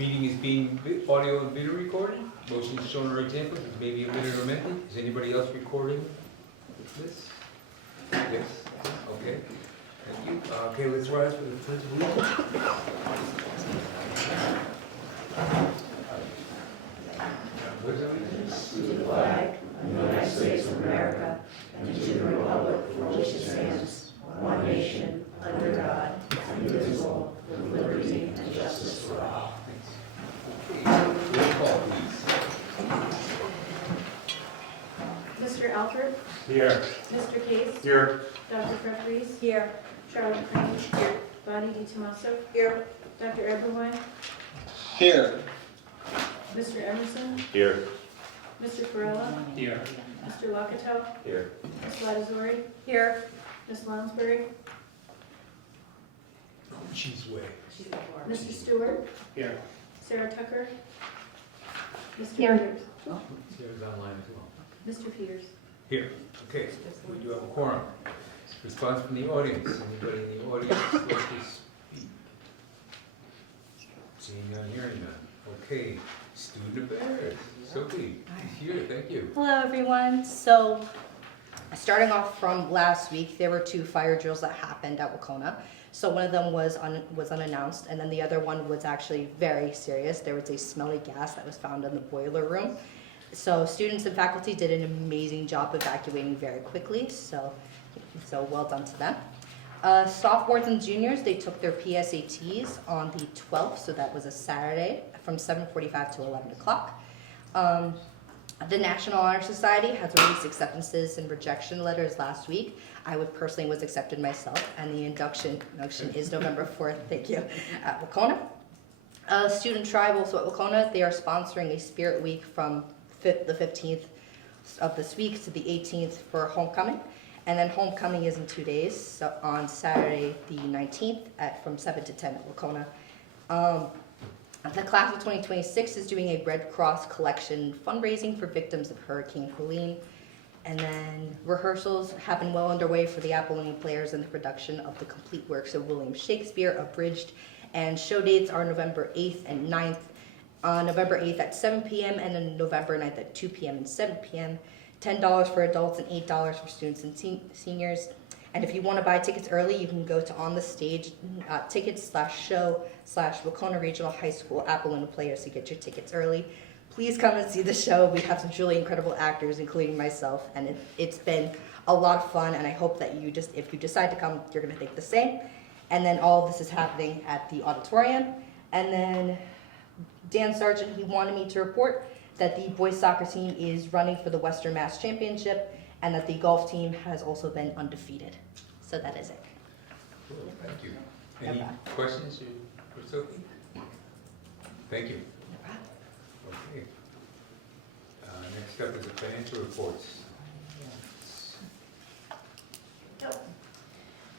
meeting is being audio and video recorded. Motion shown or example, maybe omitted or amended. Is anybody else recording this? Yes? Okay. Thank you. Okay, let's rise for the pledge of allegiance. Pledge of allegiance. To the flag of the United States of America and to the republic for which it stands, one nation, under God, indivisible, with liberty and justice for all. Roll call, please. Mr. Alford? Here. Mr. Case? Here. Dr. Frederice? Here. Charlotte Crane? Here. Bonnie DiTomaso? Here. Dr. Eberwein? Here. Mr. Emerson? Here. Mr. Farella? Here. Mr. Locatell? Here. Ms. Latazori? Here. Ms. Lounsbury? She's way. Mr. Stewart? Here. Sarah Tucker? Mr. Here. Peters? Sarah's online as well. Mr. Peters? Here. Okay, we do have a quorum. Response from the audience. Anybody in the audience like to speak? Seeing none, hearing none. Okay, student affairs. Sophie, she's here. Thank you. Hello, everyone. So, starting off from last week, there were 2 fire drills that happened at Wacona. So one of them was unannounced, and then the other one was actually very serious. There was a smelly gas that was found in the boiler room. So students and faculty did an amazing job evacuating very quickly. So well done to them. Sophomores and juniors, they took their PSATs on the 12th, so that was a Saturday, from 7:45 to 11 o'clock. The National Honor Society has released acceptances and rejection letters last week. I personally was accepted myself, and the induction is November 4th, thank you, at Wacona. Student Tribe also at Wacona, they are sponsoring a Spirit Week from the 15th of this week to the 18th for homecoming. And then homecoming is in 2 days, so on Saturday the 19th from 7 to 10 at Wacona. The class of 2026 is doing a Red Cross collection fundraising for victims of Hurricane Helene. And then rehearsals have been well underway for the Apollonia players in the production of the complete works of William Shakespeare, abridged. And show dates are November 8th and 9th. November 8th at 7 p.m. and then November 9th at 2 p.m. and 7 p.m. $10 for adults and $8 for students and seniors. And if you want to buy tickets early, you can go to On the Stage tickets/show/Wacona Regional High School Apollonia Players to get your tickets early. Please come and see the show. We have some truly incredible actors, including myself, and it's been a lot of fun. And I hope that if you decide to come, you're going to think the same. And then all of this is happening at the auditorium. And then Dan Sargent, he wanted me to report that the boys soccer team is running for the Western Mass Championship, and that the golf team has also been undefeated. So that is it. Cool, thank you. Any questions for Sophie? Thank you. Okay. Next up is the financial reports.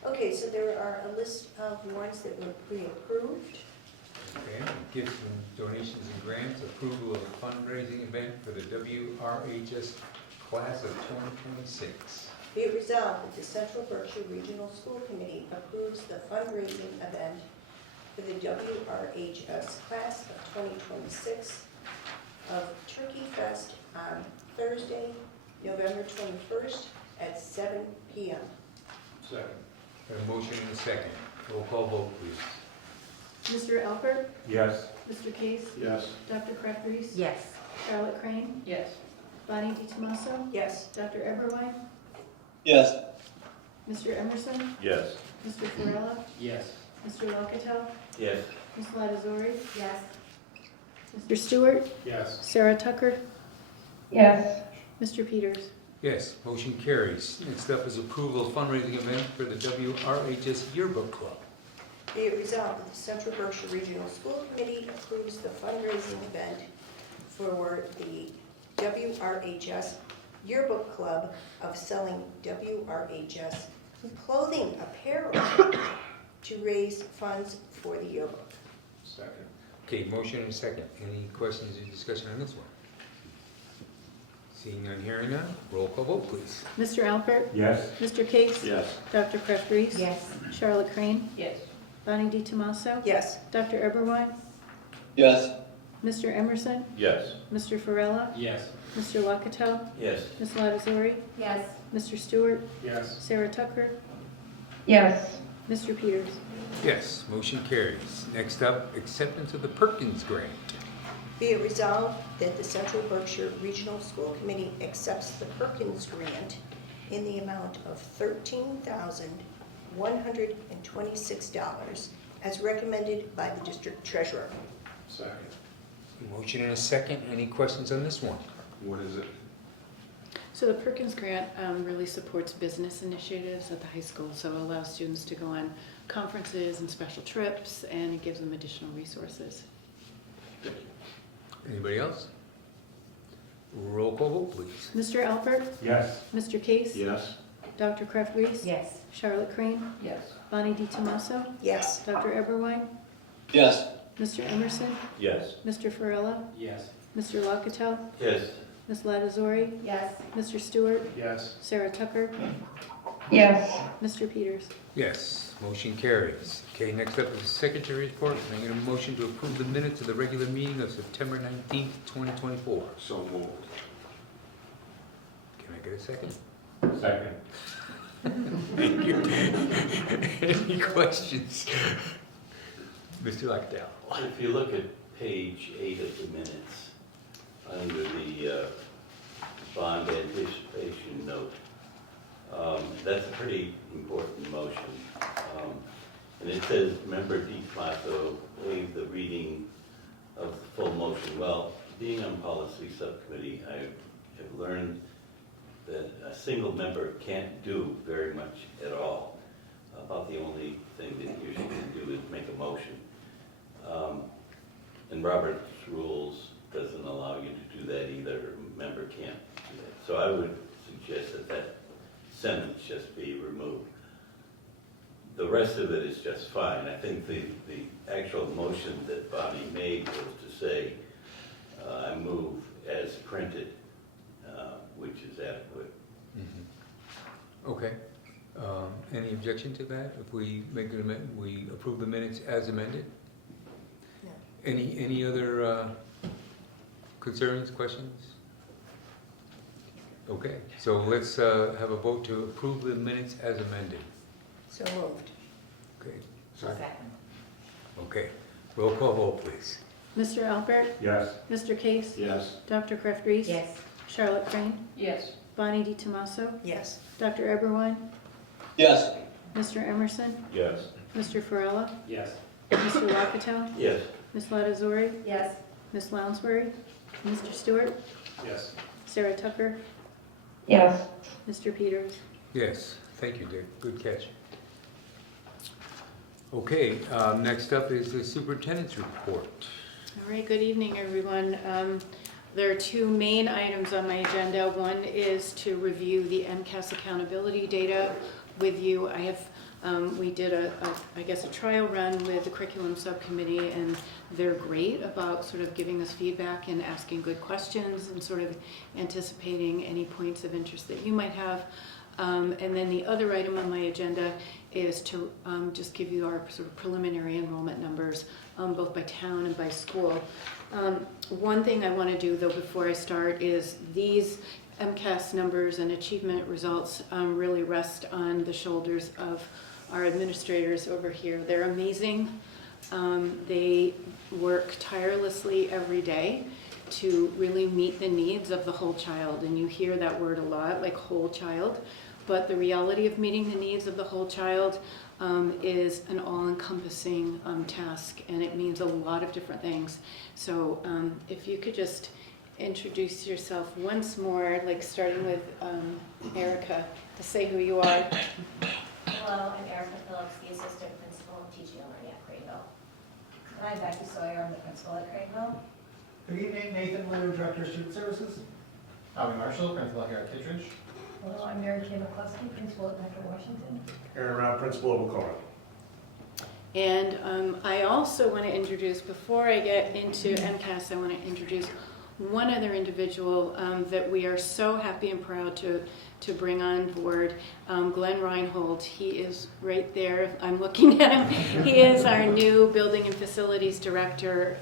Okay, so there are a list of warrants that were pre-approved. Okay, gifts and donations and grants, approval of a fundraising event for the WRHS class of 2026. Be it resolved that the Central Berkshire Regional School Committee approves the fundraising event for the WRHS class of 2026 of Turkey Fest on Thursday, November 21st at 7 p.m. Second. A motion and a second. Roll call vote, please. Mr. Alford? Yes. Mr. Case? Yes. Dr. Frederice? Yes. Charlotte Crane? Yes. Bonnie DiTomaso? Yes. Dr. Eberwein? Yes. Mr. Emerson? Yes. Mr. Farella? Yes. Mr. Locatell? Yes. Ms. Latazori? Yes. Mr. Stewart? Yes. Sarah Tucker? Yes. Mr. Peters? Yes, motion carries. Next up is approval of fundraising event for the WRHS Yearbook Club. Be it resolved that the Central Berkshire Regional School Committee approves the fundraising event for the WRHS Yearbook Club of selling WRHS clothing apparel to raise funds for the yearbook. Second. Okay, motion and a second. Any questions or discussion on this one? Seeing none, hearing none, roll call vote, please. Mr. Alford? Yes. Mr. Case? Yes. Dr. Frederice? Yes. Charlotte Crane? Yes. Bonnie DiTomaso? Yes. Dr. Eberwein? Yes. Mr. Emerson, Yes. Mr. Farella, Yes. Mr. Locatell, Yes. Ms. Latazori, Yes. Mr. Stewart, Yes. Sarah Tucker, yes, Mr. Peters. Yes, motion carries. Next up, acceptance of the Perkins Grant. Be it resolved that the Central Berkshire Regional School Committee accepts the Perkins Grant in the amount of $13,126 as recommended by the district treasurer. Second. Motion and a second. Any questions on this one? What is it? So the Perkins Grant really supports business initiatives at the high school, so it allows students to go on conferences and special trips, and it gives them additional resources. Anybody else? Roll call vote, please. Mr. Alpert, Yes. Mr. Case, Yes. Dr. Kraft-Reese, Yes. Charlotte Crane, yes, Bonnie D. Tomaso, Yes. Dr. Eberwein, Yes. Mr. Emerson, Yes. Mr. Farella, Yes. Mr. Locatell, Yes. Ms. Latazori, Yes. Mr. Stewart, Yes. Sarah Tucker, yes, Mr. Peters. Yes, motion carries. Okay, next up is the secretary's report. Can I get a motion to approve the minutes of the regular meeting of September 19th, 2024? So moved. Can I get a second? Second. Thank you. Any questions? Mr. Lockdown. If you look at page 8 of the minutes, under the bond anticipation note, that's a pretty important motion. And it says, member Di Tomaso waived the reading of the full motion. Well, being on policy subcommittee, I have learned that a single member can't do very much at all. About the only thing that you should do is make a motion. And Robert's rules doesn't allow you to do that either. A member can't do that. So I would suggest that that sentence just be removed. The rest of it is just fine. I think the actual motion that Bonnie made was to say, I move as printed, which is adequate. Okay. Any objection to that? If we make an amendment, we approve the minutes as amended? No. Any other concerns, questions? Okay, so let's have a vote to approve the minutes as amended. So moved. Okay. Second. Okay. Roll call vote, please. Mr. Alpert, Yes. Mr. Case, Yes. Dr. Kraft-Reese, Yes. Charlotte Crane, yes, Bonnie D. Tomaso, Yes. Dr. Eberwein, Yes. Mr. Emerson, Yes. Mr. Farella, Yes. Mr. Locatell, Yes. Ms. Latazori, Yes. Ms. Lounsbury, Mr. Stewart, Yes. Sarah Tucker, yes, Mr. Peters. Yes, thank you, Dick. Good catch. Okay, next up is the superintendent's report. All right, good evening, everyone. There are two main items on my agenda. One is to review the MCAS accountability data with you. We did a trial run with the curriculum subcommittee, and they're great about sort of giving us feedback and asking good questions and sort of anticipating any points of interest that you might have. And then the other item on my agenda is to just give you our sort of preliminary enrollment numbers, both by town and by school. One thing I want to do, though, before I start is these MCAS numbers and achievement results really rest on the shoulders of our administrators over here. They're amazing. They work tirelessly every day to really meet the needs of the whole child. And you hear that word a lot, like whole child. But the reality of meeting the needs of the whole child is an all-encompassing task, and it means a lot of different things. So if you could just introduce yourself once more, like starting with Erica, to say who you are. Hello, I'm Erica Phillips, the Assistant Principal of Teaching and Learning at Craigville. And I'm Becky Sawyer, I'm the Principal at Craigville. Good evening, Nathan Liu, Director of Student Services. Tommy Marshall, Principal here at Kittredge. Hello, I'm Mary Kay McCluskey, Principal at Metro Washington. Aaron Round, Principal of Wacona. And I also want to introduce, before I get into MCAS, I want to introduce one other individual that we are so happy and proud to bring on board, Glenn Reinhold. He is right there. I'm looking at him. He is our new Building and Facilities Director.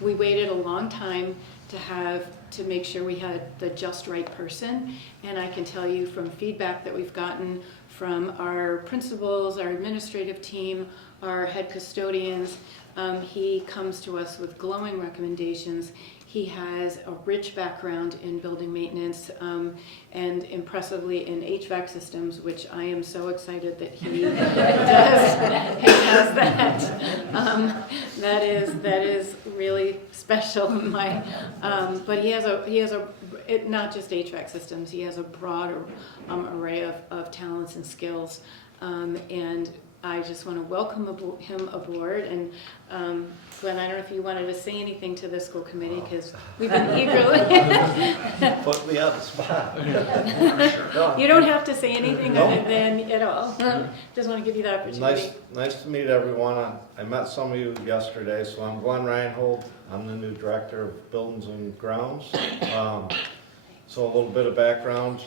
We waited a long time to make sure we had the just right person, and I can tell you from feedback that we've gotten from our principals, our administrative team, our head custodians, he comes to us with glowing recommendations. He has a rich background in building maintenance and impressively in HVAC systems, which I am so excited that he does. He has that. That is really special. But he has not just HVAC systems. He has a broad array of talents and skills, and I just want to welcome him aboard. And Glenn, I don't know if you wanted to say anything to the school committee, because we've been eagerly. Put me on the spot. You don't have to say anything other than at all. Just want to give you the opportunity. Nice to meet everyone. I met some of you yesterday, so I'm Glenn Reinhold. I'm the new Director of Buildings and Grounds. So a little bit of background.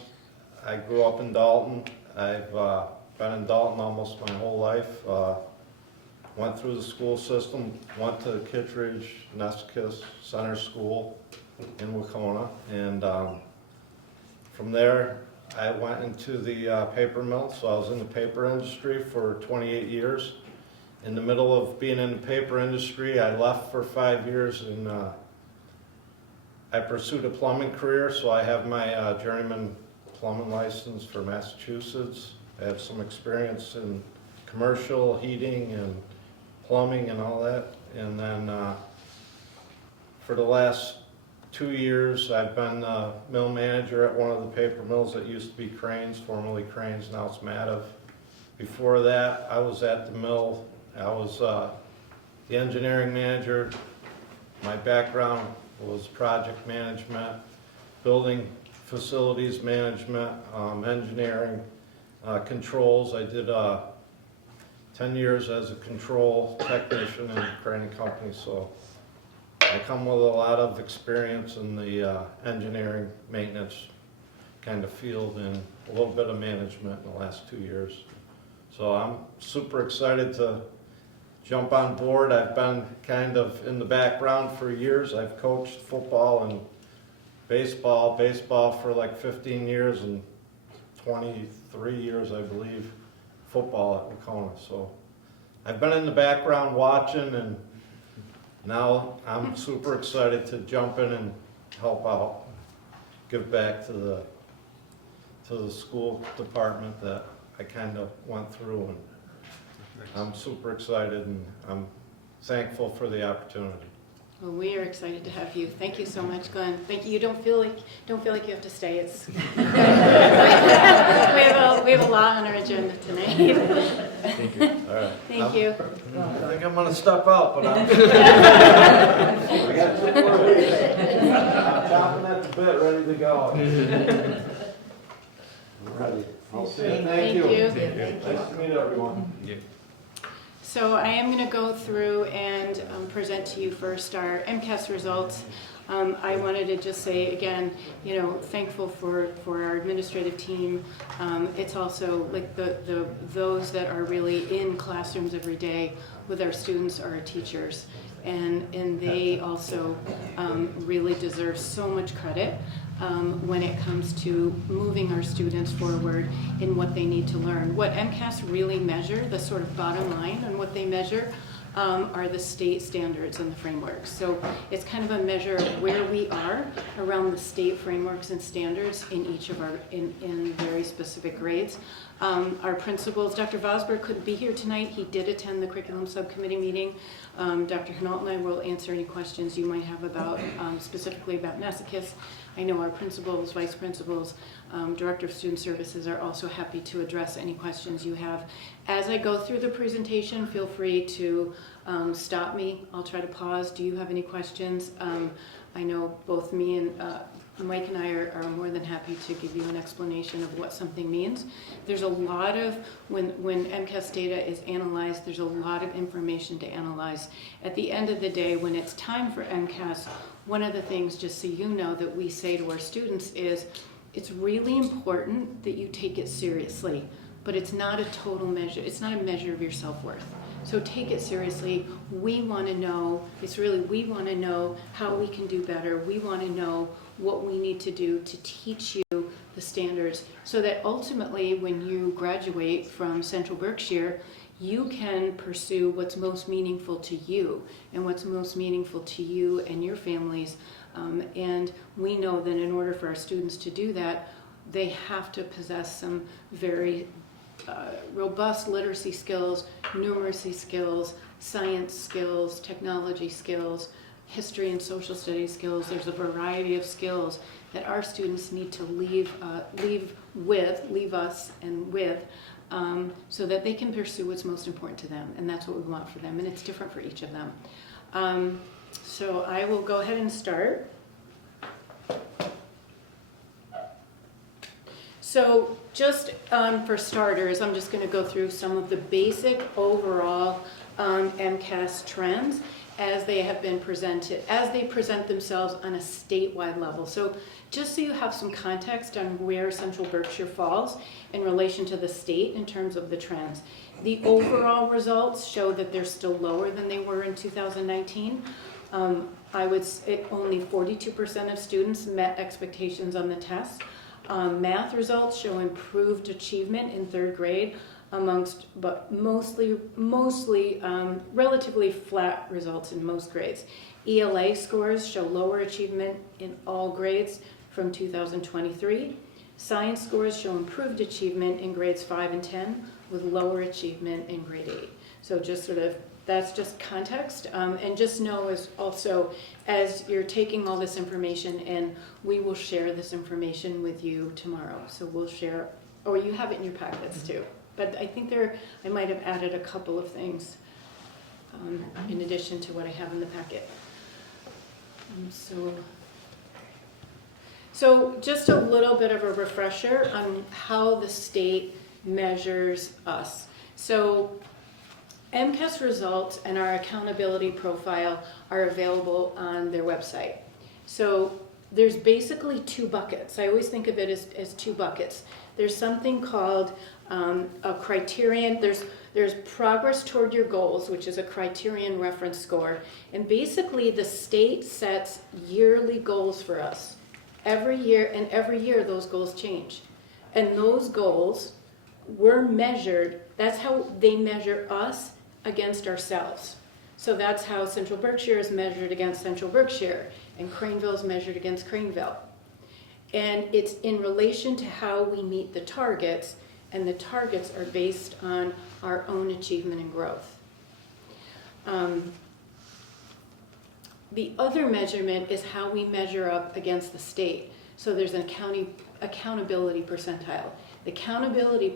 I grew up in Dalton. I've been in Dalton almost my whole life. Went through the school system, went to Kittredge, Nescus Center School in Wacona, and from there I went into the paper mill. So I was in the paper industry for 28 years. In the middle of being in the paper industry, I left for 5 years and I pursued a plumbing career. So I have my journeyman plumbing license for Massachusetts. I have some experience in commercial heating and plumbing and all that. And then for the last 2 years, I've been mill manager at one of the paper mills that used to be Cranes, formerly Cranes, now it's Mativ. Before that, I was at the mill. I was the engineering manager. My background was project management, building facilities management, engineering, controls. I did 10 years as a control technician in a crane company, so I come with a lot of experience in the engineering, maintenance kind of field, and a little bit of management in the last 2 years. So I'm super excited to jump on board. I've been kind of in the background for years. I've coached football and baseball for like 15 years, and 23 years, I believe, football at Wacona. So I've been in the background watching, and now I'm super excited to jump in and help out, give back to the school department that I kind of went through, and I'm super excited, and I'm thankful for the opportunity. Well, we are excited to have you. Thank you so much, Glenn. Thank you. You don't feel like you have to stay. It's we have a lot on our agenda tonight. Thank you. All right. Thank you. I think I'm going to step out, but I'm chopping at the bit, ready to go. I'm ready. I'll see you. Thank you. Nice to meet everyone. Yeah. So I am going to go through and present to you first our MCAS results. I wanted to just say again, thankful for our administrative team. It's also like those that are really in classrooms every day with our students are our teachers, and they also really deserve so much credit when it comes to moving our students forward in what they need to learn. What MCAS really measure, the sort of bottom line on what they measure, are the state standards and the frameworks. So it's kind of a measure of where we are around the state frameworks and standards in each of our, in very specific grades. Our principals, Dr. Vosberg couldn't be here tonight. He did attend the curriculum subcommittee meeting. Dr. Hinault and I will answer any questions you might have about, specifically about Nesicus. I know our principals, vice principals, director of student services are also happy to address any questions you have. As I go through the presentation, feel free to stop me. I'll try to pause. Do you have any questions? I know both me and Mike and I are more than happy to give you an explanation of what something means. There's a lot of, when MCAS data is analyzed, there's a lot of information to analyze. At the end of the day, when it's time for MCAS, one of the things, just so you know, that we say to our students is, it's really important that you take it seriously, but it's not a total measure, it's not a measure of your self-worth. So take it seriously. We want to know, we want to know how we can do better. We want to know what we need to do to teach you the standards so that ultimately when you graduate from Central Berkshire, you can pursue what's most meaningful to you and what's most meaningful to you and your families. And we know that in order for our students to do that, they have to possess some very robust literacy skills, numeracy skills, science skills, technology skills, history and social studies skills. There's a variety of skills that our students need to leave us and with, so that they can pursue what's most important to them, and that's what we want for them, and it's different for each of them. So I will go ahead and start. So just for starters, I'm just going to go through some of the basic overall MCAS trends as they have been presented, as they present themselves on a statewide level. So just so you have some context on where Central Berkshire falls in relation to the state in terms of the trends. The overall results show that they're still lower than they were in 2019. I would say only 42% of students met expectations on the test. Math results show improved achievement in third grade but mostly relatively flat results in most grades. ELA scores show lower achievement in all grades from 2023. Science scores show improved achievement in grades 5 and 10 with lower achievement in grade 8. So just sort of, that's just context. And just know as also, as you're taking all this information and we will share this information with you tomorrow. So we'll share, or you have it in your packets too. But I think I might have added a couple of things in addition to what I have in the packet. So just a little bit of a refresher on how the state measures us. So MCAS results and our accountability profile are available on their website. So there's basically two buckets. I always think of it as two buckets. There's something called a criterion. There's progress toward your goals, which is a criterion reference score. And basically the state sets yearly goals for us every year, and every year those goals change. And those goals were measured, that's how they measure us against ourselves. So that's how Central Berkshire is measured against Central Berkshire, and Craneville is measured against Craneville. And it's in relation to how we meet the targets, and the targets are based on our own achievement and growth. The other measurement is how we measure up against the state. So there's an accountability percentile. The accountability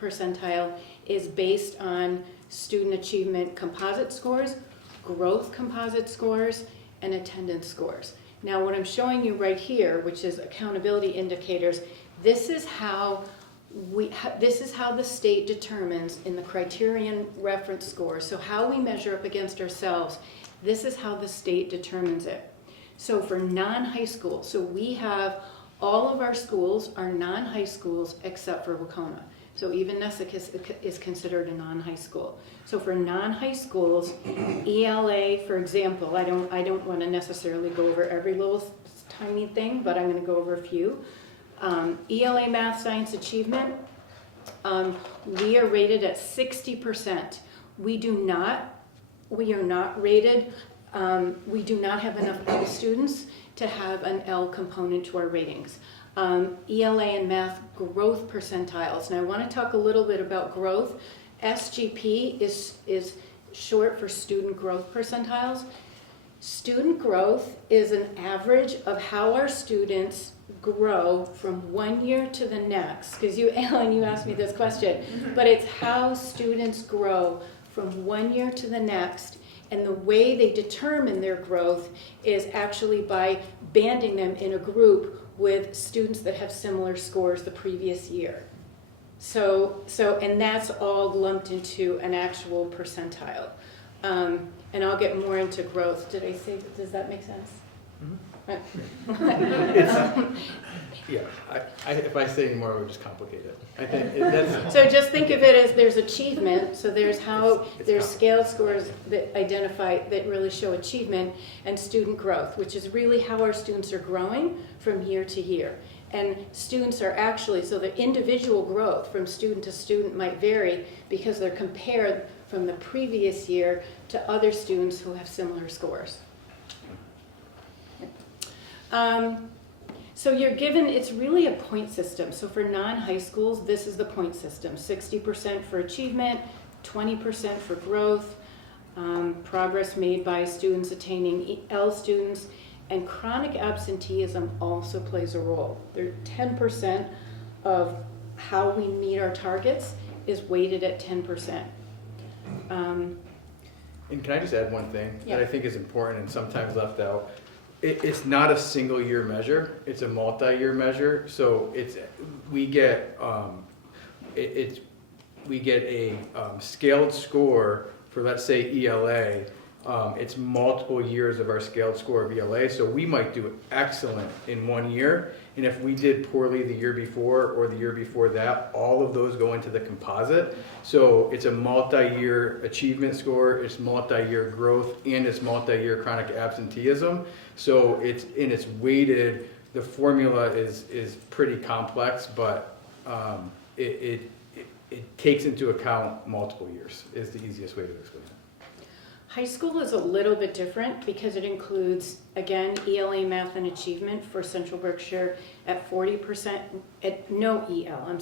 percentile is based on student achievement composite scores, growth composite scores, and attendance scores. Now what I'm showing you right here, which is accountability indicators, this is how the state determines in the criterion reference score. So how we measure up against ourselves, this is how the state determines it. So for non-high school, so we have all of our schools are non-high schools except for Wacona. So even Nessick is considered a non-high school. So for non-high schools, ELA, for example, I don't want to necessarily go over every little tiny thing, but I'm going to go over a few. ELA math science achievement, we are rated at 60%. We are not rated, we do not have enough L students to have an L component to our ratings. ELA and math growth percentiles. Now I want to talk a little bit about growth. SGP is short for student growth percentiles. Student growth is an average of how our students grow from one year to the next. Because you, Alan, you asked me this question, but it's how students grow from one year to the next. And the way they determine their growth is actually by banding them in a group with students that have similar scores the previous year. And that's all lumped into an actual percentile. And I'll get more into growth. Did I say, does that make sense? Yeah, if I say any more, it would just complicate it. I think that's. So just think of it as there's achievement, so there's how, It's there's complicated. scale scores that identify, that really show achievement, and student growth, which is really how our students are growing from year to year. And students are actually, so the individual growth from student to student might vary because they're compared from the previous year to other students who have similar scores. So you're given, it's really a point system. So for non-high schools, this is the point system. 60% for achievement, 20% for growth, progress made by students attaining L students, and chronic absenteeism also plays a role. 10% of how we meet our targets is weighted at 10%. And can I just add one thing Yeah. that I think is important and sometimes left out? It's not a single year measure, it's a multi-year measure. So we get a scaled score for, let's say, ELA. It's multiple years of our scaled score of ELA. So we might do excellent in 1 year, and if we did poorly the year before or the year before that, all of those go into the composite. So it's a multi-year achievement score, it's multi-year growth, and it's multi-year chronic absenteeism. So it's weighted. The formula is pretty complex, but it takes into account multiple years is the easiest way to explain it. High school is a little bit different because it includes, again, ELA math and achievement for Central Berkshire at 40%, no L,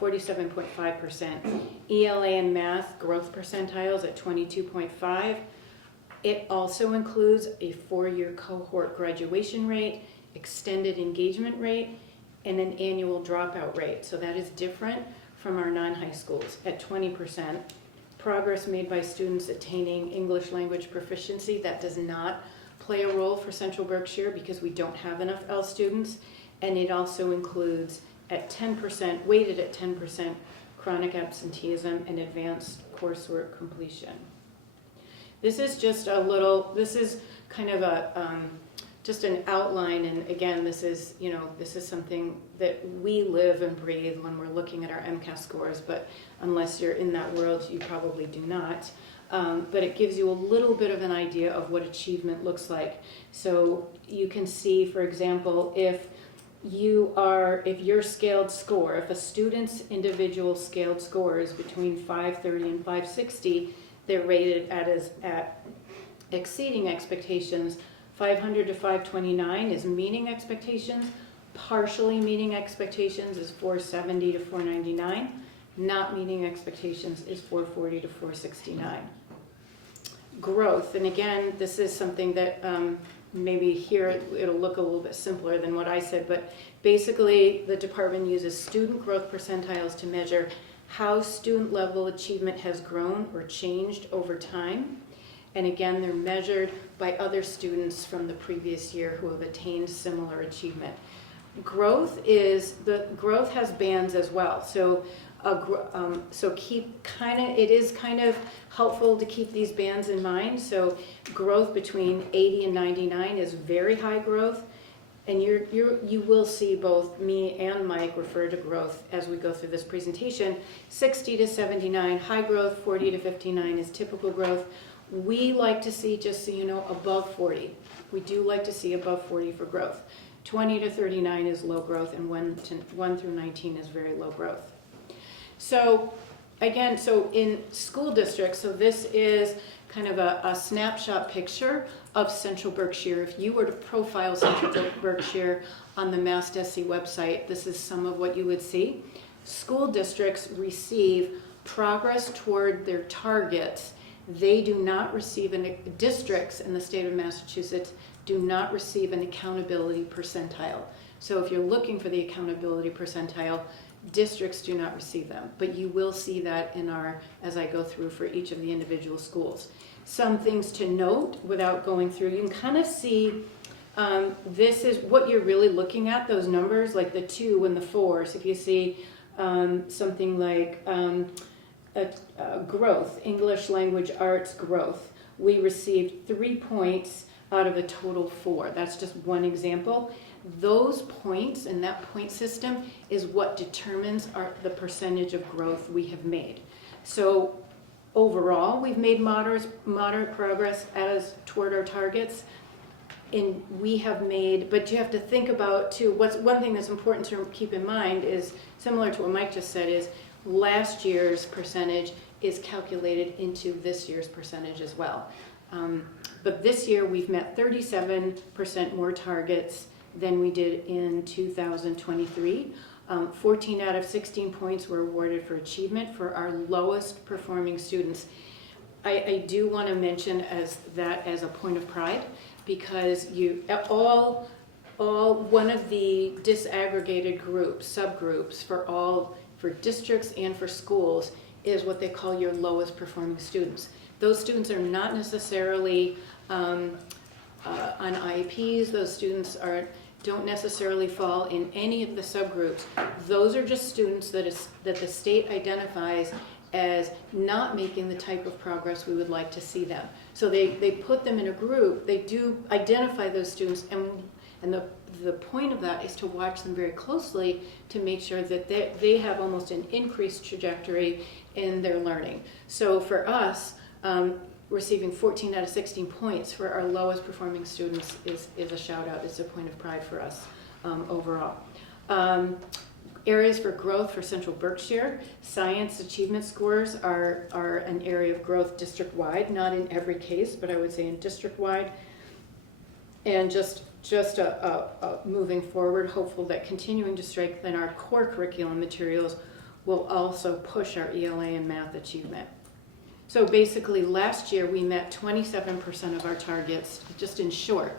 47.5%. ELA and math growth percentiles at 22.5. It also includes a 4-year cohort graduation rate, extended engagement rate, and an annual dropout rate. So that is different from our non-high schools at 20%. Progress made by students attaining English language proficiency, that does not play a role for Central Berkshire because we don't have enough L students. And it also includes at 10%, weighted at 10%, chronic absenteeism and advanced coursework completion. This is just a little, this is kind of a, just an outline, and again, this is something that we live and breathe when we're looking at our MCAS scores, but unless you're in that world, you probably do not. But it gives you a little bit of an idea of what achievement looks like. So you can see, for example, if your scaled score, if a student's individual scaled score is between 530 and 560, they're rated at exceeding expectations. 500 to 529 is meeting expectations. Partially meeting expectations is 470 to 499. Not meeting expectations is 440 to 469. Growth, and again, this is something that maybe here it'll look a little bit simpler than what I said, but basically the department uses student growth percentiles to measure how student level achievement has grown or changed over time. And again, they're measured by other students from the previous year who have attained similar achievement. Growth has bands as well. So it is kind of helpful to keep these bands in mind. So growth between 80 and 99 is very high growth. And you will see both me and Mike refer to growth as we go through this presentation. 60 to 79, high growth. 40 to 59 is typical growth. We like to see, just so you know, above 40. We do like to see above 40 for growth. 20 to 39 is low growth, and 1 through 19 is very low growth. So again, so in school districts, so this is kind of a snapshot picture of Central Berkshire. If you were to profile Central Berkshire on the MassDESI website, this is some of what you would see. School districts receive progress toward their targets. They do not receive, districts in the state of Massachusetts do not receive an accountability percentile. So if you're looking for the accountability percentile, districts do not receive them, but you will see that as I go through for each of the individual schools. Some things to note without going through, you can kind of see, this is what you're really looking at, those numbers, like the 2 and the 4. So if you see something like growth, English language arts growth, we received 3 points out of a total 4. That's just one example. Those points and that point system is what determines the percentage of growth we have made. So overall, we've made moderate progress toward our targets. And we have made, but you have to think about too, one thing that's important to keep in mind is, similar to what Mike just said, is last year's percentage is calculated into this year's percentage as well. But this year we've met 37% more targets than we did in 2023. 14 out of 16 points were awarded for achievement for our lowest performing students. I do want to mention as a point of pride, because one of the disaggregated groups, subgroups for districts and for schools is what they call your lowest performing students. Those students are not necessarily on IEPs. Those students don't necessarily fall in any of the subgroups. Those are just students that the state identifies as not making the type of progress we would like to see them. So they put them in a group. They do identify those students, and the point of that is to watch them very closely to make sure that they have almost an increased trajectory in their learning. So for us, receiving 14 out of 16 points for our lowest performing students is a shout out. It's a point of pride for us overall. Areas for growth for Central Berkshire. Science achievement scores are an area of growth district-wide, not in every case, but I would say in district-wide. And just moving forward, hopeful that continuing to strengthen our core curriculum materials will also push our ELA and math achievement. So basically last year we met 27% of our targets. Just in short,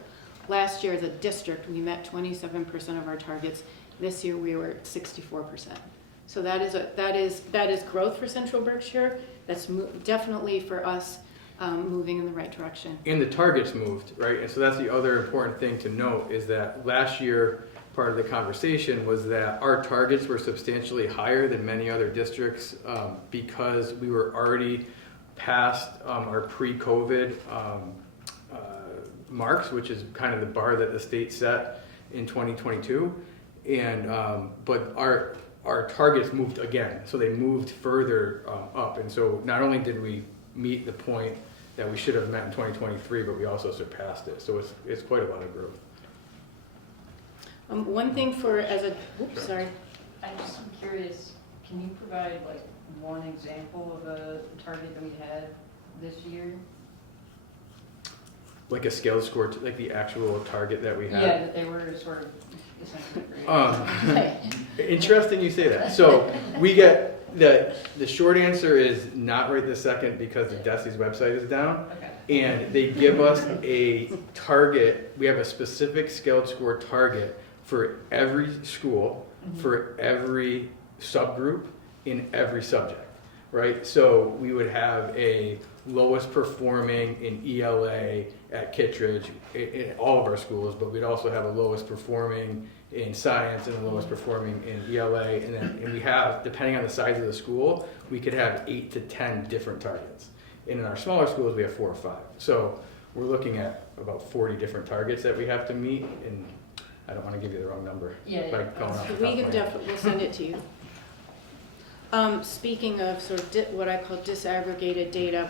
last year as a district we met 27% of our targets. This year we were at 64%. So that is growth for Central Berkshire. That's definitely for us moving in the right direction. And the targets moved, right? And so that's the other important thing to note, is that last year part of the conversation was that our targets were substantially higher than many other districts because we were already past our pre-COVID marks, which is kind of the bar that the state set in 2022. And but our targets moved again, so they moved further up. And so not only did we meet the point that we should have met in 2023, but we also surpassed it. So it's quite a lot of growth. One thing sorry. I'm just curious, can you provide like one example of a target that we had this year? Like a scale score, like the actual target that we had? Yeah, that they were sort of interesting you say that. So we get the short answer is not right this second because the DESI's website is down. Okay. And they give us a target. We have a specific scaled score target for every school, for every subgroup, in every subject, right? So we would have a lowest performing in ELA at Kittredge in all of our schools, but we'd also have a lowest performing in science and the lowest performing in ELA, and we have, depending on the size of the school, we could have 8 to 10 different targets. And in our smaller schools, we have 4 or 5. So we're looking at about 40 different targets that we have to meet, and I don't want to give you the wrong number. Yeah, by going off the top We of can my head. definitely, we'll send it to you. Speaking of sort of what I call disaggregated data,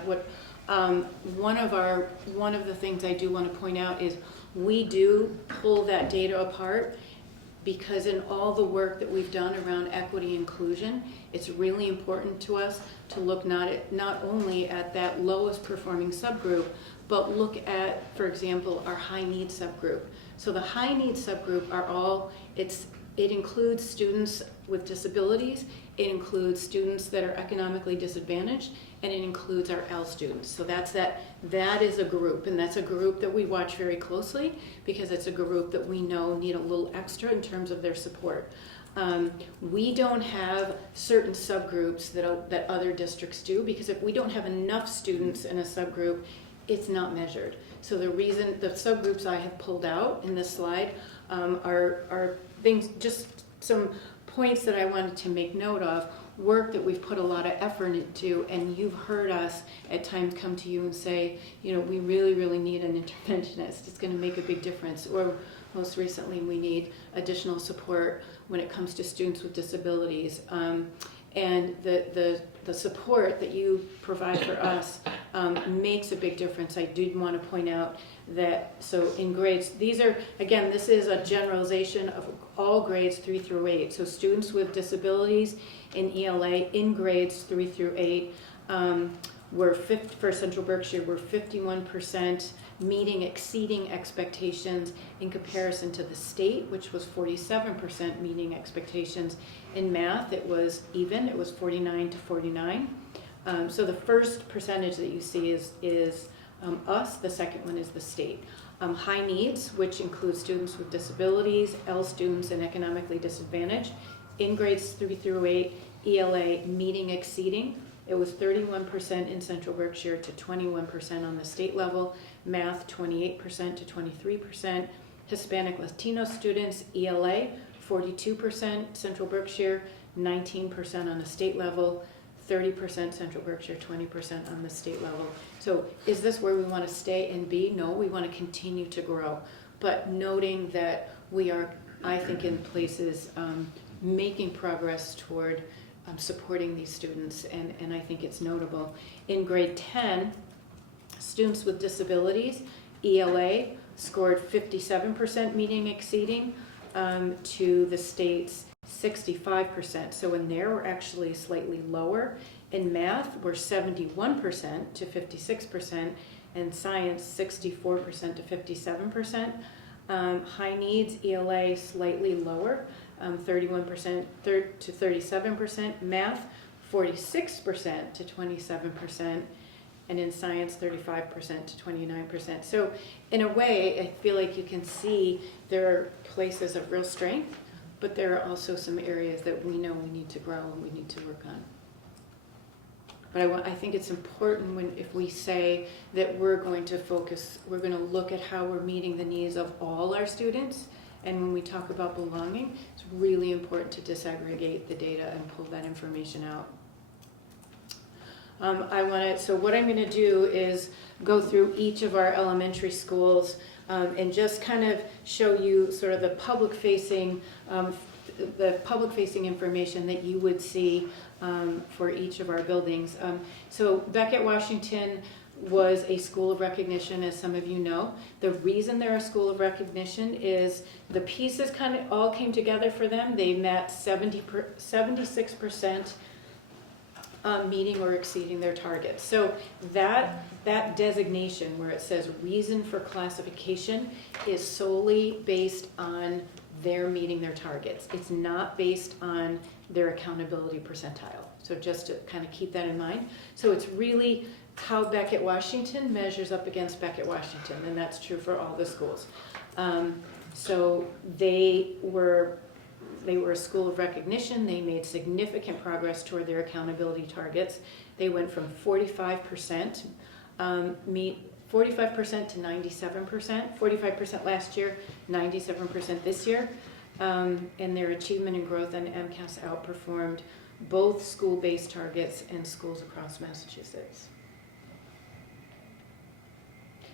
one of the things I do want to point out is we do pull that data apart, because in all the work that we've done around equity inclusion, it's really important to us to look not only at that lowest performing subgroup, but look at, for example, our high need subgroup. So the high need subgroup it includes students with disabilities, it includes students that are economically disadvantaged, and it includes our L students. So that is a group, and that's a group that we watch very closely because it's a group that we know need a little extra in terms of their support. We don't have certain subgroups that other districts do, because if we don't have enough students in a subgroup, it's not measured. So the subgroups I have pulled out in this slide are things, just some points that I wanted to make note of. work that we've put a lot of effort into, and you've heard us at times come to you and say, we really, really need an interventionist. It's going to make a big difference. Or most recently, we need additional support when it comes to students with disabilities. And the support that you provide for us makes a big difference. I did want to point out that, so in grades, this is a generalization of all grades 3 through 8. So students with disabilities in ELA in grades 3 through 8 for Central Berkshire, were 51%, exceeding expectations in comparison to the state, which was 47% meeting expectations. In math, it was even, it was 49 to 49. So the first percentage that you see is us, the second one is the state. High needs, which includes students with disabilities, L students, and economically disadvantaged. In grades 3 through 8, ELA meeting exceeding. It was 31% in Central Berkshire to 21% on the state level. Math, 28% to 23%. Hispanic Latino students, ELA, 42% Central Berkshire, 19% on the state level. 30% Central Berkshire, 20% on the state level. So is this where we want to stay and be? No, we want to continue to grow. But noting that we are, I think, in places making progress toward supporting these students, and I think it's notable. In grade 10, students with disabilities, ELA, scored 57% meeting exceeding to the state's 65%. So in there, we're actually slightly lower. In math, we're 71% to 56%, and science, 64% to 57%. High needs, ELA, slightly lower, 31% to 37%. Math, 46% to 27%. And in science, 35% to 29%. So in a way, I feel like you can see there are places of real strength, but there are also some areas that we know we need to grow and we need to work on. But I think it's important if we say that we're going to focus, we're going to look at how we're meeting the needs of all our students. And when we talk about belonging, it's really important to disaggregate the data and pull that information out. So what I'm going to do is go through each of our elementary schools and just kind of show you sort of the public-facing information that you would see for each of our buildings. So Beckett Washington was a school of recognition, as some of you know. The reason they're a school of recognition is the pieces kind of all came together for them. They met 76% meeting or exceeding their targets. So that designation where it says reason for classification is solely based on their meeting their targets. It's not based on their accountability percentile. So just to kind of keep that in mind. So it's really how Beckett Washington measures up against Beckett Washington, and that's true for all the schools. So they were a school of recognition. They made significant progress toward their accountability targets. They went from 45% to 97%, 45% last year, 97% this year. And their achievement and growth on MCAS outperformed both school-based targets and schools across Massachusetts.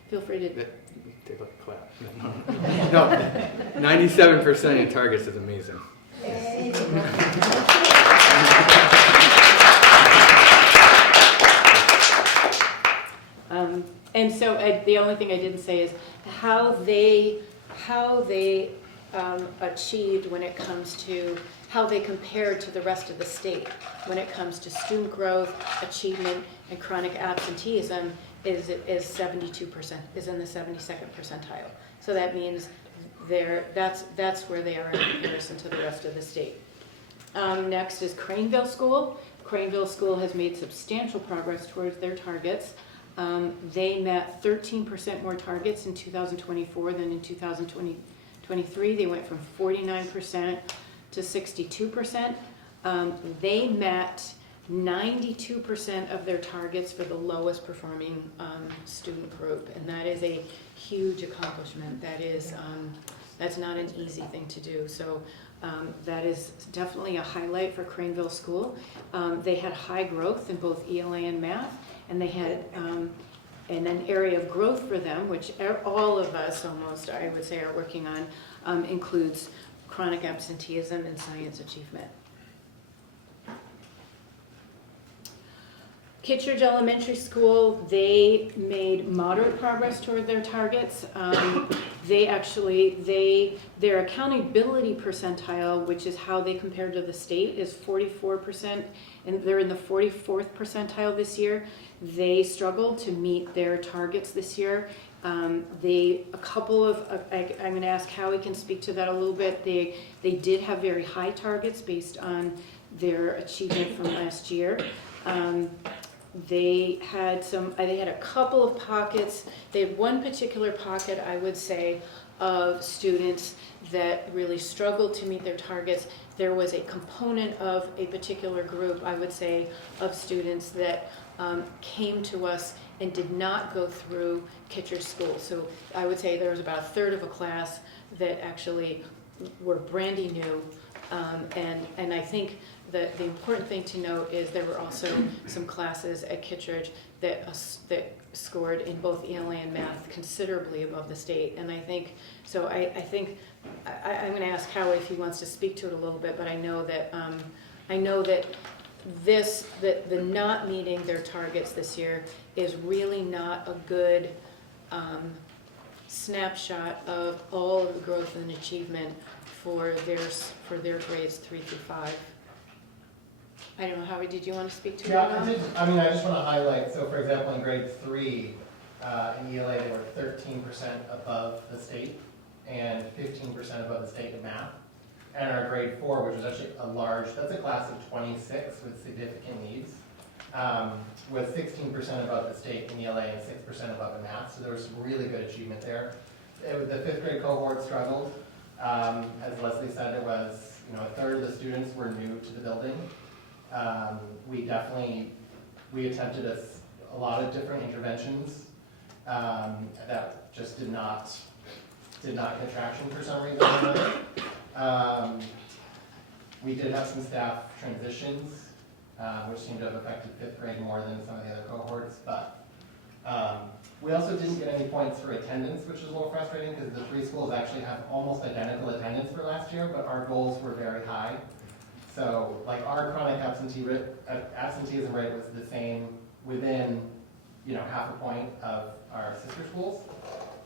Feel free to take a clap. No, 97% in targets is amazing. And so the only thing I didn't say is how they achieved when it comes to how they compared to the rest of the state when it comes to student growth, achievement, and chronic absenteeism is 72%, is in the 72nd percentile. So that means that's where they are in comparison to the rest of the state. Next is Craneville School. Craneville School has made substantial progress towards their targets. They met 13% more targets in 2024 than in 2023. They went from 49% to 62%. They met 92% of their targets for the lowest performing student group, and that is a huge accomplishment. That is That's not an easy thing to do. So that is definitely a highlight for Craneville School. They had high growth in both ELA and math, and they had and an area of growth for them, which all of us almost, I would say, are working on, includes chronic absenteeism and science achievement. Kittredge Elementary School, they made moderate progress toward their targets. Their accountability percentile, which is how they compare to the state, is 44%, and they're in the 44th percentile this year. They struggled to meet their targets this year. I'm going to ask Howie can speak to that a little bit. They did have very high targets based on their achievement from last year. They had a couple of pockets. They had one particular pocket, I would say, of students that really struggled to meet their targets. There was a component of a particular group, I would say, of students that came to us and did not go through Kittredge School. So I would say there was about a third of a class that actually were brandy new. And I think that the important thing to note is there were also some classes at Kittredge that scored in both ELA and math considerably above the state. And I think, so I'm going to ask Howie if he wants to speak to it a little bit, but I know that the not meeting their targets this year is really not a good snapshot of all of the growth and achievement for their grades 3 through 5. I don't know, Howie, did you want to speak to Yeah, that? I did. I mean, I just want to highlight, so for example, in grade 3, in ELA, they were 13% above the state and 15% above the state in math. And our grade 4, which was actually that's a class of 26 with significant needs, was 16% above the state in ELA and 6% above in math. So there was some really good achievement there. The 5th grade cohort struggled. As Leslie said, it was, a third of the students were new to the building. We attempted a lot of different interventions that just did not get traction for some reason or another. We did have some staff transitions, which seemed to have affected 5th grade more than some of the other cohorts, but we also didn't get any points for attendance, which is a little frustrating because the 3 schools actually have almost identical attendance for last year, but our goals were very high. So like our chronic absenteeism rate was the same within, half a point of our sister schools.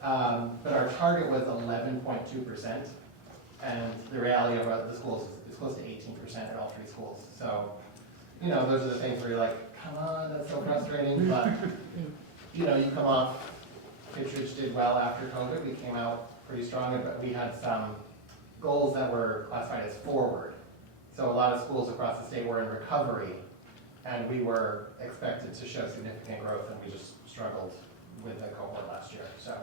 But our target was 11.2%. And the reality of the schools is close to 18% at all 3 schools. So, those are the things where you're like, come on, that's so frustrating. But, you come off, Kittredge did well after COVID. We came out pretty strong, but we had some goals that were classified as forward. So a lot of schools across the state were in recovery, and we were expected to show significant growth, and we just struggled with the cohort last year. So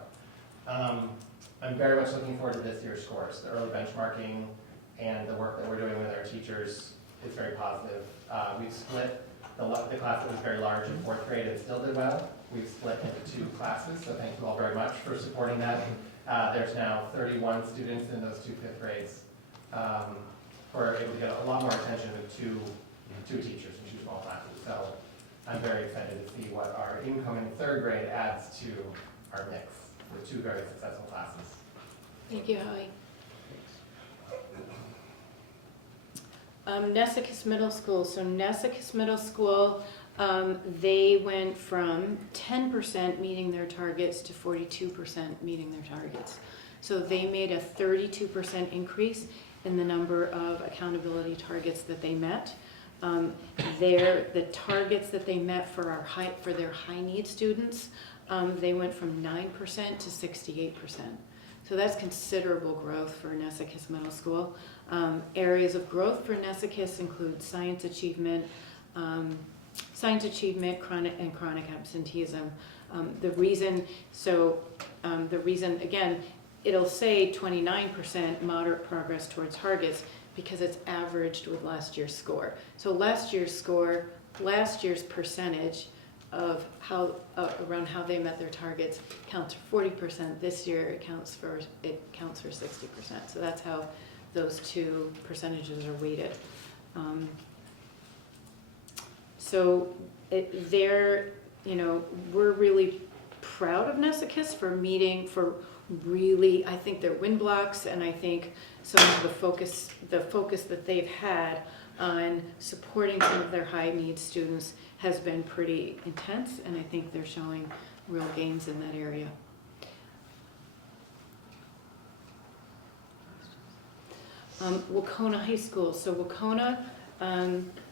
I'm very much looking forward to this year's scores. The early benchmarking and the work that we're doing with our teachers is very positive. We've split the class that was very large in 4th grade and still did well. We've split into 2 classes, so thank you all very much for supporting that. There's now 31 students in those 2 5th grades. We're able to get a lot more attention with two teachers in 2 small classes. So I'm very excited to see what our incoming 3rd grade adds to our mix with 2 very successful classes. Thank you, Howie. Nessicus Middle School. So Nessicus Middle School, they went from 10% meeting their targets to 42% meeting their targets. So they made a 32% increase in the number of accountability targets that they met. The targets that they met for their high need students, they went from 9% to 68%. So that's considerable growth for Nessicus Middle School. Areas of growth for Nessicus include science achievement, chronic absenteeism. The reason, again, it'll say 29% moderate progress towards targets because it's averaged with last year's score. So last year's percentage of how, around how they met their targets counts for 40%. This year it counts for 60%. So that's how those two percentages are weighted. So we're really proud of Nesicus for meeting, for really, I think their win blocks, and I think some of the focus that they've had on supporting some of their high needs students has been pretty intense, and I think they're showing real gains in that area. Waukeena High School. So Waukeena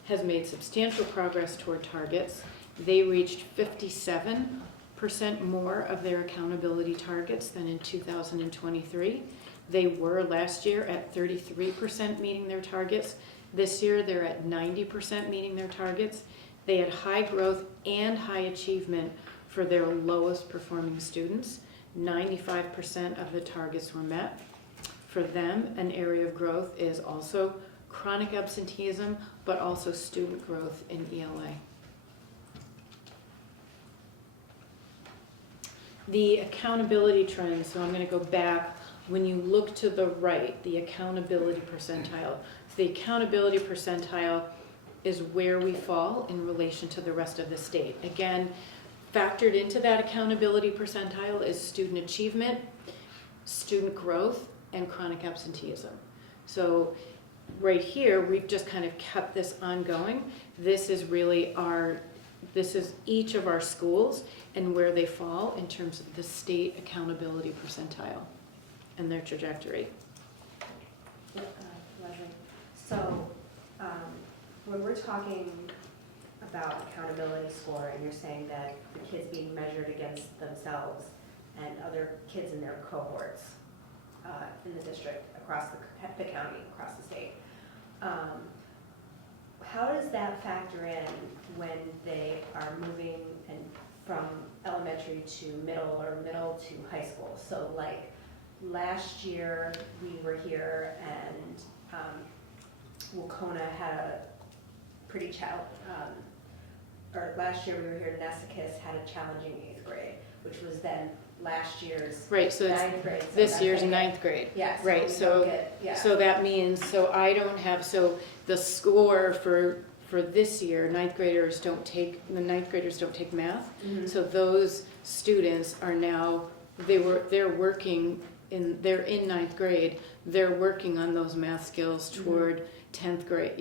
has made substantial progress toward targets. They reached 57% more of their accountability targets than in 2023. They were last year at 33% meeting their targets. This year they're at 90% meeting their targets. They had high growth and high achievement for their lowest performing students. 95% of the targets were met. For them, an area of growth is also chronic absenteeism, but also student growth in ELA. The accountability trends, so I'm going to go back. When you look to the right, the accountability percentile. So the accountability percentile is where we fall in relation to the rest of the state. Again, factored into that accountability percentile is student achievement, student growth, and chronic absenteeism. So right here, we've just kind of kept this ongoing. This is really this is each of our schools and where they fall in terms of the state accountability percentile and their trajectory. Leslie, so when we're talking about accountability score and you're saying that the kids being measured against themselves and other kids in their cohorts in the district, across the county, across the state, how does that factor in when they are moving from elementary to middle or middle to high school? So like last year we were here and Waukeena had a pretty or last year we were here, Nesicus had a challenging 8th grade, which was then last year's right, so 9th grade. So this year's 9th grade. Yes. Right, so that means, I don't have, the score for this year, 9th graders don't take math. Mm-hmm. So those students are now, they're working they're in 9th grade, they're working on those math skills toward 10th grade,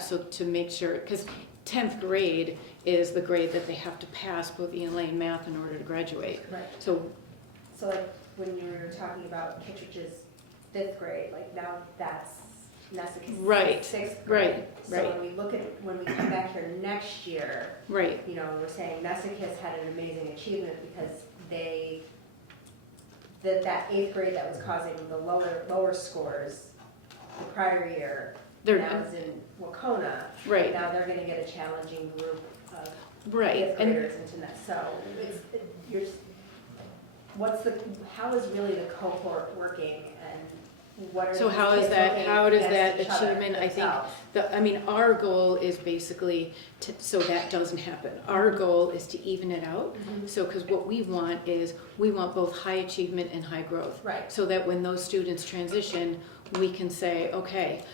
so to make sure, because 10th grade is the grade that they have to pass both ELA and math in order to graduate. Right. So like when you were talking about Kittredge's 5th grade, like now that's Nesicus' right, 6th grade. Right. So when we come back here next year, right, we're saying Nesicus had an amazing achievement because that 8th grade that was causing the lower scores the prior year, that was in Waukeena. right. Now they're going to get a challenging group of Right, 5th graders into that. So how is really the cohort working, and what are So how these is kids that? looking How does against that each other achievement? I think themselves? our goal is basically so that doesn't happen. Our goal is to even it out. Mm-hmm. So because what we want is we want both high achievement and high growth. Right. So that when those students transition, we can say, okay,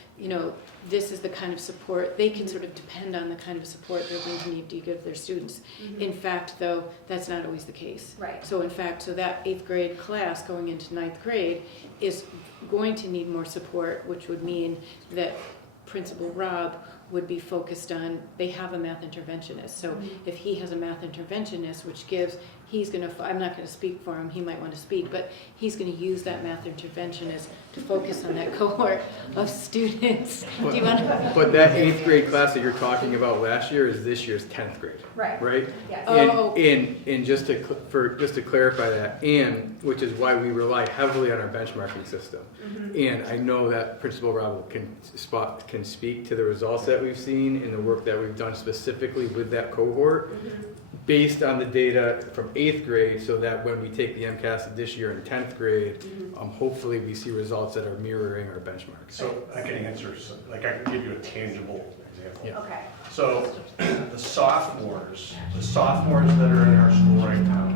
this is the kind of support, they can sort of depend on the kind of support they're going to need to give their students. Mm-hmm. In fact, though, that's not always the case. Right. So in fact, that 8th grade class going into 9th grade is going to need more support, which would mean that Principal Rob would be focused on, they have a math interventionist. So if he has a math interventionist, which gives, I'm not going to speak for him, he might want to speak, but he's going to use that math interventionist to focus on that cohort of students. But, Do you want to? but that 8th grade class that you're talking about last year is this year's 10th grade. Right. Right? Yes. Oh. And just to clarify that, and which is why we rely heavily on our benchmarking system. Mm-hmm. And I know that Principal Rob can speak to the results that we've seen and the work that we've done specifically with that cohort. Mm-hmm. based on the data from 8th grade, so that when we take the MCAS this year in 10th grade, hopefully we see results that are mirroring our benchmarks. So I can answer, I can give you a tangible example. Yeah. Okay. So the sophomores that are in our school right now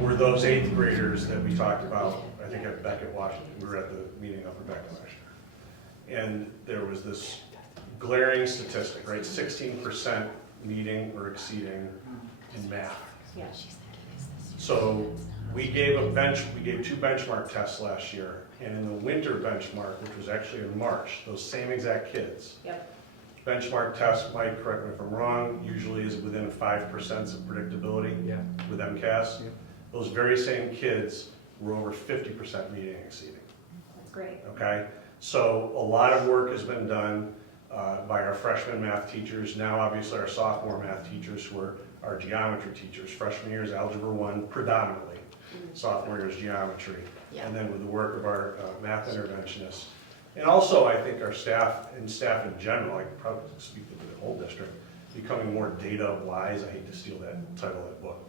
were those 8th graders that we talked about, I think at Beckett, Washington. We were at the meeting up in Beckett last year. And there was this glaring statistic, right? 16% meeting or exceeding in math. Yeah. So we gave 2 benchmark tests last year, and in the winter benchmark, which was actually in March, those same exact kids. Yep. Benchmark test, Mike, correct me if I'm wrong, usually is within 5% of predictability with MCAS. Yeah. Those very same kids were over 50% meeting and exceeding. That's great. Okay, so a lot of work has been done by our freshman math teachers. Now, obviously, our sophomore math teachers who are our geometry teachers. Freshman year is Algebra 1 predominantly. Sophomore year is geometry. Yeah. And then with the work of our math interventionists. And also, I think our staff in general, I could probably speak to the whole district, becoming more data wise. I hate to steal that title of that book,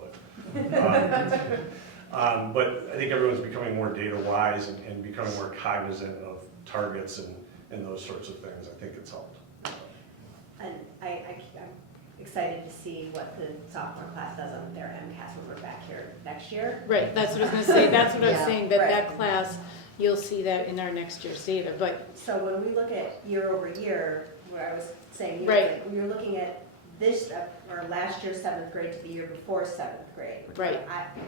but I think everyone's becoming more data wise and becoming more cognizant of targets and those sorts of things. I think it's helped. And I'm excited to see what the sophomore class does on their MCAS when we're back here next year. Right, that's what I was gonna say, that's what I was Yeah. saying, that Right. that class, you'll see that in our next year's data, but, So when we look at year over year, where I was saying, Right. when you're looking at this, or last year's 7th grade to the year before 7th grade. Right.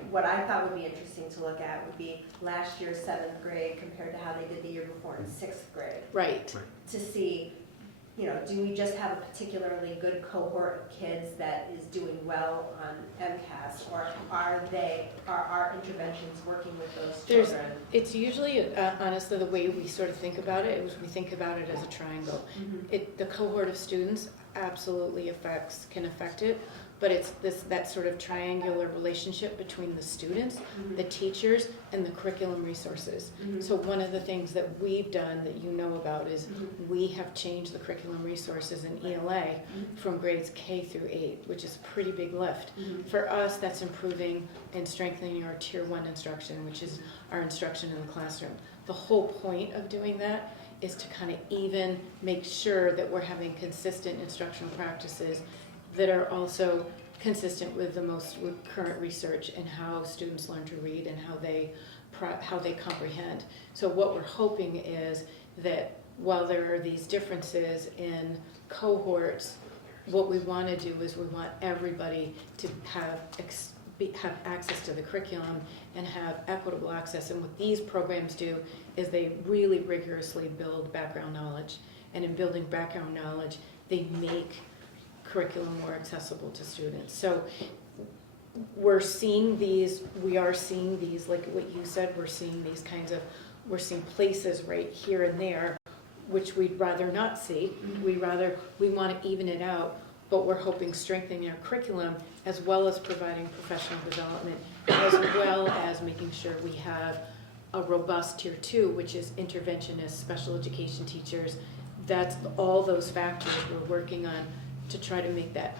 What I thought would be interesting to look at would be last year's 7th grade compared to how they did the year before in 6th grade. right. To see, do we just have a particularly good cohort of kids that is doing well on MCAS, or are our interventions working with those There's- children? It's usually, honestly, the way we sort of think about it is we think about it as a triangle. The cohort of students absolutely can affect it, but it's that sort of triangular relationship between the students, the teachers, and the curriculum resources. So one of the things that we've done that you know about is we have changed the curriculum resources in ELA from grades K through 8, which is a pretty big lift. For us, that's improving and strengthening our Tier 1 instruction, which is our instruction in the classroom. The whole point of doing that is to kind of even make sure that we're having consistent instructional practices that are also consistent with with current research and how students learn to read and how they comprehend. So what we're hoping is that while there are these differences in cohorts, what we want to do is we want everybody to have access to the curriculum and have equitable access. And what these programs do is they really rigorously build background knowledge. And in building background knowledge, they make curriculum more accessible to students. So we are seeing these, like what you said, we're seeing places right here and there, which we'd rather not see. We want to even it out, but we're hoping strengthening our curriculum as well as providing professional development, as well as making sure we have a robust Tier 2, which is interventionists, special education teachers. That's all those factors we're working on to try to make that,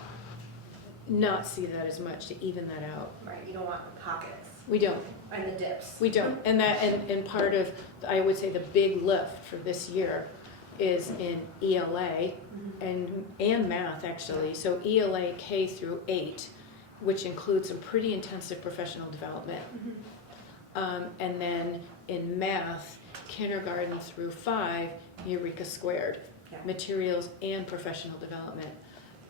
not see that as much, to even that out. Right, you don't want the pockets We don't. and the dips. We don't, and part of, I would say, the big lift for this year is in ELA and math, actually. So ELA K through 8, which includes some pretty intensive professional development. And then in math, kindergarten through 5, Eureka Squared, materials and professional development.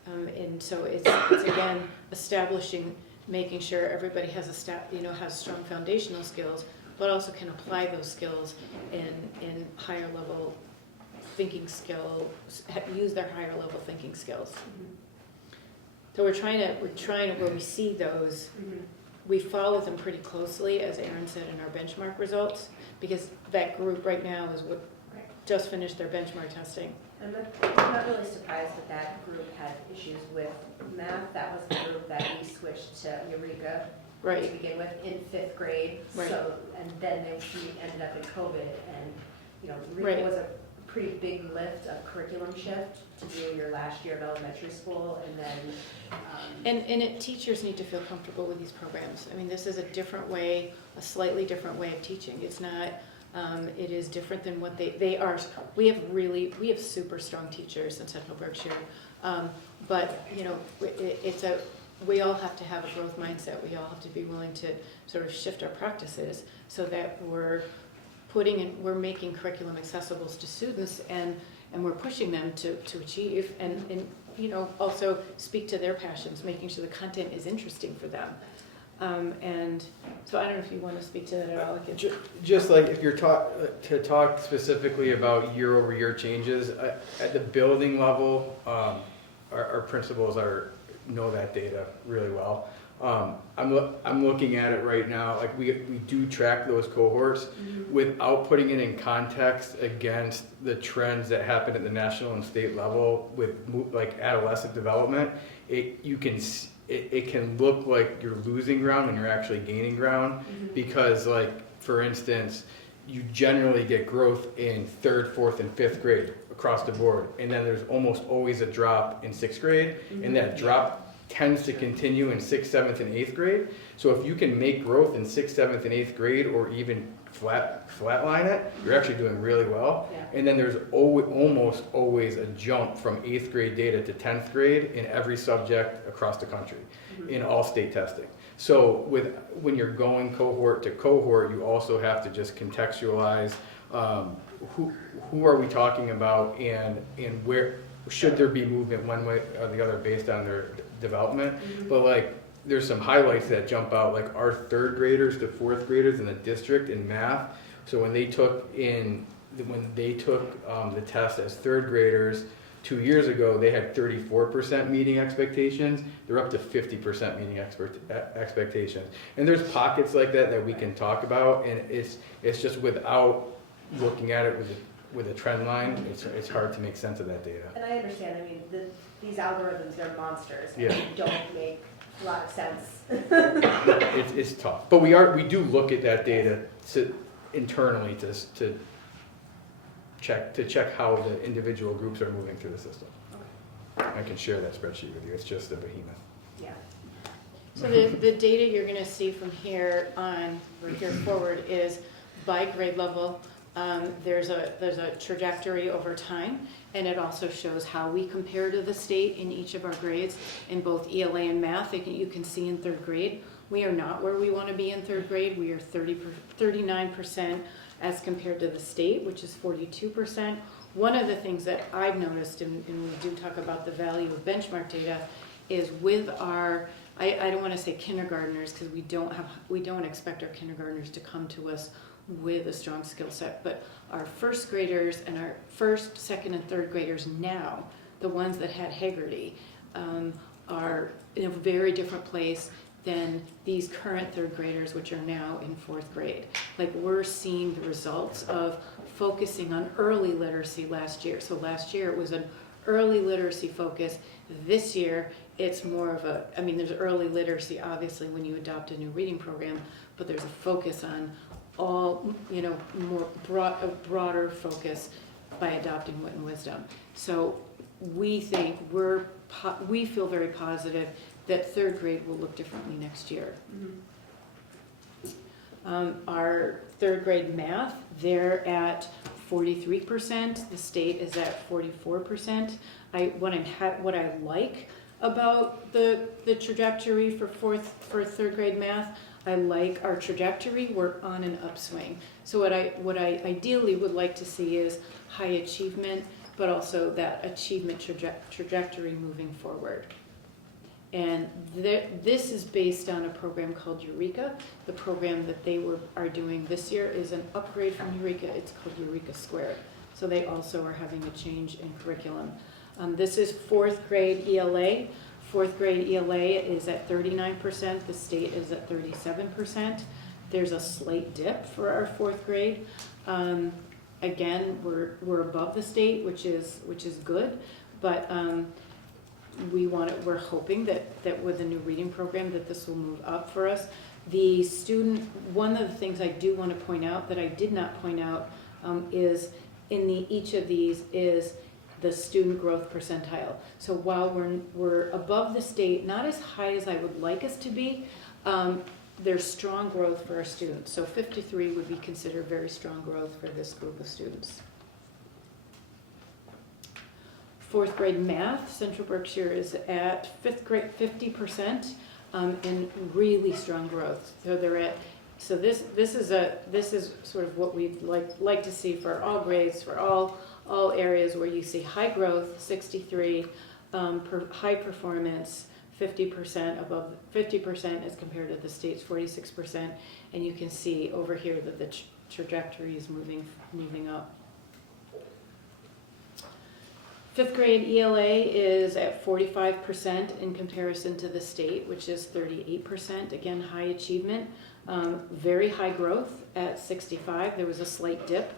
And so it's again establishing, making sure everybody has has strong foundational skills, but also can apply those skills in higher level thinking skills, use their higher level thinking skills. So we're trying to where we see those, we follow them pretty closely, as Aaron said, in our benchmark results, because that group right now is what just finished their benchmark testing. I'm not really surprised that group had issues with math. That was the group that we switched to Eureka to begin with in 5th grade. Right. So, and then we ended up in COVID, and Eureka was a pretty big lift of curriculum shift to do your last year of elementary school, and then, Teachers need to feel comfortable with these programs. I mean, this is a different way, a slightly different way of teaching. It's not, it is different than what they are. We have super strong teachers in Central Berkshire. But, you know, we all have to have a growth mindset. We all have to be willing to sort of shift our practices so that we're making curriculum accessible to students, and we're pushing them to achieve and you know, also speak to their passions, making sure the content is interesting for them. And so I don't know if you want to speak to that at all. Just like if you're to talk specifically about year-over-year changes, at the building level, our principals know that data really well. I'm looking at it right now, like we do track those cohorts without putting it in context against the trends that happen at the national and state level with like adolescent development. It can look like you're losing ground when you're actually gaining ground, because like, for instance, you generally get growth in 3rd, 4th, and 5th grade across the board. And then there's almost always a drop in 6th grade, and that drop tends to continue in 6th, 7th, and 8th grade. So if you can make growth in 6th, 7th, and 8th grade, or even flatline it, you're actually doing really well. Yeah. And then there's almost always a jump from 8th grade data to 10th grade in every subject across the country, in all state testing. So when you're going cohort to cohort, you also have to just contextualize who are we talking about, and where should there be movement one way or the other based on their development. But like, there's some highlights that jump out, like our 3rd graders to 4th graders in the district in math. So when they took the test as 3rd graders 2 years ago, they had 34% meeting expectations. They're up to 50% meeting expectations. And there's pockets like that we can talk about, and it's just without looking at it with a trend line, it's hard to make sense of that data. and I understand, I mean, these algorithms, they're monsters, and Yeah. they don't make a lot of sense. It's tough, but we do look at that data internally to check how the individual groups are moving through the system. I can share that spreadsheet with you. It's just a behemoth. Yeah. So the data you're going to see from here on, or here forward, is by grade level. There's a trajectory over time, and it also shows how we compare to the state in each of our grades in both ELA and math. You can see in 3rd grade, we are not where we want to be in 3rd grade. We are 39% as compared to the state, which is 42%. One of the things that I've noticed, and we do talk about the value of benchmark data, is with our, I don't want to say kindergartners, because we don't expect our kindergartners to come to us with a strong skill set, but our 1st graders and our 1st, 2nd, and 3rd graders now, the ones that had Haggerty, are in a very different place than these current 3rd graders, which are now in 4th grade. Like, we're seeing the results of focusing on early literacy last year. So last year it was an early literacy focus. This year it's more of there's early literacy obviously when you adopt a new reading program, but there's a focus on all, a broader focus by adopting wit and wisdom. So we think we feel very positive that 3rd grade will look differently next year. Our 3rd grade math, they're at 43%. The state is at 44%. What I like about the trajectory for 3rd grade math, I like our trajectory. We're on an upswing. So what I ideally would like to see is high achievement, but also that achievement trajectory moving forward. And this is based on a program called Eureka. The program that they are doing this year is an upgrade from Eureka. It's called Eureka Squared. So they also are having a change in curriculum. This is 4th grade ELA. 4th grade ELA is at 39%. The state is at 37%. There's a slight dip for our 4th grade. Again, we're above the state, which is good, but we're hoping that with the new reading program that this will move up for us. One of the things I do want to point out that I did not point out is in each of these is the student growth percentile. So while we're above the state, not as high as I would like us to be, there's strong growth for our students. So 53 would be considered very strong growth for this group of students. Fourth grade math, Central Berkshire is at fifth grade 50%, and really strong growth. So they're at, so this is sort of what we'd like to see for all grades, for all areas where you see high growth, 63, high performance, 50% above 50% as compared to the state's 46%, and you can see over here that the trajectory is moving up. Fifth grade ELA is at 45% in comparison to the state, which is 38%. Again, high achievement, very high growth at 65. There was a slight dip,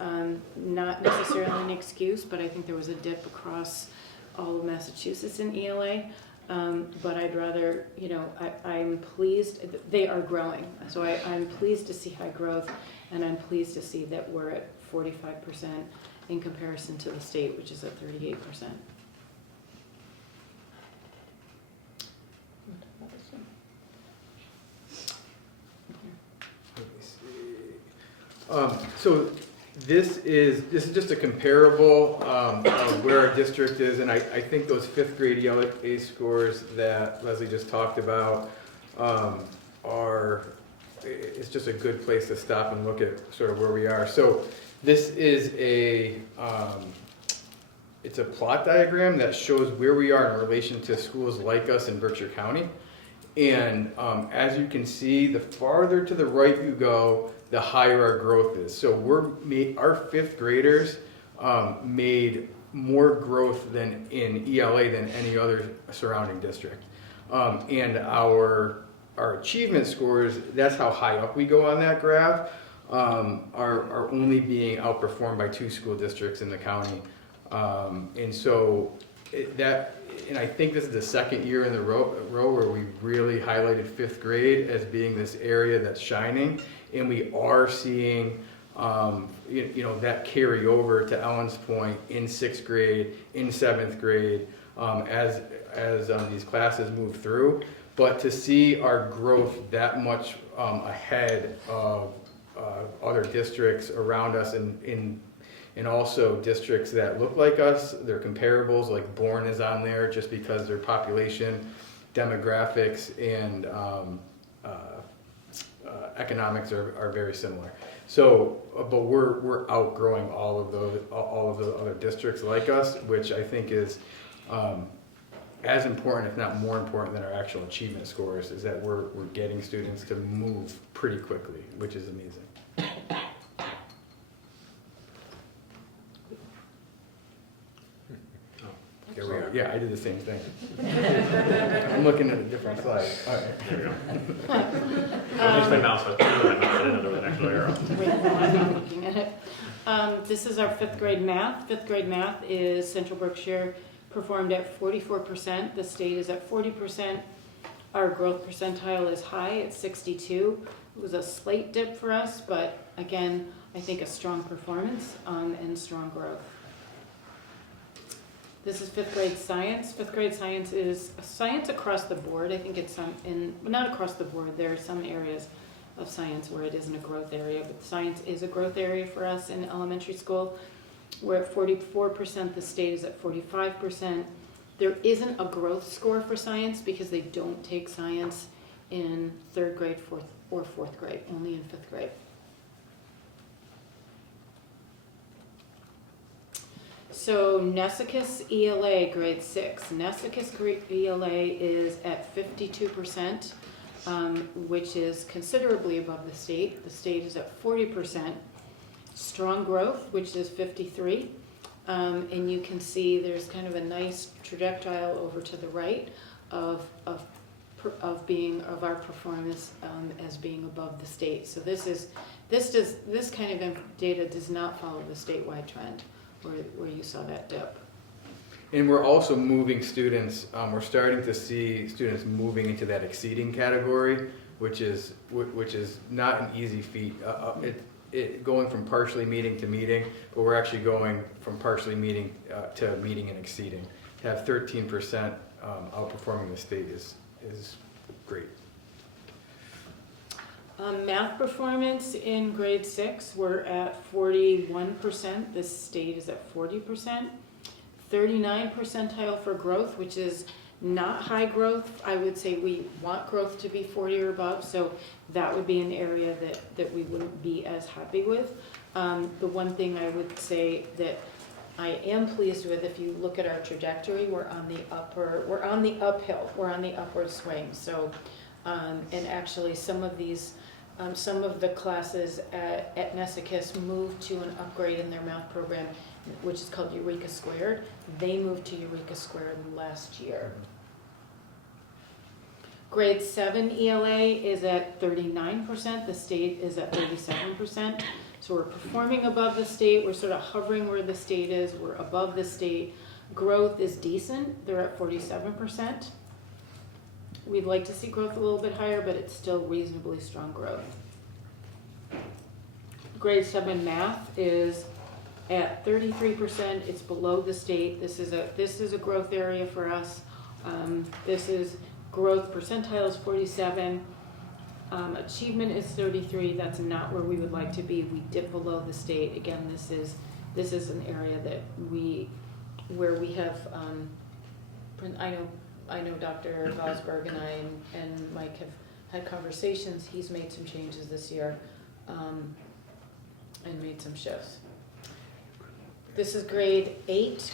not necessarily an excuse, but I think there was a dip across all of Massachusetts in ELA. But I'd rather, I'm pleased, they are growing. So I'm pleased to see high growth, and I'm pleased to see that we're at 45% in comparison to the state, which is at 38%. So this is just a comparable of where our district is, and I think those fifth grade ELA scores that Leslie just talked about it's just a good place to stop and look at sort of where we are. So this is it's a plot diagram that shows where we are in relation to schools like us in Berkshire County. And as you can see, the farther to the right you go, the higher our growth is. So our fifth graders made more growth than in ELA than any other surrounding district. And our achievement scores, that's how high up we go on that graph, are only being outperformed by 2 school districts in the county. And so and I think this is the second year in the row where we really highlighted fifth grade as being this area that's shining, and we are seeing that carry over, to Ellen's point, in sixth grade, in seventh grade, as these classes move through. But to see our growth that much ahead of other districts around us, and also districts that look like us, they're comparables, like Bourne is on there just because their population, demographics, and economics are very similar. So, but we're outgrowing all of the other districts like us, which I think is as important, if not more important, than our actual achievement scores, is that we're getting students to move pretty quickly, which is amazing. There we are. Yeah, I did the same thing. I'm looking at a different slide. All right. There we go. At least my mouse was over the next arrow. Wait, no, I'm not looking at it. This is our fifth grade math. Fifth grade math is Central Berkshire performed at 44%. The state is at 40%. Our growth percentile is high at 62. It was a slight dip for us, but again, I think a strong performance and strong growth. This is fifth grade science. Fifth grade science is science across the board. I think it's not across the board. There are some areas of science where it isn't a growth area, but science is a growth area for us in elementary school. We're at 44%. The state is at 45%. There isn't a growth score for science because they don't take science in third grade, fourth grade, only in fifth grade. So Nessicus ELA grade 6. Nessicus ELA is at 52%, which is considerably above the state. The state is at 40%. Strong growth, which is 53. And you can see there's kind of a nice trajectory over to the right of our performance as being above the state. So this kind of data does not follow the statewide trend where you saw that dip. And we're also moving students. We're starting to see students moving into that exceeding category, which is not an easy feat. going from partially meeting to meeting, but we're actually going from partially meeting to meeting and exceeding. To have 13% outperforming the state is great. Math performance in grade 6, we're at 41%. The state is at 40%. 39 percentile for growth, which is not high growth. I would say we want growth to be 40 or above, so that would be an area that we wouldn't be as happy with. The one thing I would say that I am pleased with, if you look at our trajectory, we're on the uphill, we're on the upward swing. So, and actually some of these, some of the classes at Nesicus moved to an upgrade in their math program, which is called Eureka Squared. They moved to Eureka Squared last year. Grade 7 ELA is at 39%, the state is at 37%. So we're performing above the state, we're sort of hovering where the state is, we're above the state. Growth is decent, they're at 47%. We'd like to see growth a little bit higher, but it's still reasonably strong growth. Grade 7 math is at 33%, it's below the state. This is a growth area for us. This is growth percentile is 47. Achievement is 33. That's not where we would like to be. We dip below the state. Again, this is an area that where we have. I know Dr. Gosberg and I and Mike have had conversations. He's made some changes this year and made some shifts. This is grade 8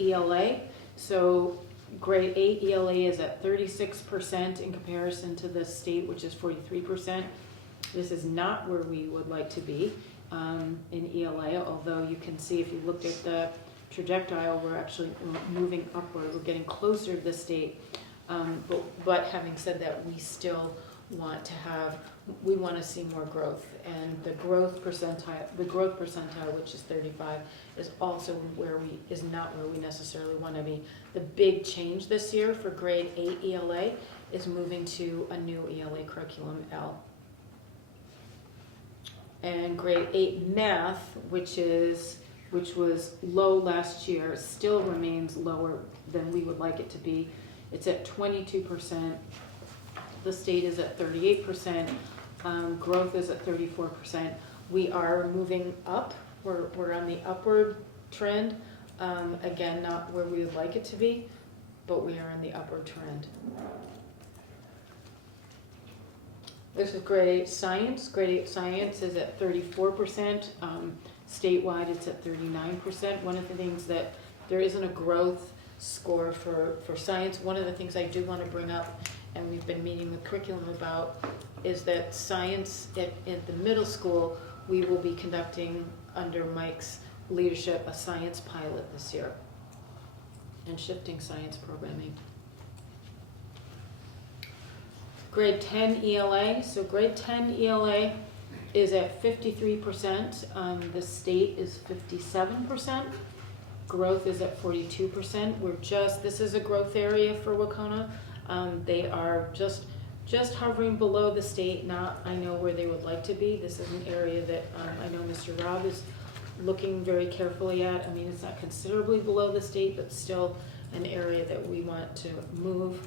ELA. So grade 8 ELA is at 36% in comparison to the state, which is 43%. This is not where we would like to be in ELA, although you can see if you looked at the trajectory, we're actually moving upward. We're getting closer to the state. But having said that, we still want to see more growth. And the growth percentile, which is 35, is also not where we necessarily want to be. The big change this year for grade 8 ELA is moving to a new ELA curriculum, L. And grade 8 math, which was low last year, still remains lower than we would like it to be. It's at 22%. The state is at 38%. Growth is at 34%. We are moving up. We're on the upward trend. Again, not where we would like it to be, but we are on the upward trend. This is grade 8 science. Grade 8 science is at 34%. Statewide, it's at 39%. One of the things that there isn't a growth score for science. One of the things I do want to bring up, and we've been meeting with curriculum about, is that science at the middle school, we will be conducting under Mike's leadership a science pilot this year and shifting science programming. Grade 10 ELA. So grade 10 ELA is at 53%. The state is 57%. Growth is at 42%. This is a growth area for Wacona. They are just hovering below the state, I know where they would like to be. This is an area that I know Mr. Rob is looking very carefully at. I mean, it's not considerably below the state, but still an area that we want to move.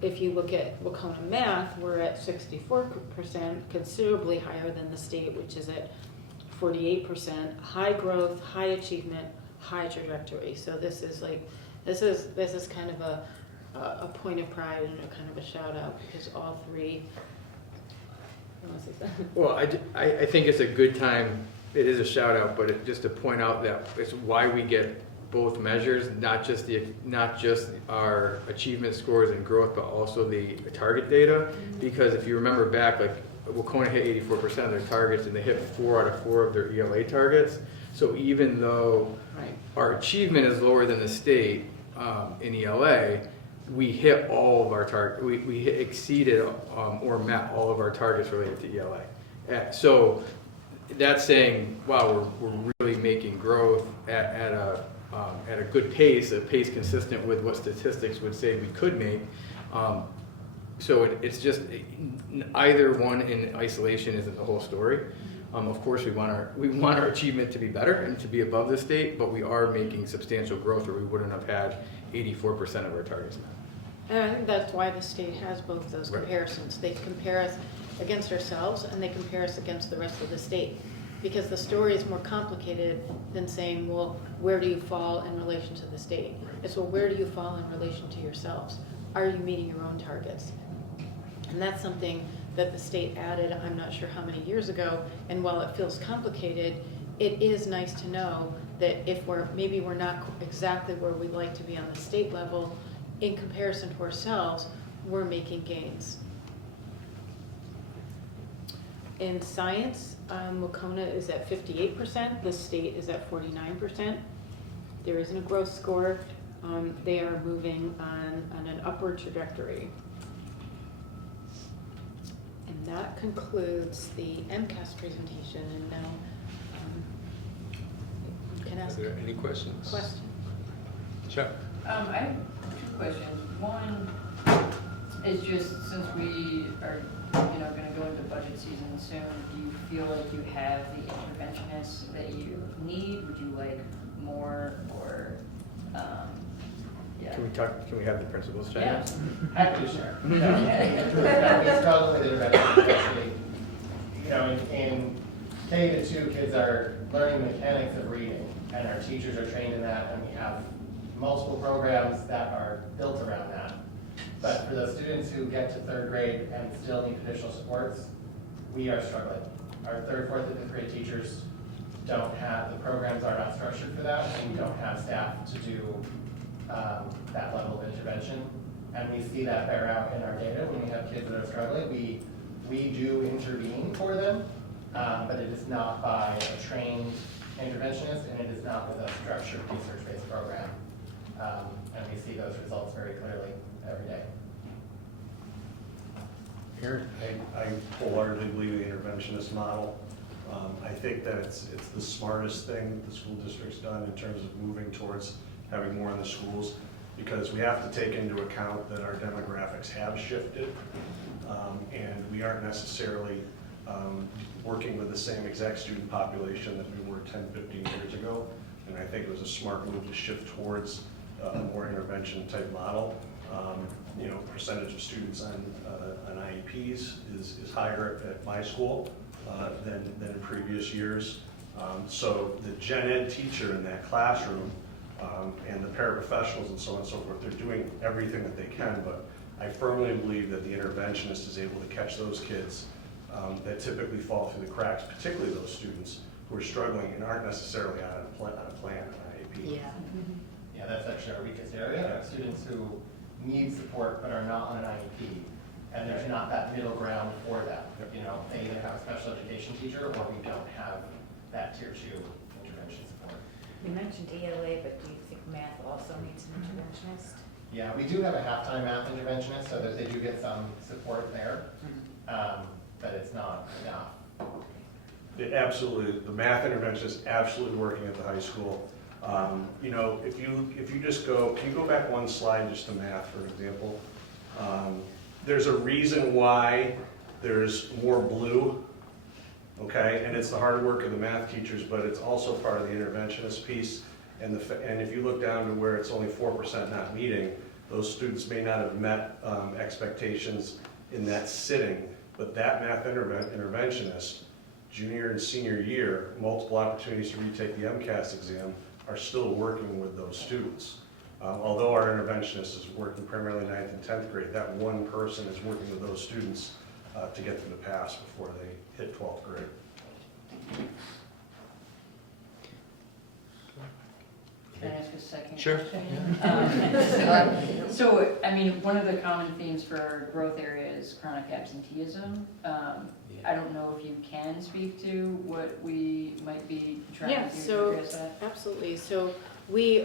If you look at Wacona math, we're at 64%, considerably higher than the state, which is at 48%. High growth, high achievement, high trajectory. So this is kind of a point of pride and a kind of a shout out, because all three. You want to say something? Well, I think it's a good time. It is a shout out, but just to point out that it's why we get both measures, not just our achievement scores and growth, but also the target data. Because if you remember back, like Wacona hit 84% of their targets, and they hit 4 out of 4 of their ELA targets. So even though our achievement is lower than the state in ELA, we hit all of our targets. We exceeded or met all of our targets related to ELA. So that's saying, wow, we're really making growth at a good pace, a pace consistent with what statistics would say we could make. So it's just, either one in isolation isn't the whole story. Of course, we want our achievement to be better and to be above the state, but we are making substantial growth, or we wouldn't have had 84% of our targets met. And I think that's why the state has both those Right. comparisons. They compare us against ourselves and they compare us against the rest of the state. Because the story is more complicated than saying, well, where do you fall in relation to the state? It's, well, where do you fall in relation to yourselves? Are you meeting your own targets? And that's something that the state added, I'm not sure how many years ago, and while it feels complicated, it is nice to know that if maybe we're not exactly where we'd like to be on the state level, in comparison to ourselves, we're making gains. In science, Wacona is at 58%, the state is at 49%. There isn't a growth score. They are moving on an upward trajectory. And that concludes the MCAS presentation, and now you can Are ask there any questions? questions. Chuck? I have two questions. One is just, since we are, gonna go into budget season soon, do you feel like you have the interventionists that you need? Would you like more, or, yeah? Can we have the principals check? Yeah. Happy to share. We struggle with intervention, especially, in K to 2, kids are learning mechanics of reading, and our teachers are trained in that, and we have multiple programs that are built around that. But for those students who get to 3rd grade and still need traditional supports, we are struggling. Our 3rd, 4th, and 5th grade teachers don't have, the programs are not structured for that, and we don't have staff to do that level of intervention. And we see that bear out in our data when we have kids that are struggling. We do intervene for them, but it is not by a trained interventionist, and it is not with a structured research-based program. And we see those results very clearly every day. Aaron? I wholeheartedly believe the interventionist model. I think that it's the smartest thing the school district's done in terms of moving towards having more in the schools, because we have to take into account that our demographics have shifted, and we aren't necessarily working with the same exact student population that we were 10, 15 years ago. And I think it was a smart move to shift towards a more intervention type model. Percentage of students on IEPs is higher at my school than in previous years. So the gen ed teacher in that classroom and the paraprofessionals and so on and so forth, they're doing everything that they can, but I firmly believe that the interventionist is able to catch those kids that typically fall through the cracks, particularly those students who are struggling and aren't necessarily on a plan, an IEP. Yeah. Yeah, that's actually our weakest area, students who need support but are not on an IEP. And there's not that middle ground for them. They either have a special education teacher or we don't have that tier 2 intervention support. You mentioned ELA, but do you think math also needs an interventionist? Yeah, we do have a half-time math interventionist, so that they do get some support there, but it's not enough. It absolutely, the math intervention is absolutely working at the high school. If you just go, can you go back one slide just to math, for example? There's a reason why there's more blue, okay? And it's the hard work of the math teachers, but it's also part of the interventionist piece. And if you look down to where it's only 4% not meeting, those students may not have met expectations in that sitting, but that math interventionist, junior and senior year, multiple opportunities to retake the MCAS exam, are still working with those students. Although our interventionist is working primarily 9th and 10th grade, that one person is working with those students to get them to pass before they hit 12th grade. Can I ask a second Sure. question? So, one of the common themes for our growth area is chronic absenteeism. I don't know if you can speak to what we might be trying to do to address that. Absolutely. So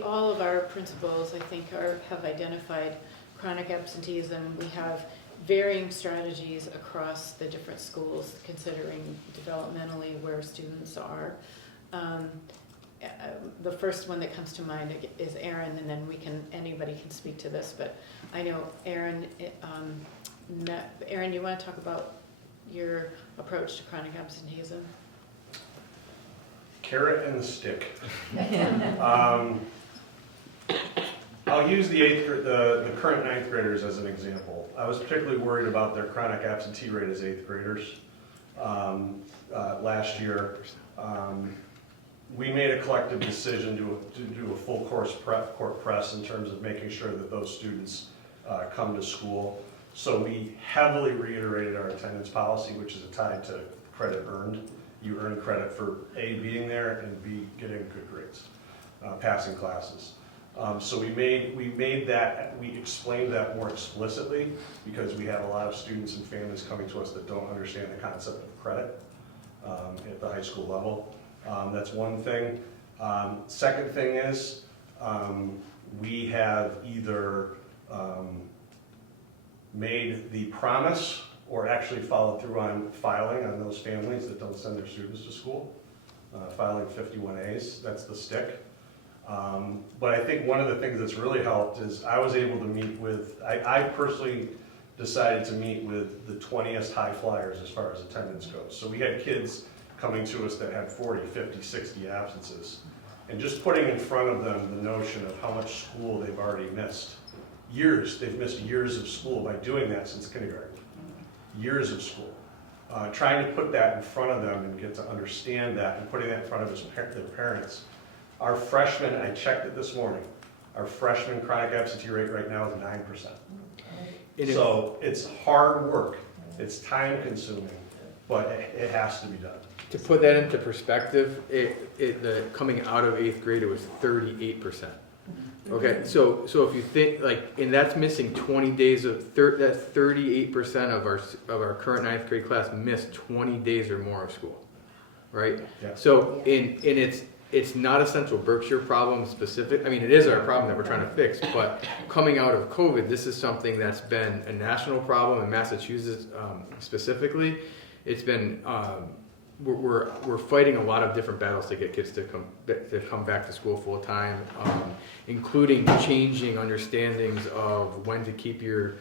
all of our principals, I think, have identified chronic absenteeism. We have varying strategies across the different schools, considering developmentally where students are. The first one that comes to mind is Aaron, and then anybody can speak to this, but I know Aaron Erin, do you want to talk about your approach to chronic absenteeism? Carrot and the stick. I'll use the current ninth graders as an example. I was particularly worried about their chronic absentee rate as eighth graders last year. We made a collective decision to do a full court press in terms of making sure that those students come to school. So we heavily reiterated our attendance policy, which is tied to credit earned. You earn credit for A, being there, and B, getting good grades, passing classes. So we explained that more explicitly because we have a lot of students and families coming to us that don't understand the concept of credit at the high school level. That's one thing. Second thing is we have either made the promise or actually followed through on filing on those families that don't send their students to school. Filing 51As, that's the stick. But I think one of the things that's really helped is I was able to meet with, I personally decided to meet with the 20th high flyers as far as attendance goes. So we had kids coming to us that had 40, 50, 60 absences. And just putting in front of them the notion of how much school they've already missed. They've missed years of school by doing that since kindergarten. Years of school. Trying to put that in front of them and get to understand that and putting that in front of their parents. Our freshmen, I checked it this morning, our freshman chronic absentee rate right now is 9%. So it's hard work, it's time consuming, but it has to be done. To put that into perspective, the coming out of eighth grade, it was 38%. Okay, so if you think and that's missing 20 days of that's 38% of our current ninth grade class missed 20 days or more of school, right? Yeah. So it's not a Central Berkshire problem specific. I mean, it is our problem that we're trying to fix. But coming out of COVID, this is something that's been a national problem in Massachusetts specifically. It's been we're fighting a lot of different battles to get kids to come back to school full time, including changing understandings of when to keep your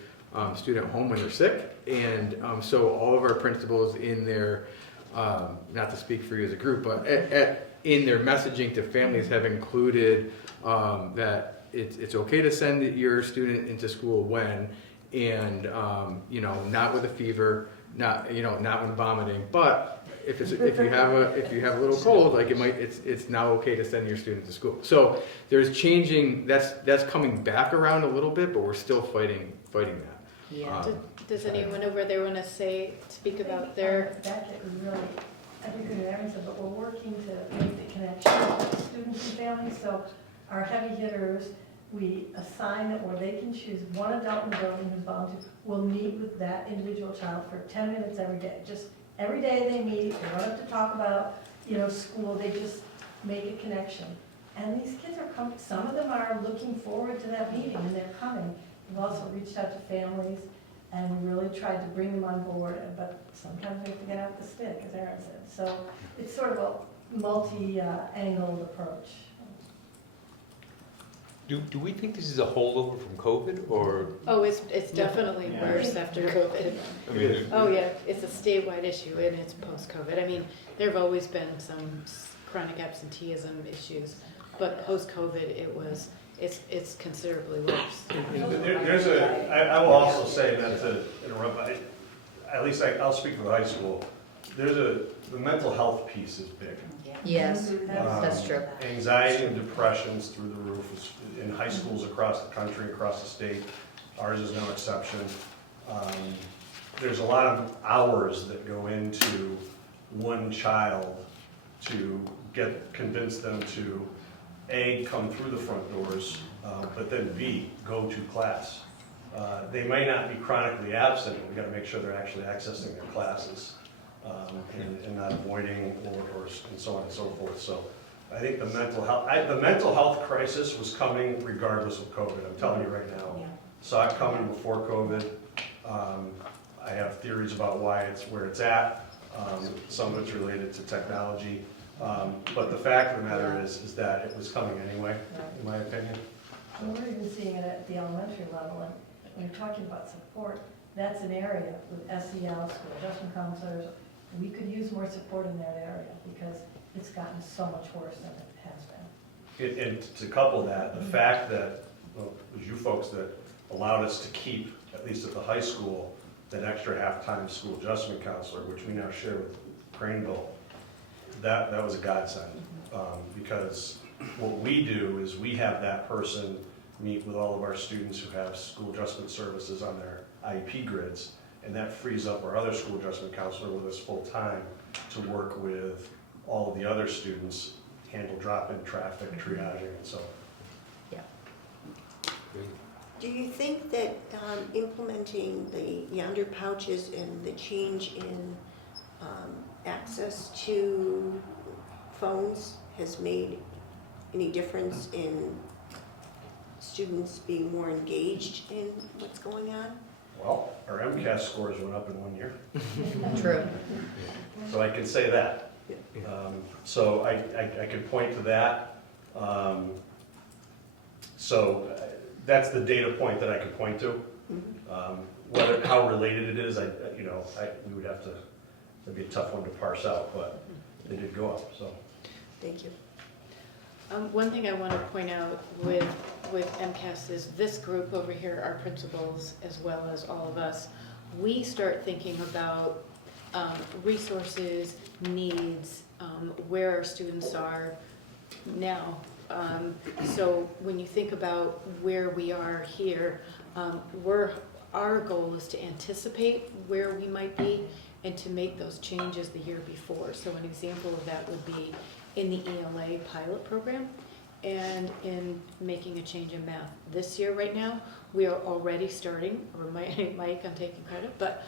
student home when they're sick. And so all of our principals in their, not to speak for you as a group, but in their messaging to families have included that it's okay to send your student into school when, and not with a fever, not when vomiting, but if you have a little cold, it's now okay to send your student to school. So there's changing, that's coming back around a little bit, but we're still fighting that. Yeah. Does anyone over there want to speak about their? That was really, I think good Erin said, but we're working to make the connection with students and families. So our heavy hitters, we assign it where they can choose one adult in the building who's volunteer will meet with that individual child for 10 minutes every day. Just every day they meet, they don't have to talk about, school, they just make a connection. And these kids are coming, some of them are looking forward to that meeting and they're coming. We've also reached out to families and really tried to bring them on board, but sometimes we have to get out the stick, as Erin said. So it's sort of a multi-angled approach. Do we think this is a holdover from COVID, or? Oh, it's definitely worse after COVID. I mean, Oh, yeah, it's a statewide issue and it's post-COVID. I mean, there have always been some chronic absenteeism issues, but post-COVID, it's considerably worse. I will also say, not to interrupt, I'll speak for the high school. The mental health piece is big. Yes, that's true. Anxiety and depressions through the roof in high schools across the country, across the state. Ours is no exception. There's a lot of hours that go into one child to convince them to A, come through the front doors, but then B, go to class. They may not be chronically absent, but we've got to make sure they're actually accessing their classes and not avoiding or and so on and so forth. So I think the mental health crisis was coming regardless of COVID. I'm telling you right now. Saw it coming before COVID. I have theories about why it's where it's at. Some of it's related to technology. But the fact of the matter is that it was coming anyway, in my opinion. And we're even seeing it at the elementary level, and when you're talking about support, that's an area with SEL, school adjustment counselors. We could use more support in that area because it's gotten so much worse than it has been. And to couple that, the fact that, well, it was you folks that allowed us to keep, at least at the high school, that extra half-time school adjustment counselor, which we now share with Craneville, that was a godsend. Because what we do is we have that person meet with all of our students who have school adjustment services on their IEP grids, and that frees up our other school adjustment counselor with us full-time to work with all of the other students, handle drop-in traffic, triaging, and so. Do you think that implementing the yonder pouches and the change in access to phones has made any difference in students being more engaged in what's going on? Well, our MCAS scores went up in 1 year, True. so I can say that. So I could point to that. So that's the data point that I could point to. Whether, how related it is, we would have to, it'd be a tough one to parse out, but they did go up, so. Thank you. One thing I want to point out with MCAS is this group over here, our principals, as well as all of us, we start thinking about resources, needs, where our students are now. So when you think about where we are here, our goal is to anticipate where we might be and to make those changes the year before. So an example of that would be in the ELA pilot program and in making a change in math. This year right now, we are already starting, or Mike, I'm taking credit, but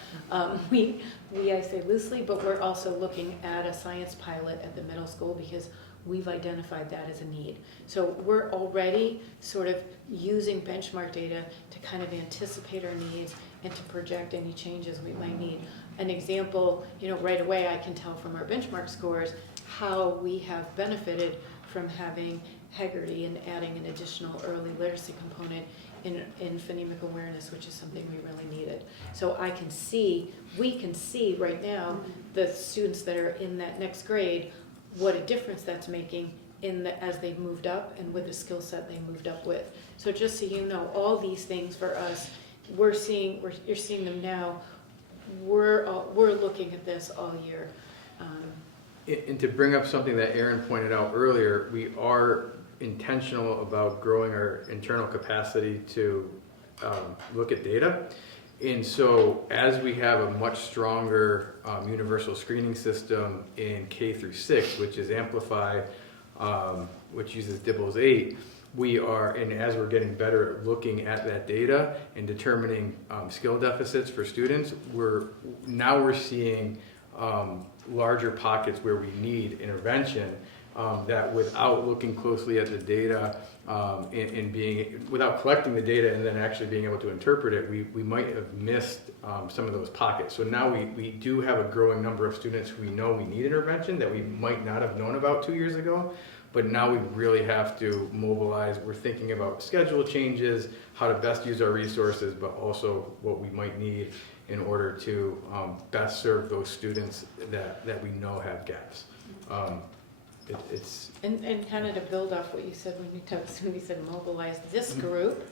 we I say loosely, but we're also looking at a science pilot at the middle school because we've identified that as a need. So we're already sort of using benchmark data to kind of anticipate our needs and to project any changes we might need. An example, right away I can tell from our benchmark scores how we have benefited from having Hegarty and adding an additional early literacy component in phonemic awareness, which is something we really needed. So we can see right now the students that are in that next grade, what a difference that's making as they've moved up and with the skill set they moved up with. So just so you know, all these things for us, you're seeing them now. We're looking at this all year. And to bring up something that Aaron pointed out earlier, we are intentional about growing our internal capacity to look at data. And so as we have a much stronger universal screening system in K through 6, which is Amplify, which uses DIBELS 8, and as we're getting better at looking at that data and determining skill deficits for students, we're seeing larger pockets where we need intervention that without looking closely at the data without collecting the data and then actually being able to interpret it, we might have missed some of those pockets. So now we do have a growing number of students who we know we need intervention that we might not have known about 2 years ago, but now we really have to mobilize. We're thinking about schedule changes, how to best use our resources, but also what we might need in order to best serve those students that we know have gaps. And kind of to build off what you said when you said mobilize, this group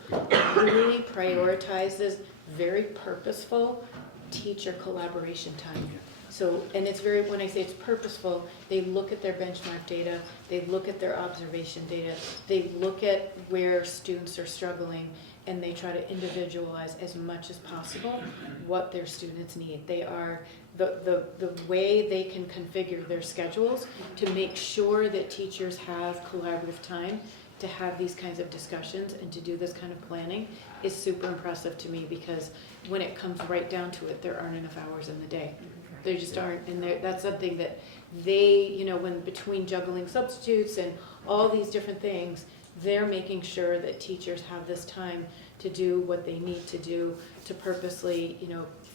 really prioritizes very purposeful teacher collaboration time. So, and it's when I say it's purposeful, they look at their benchmark data, they look at their observation data, they look at where students are struggling, and they try to individualize as much as possible what their students need. They are the way they can configure their schedules to make sure that teachers have collaborative time to have these kinds of discussions and to do this kind of planning is super impressive to me, because when it comes right down to it, there aren't enough hours in the day. There just aren't, and that's something that they, when between juggling substitutes and all these different things, they're making sure that teachers have this time to do what they need to do to purposely,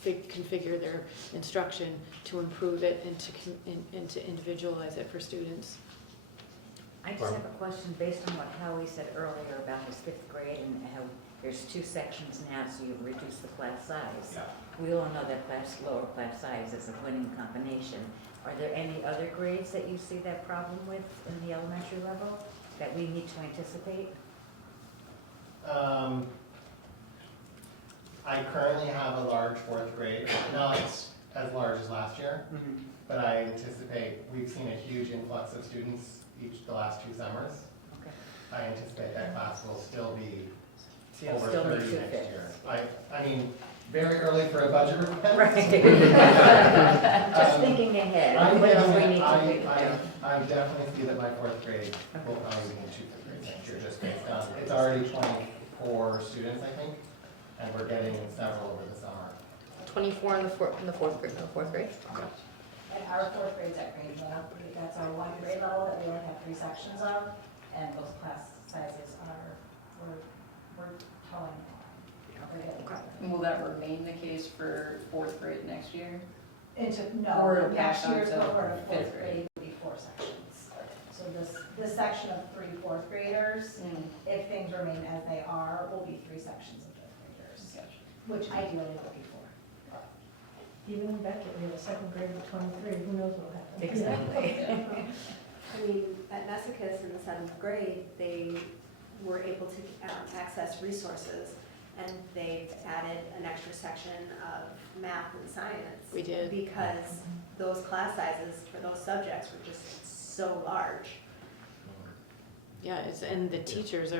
configure their instruction to improve it and to individualize it for students. I just have a question based on what Howie said earlier about his 5th grade and how there's 2 sections now, so you've reduced the class size. Yeah. We all know that lower class size is a winning combination. Are there any other grades that you see that problem with in the elementary level that we need to anticipate? I currently have a large 4th grade, not as large as last year, but I anticipate, we've seen a huge influx of students the last 2 summers. Okay. I anticipate that class will still be So you'll over still 30 need 2 next fifths. year. I mean, very early for a budget request. Right. Just thinking ahead, what else we need to do? I definitely see that my 4th grade will probably be in 2 5th grades next year, just based on, it's already 24 students, I think, and we're getting several over the summer. 24 in the fourth grade. And our 4th grade's at grade level, that's our 1 grade level that we only have 3 sections of, and those class sizes are, we're telling. And will that remain the case for 4th grade next year? No, Or it'll next pass on year's to cohort of 5th 4th grade will be 4 sections. So this section of 3 4th graders, if things remain as they are, will be 3 sections of 5th graders, which ideally would be 4. Even in Beckett, we have a 2nd grade of 23, who knows what will happen. Exactly. I mean, at Messicus in the 7th grade, they were able to access resources, and they've added an extra section of math and science. We did. Because those class sizes for those subjects were just so large. Yeah, and the teachers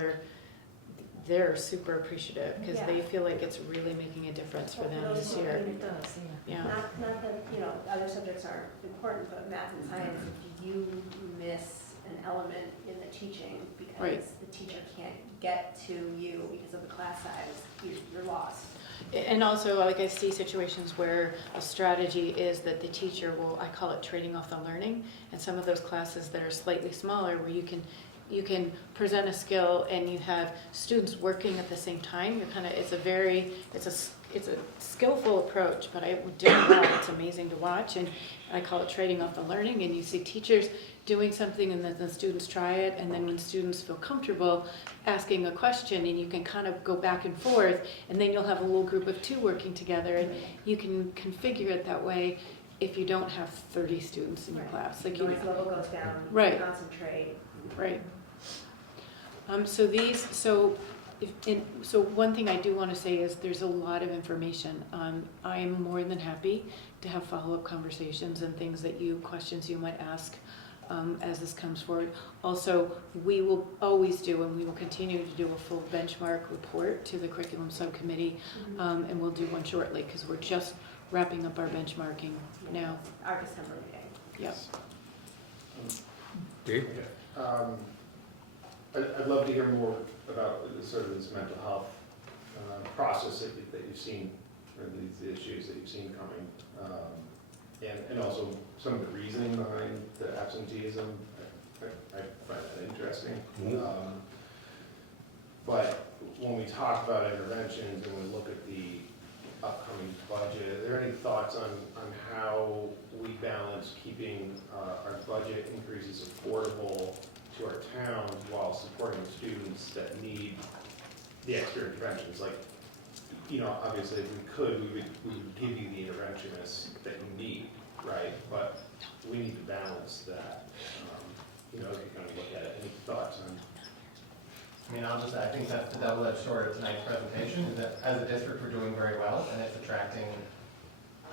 they're super appreciative because they feel like it's really making a difference for them this year. It does, yeah. Not that, other subjects aren't important, but math and science, if you miss an element in the teaching because Right. the teacher can't get to you because of the class size, you're lost. And also, like, I see situations where a strategy is that the teacher will, I call it trading off the learning, and some of those classes that are slightly smaller where you can present a skill and you have students working at the same time. It's a skillful approach, but I do it well. It's amazing to watch, and I call it trading off the learning. And you see teachers doing something, and then the students try it, and then when students feel comfortable asking a question, and you can kind of go back and forth, and then you'll have a little group of 2 working together, and you can configure it that way. If you don't have 30 students in your class, like Noise level goes down, Right. concentrate. Right. So one thing I do want to say is there's a lot of information. I am more than happy to have follow-up conversations and questions you might ask as this comes forward. Also, we will always do, and we will continue to do a full benchmark report to the curriculum subcommittee, and we'll do one shortly because we're just wrapping up our benchmarking now. Our December meeting. Yes. Dave? I'd love to hear more about sort of this mental health process that you've seen, or these issues that you've seen coming, and also some of the reasoning behind the absenteeism. I find that interesting. But when we talk about interventions and we look at the upcoming budget, are there any thoughts on how we balance keeping our budget increases affordable to our towns while supporting students that need the extra interventions? Like, obviously if we could, we would give you the interventionists that you need, right? But we need to balance that, if you kind of look at it. Any thoughts on? I mean, I think that's the double-edged sword of tonight's presentation, is that as a district, we're doing very well, and it's attracting,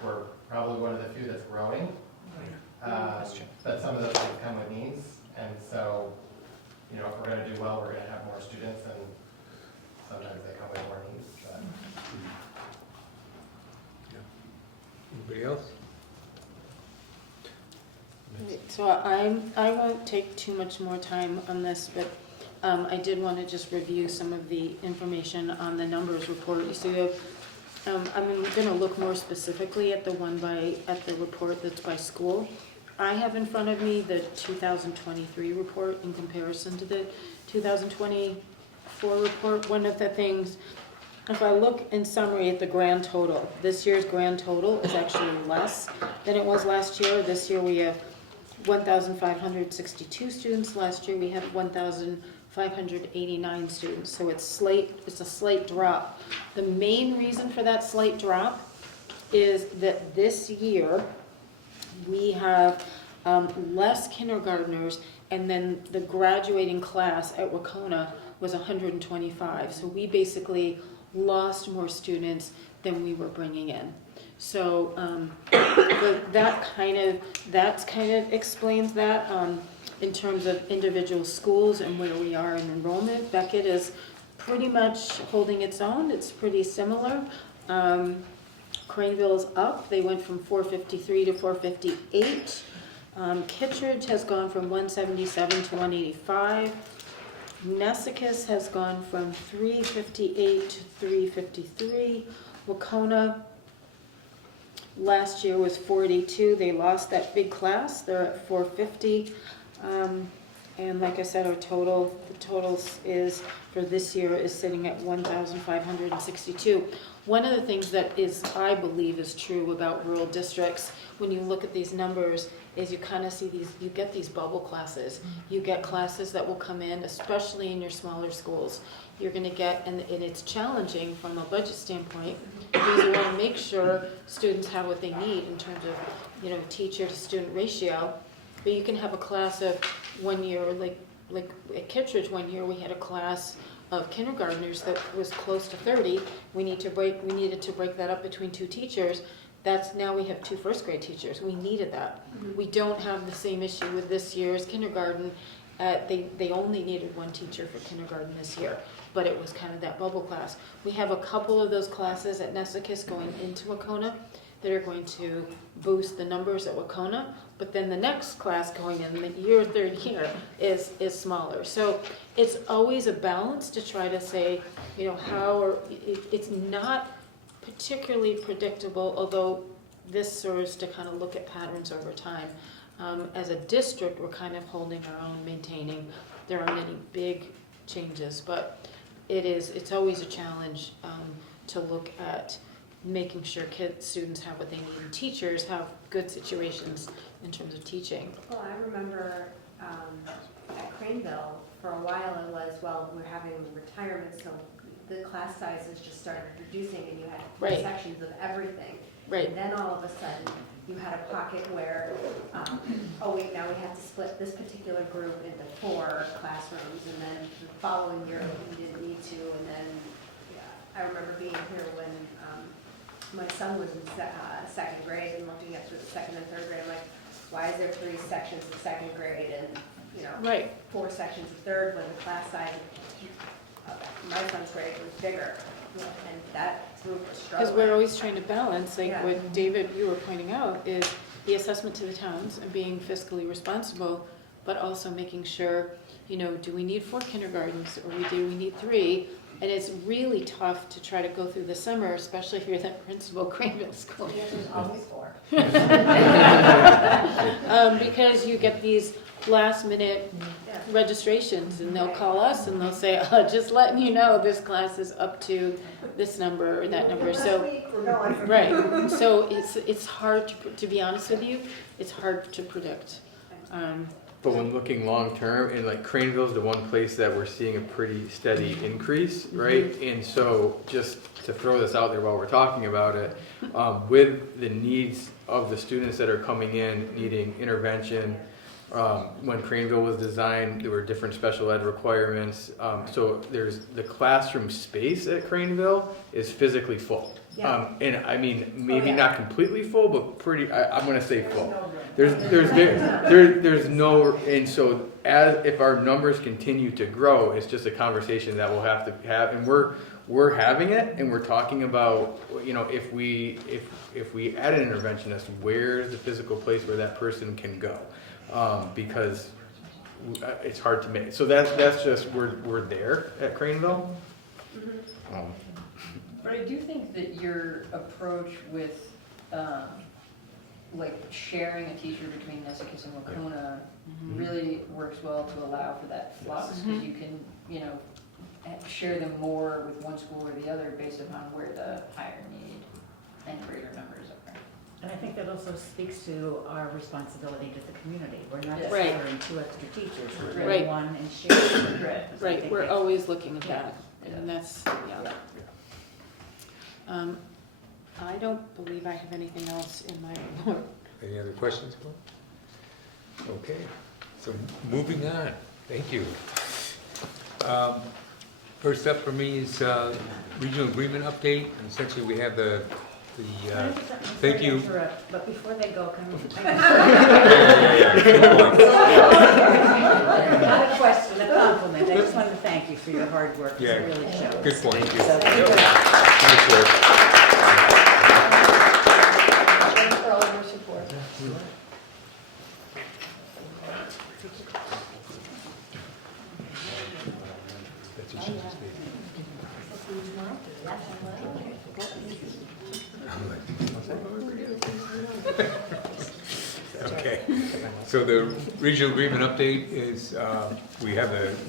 we're probably one of the few that's growing. But some of those things come with needs, and so, if we're gonna do well, we're gonna have more students, and sometimes they come with more needs. Anybody else? So I won't take too much more time on this, but I did want to just review some of the information on the numbers report. You see, I'm going to look more specifically at the report that's by school. I have in front of me the 2023 report in comparison to the 2024 report. One of the things, if I look in summary at the grand total, this year's grand total is actually less than it was last year. This year we have 1,562 students. Last year, we had 1,589 students, so it's a slight drop. The main reason for that slight drop is that this year, we have less kindergartners, and then the graduating class at Wacona was 125. So we basically lost more students than we were bringing in. So that kind of explains that in terms of individual schools and where we are in enrollment. Beckett is pretty much holding its own. It's pretty similar. Craneville's up. They went from 453 to 458. Kittredge has gone from 177 to 185. Nessicus has gone from 358 to 353. Wacona last year was 482. They lost that big class. They're at 450. And like I said, the totals is for this year is sitting at 1,562. One of the things that I believe is true about rural districts, when you look at these numbers, is you kind of see you get these bubble classes. You get classes that will come in, especially in your smaller schools. You're going to get, and it's challenging from a budget standpoint, because you want to make sure students have what they need in terms of, teacher to student ratio. But you can have a class of 1 year, like at Kittredge 1 year, we had a class of kindergartners that was close to 30. We needed to break that up between 2 teachers. Now we have 2 first grade teachers. We needed that. We don't have the same issue with this year's kindergarten. They only needed 1 teacher for kindergarten this year, but it was kind of that bubble class. We have a couple of those classes at Nessicus going into Wacona that are going to boost the numbers at Wacona, but then the next class going in the third year is smaller. So it's always a balance to try to say, it's not particularly predictable, although this serves to kind of look at patterns over time. As a district, we're kind of holding our own, maintaining. There aren't any big changes, but it's always a challenge to look at making sure students have what they need, and teachers have good situations in terms of teaching. Well, I remember at Craneville, for a while it was, we're having retirement, so the class sizes just started reducing, and you had 4 sections of everything. Right. And then all of a sudden, you had a pocket where, now we have to split this particular group into 4 classrooms, and then the following year, we didn't need to, and then, I remember being here when my son was in 2nd grade and looking at through the 2nd and 3rd grade, I'm like, why is there 3 sections of 2nd grade and, 4 sections of 3rd when the class size of my son's grade was bigger? And that group was struggling. Because we're always trying to balance, what David, you were pointing out, is the assessment to the towns and being fiscally responsible, but also making sure, do we need 4 kindergartens, or do we need 3? And it's really tough to try to go through the summer, especially if you're the principal Craneville School. The answer is always 4. Because you get these last minute registrations, and they'll call us and they'll say, just letting you know, this class is up to this number or that number. So, right. So it's hard to be honest with you, it's hard to predict. But when looking long term, and like Craneville's the one place that we're seeing a pretty steady increase, right? And so just to throw this out there while we're talking about it, with the needs of the students that are coming in needing intervention, when Craneville was designed, there were different special ed requirements. So there's the classroom space at Craneville is physically full. Yeah. And I mean, maybe not completely full, but pretty, I'm gonna say full. There's no, and so if our numbers continue to grow, it's just a conversation that we'll have to have, and we're having it, and we're talking about, if we add an interventionist, where's the physical place where that person can go? Because it's hard to make. So that's just, we're there at Craneville. But I do think that your approach with, sharing a teacher between Nessicus and Wacona really works well to allow for that flux, because you can, share them more with one school or the other based upon where the higher need and greater numbers are. And I think that also speaks to our responsibility to the community. We're not just Right. hiring 2 extra teachers, we're Right. bringing one and sharing. Right, we're always looking at that, and that's, yeah. I don't believe I have anything else in my report. Any other questions? Okay, so moving on, thank you. First up for me is regional agreement update, and essentially we have the thank you. But before they go, can we? Not a question, a compliment. I just wanted to thank you for your hard work. Yeah, It really shows. good point. Thank you. So, thank you. Nice work. Thanks for all of your support. That's what she just did. Okay, so the regional agreement update is, we're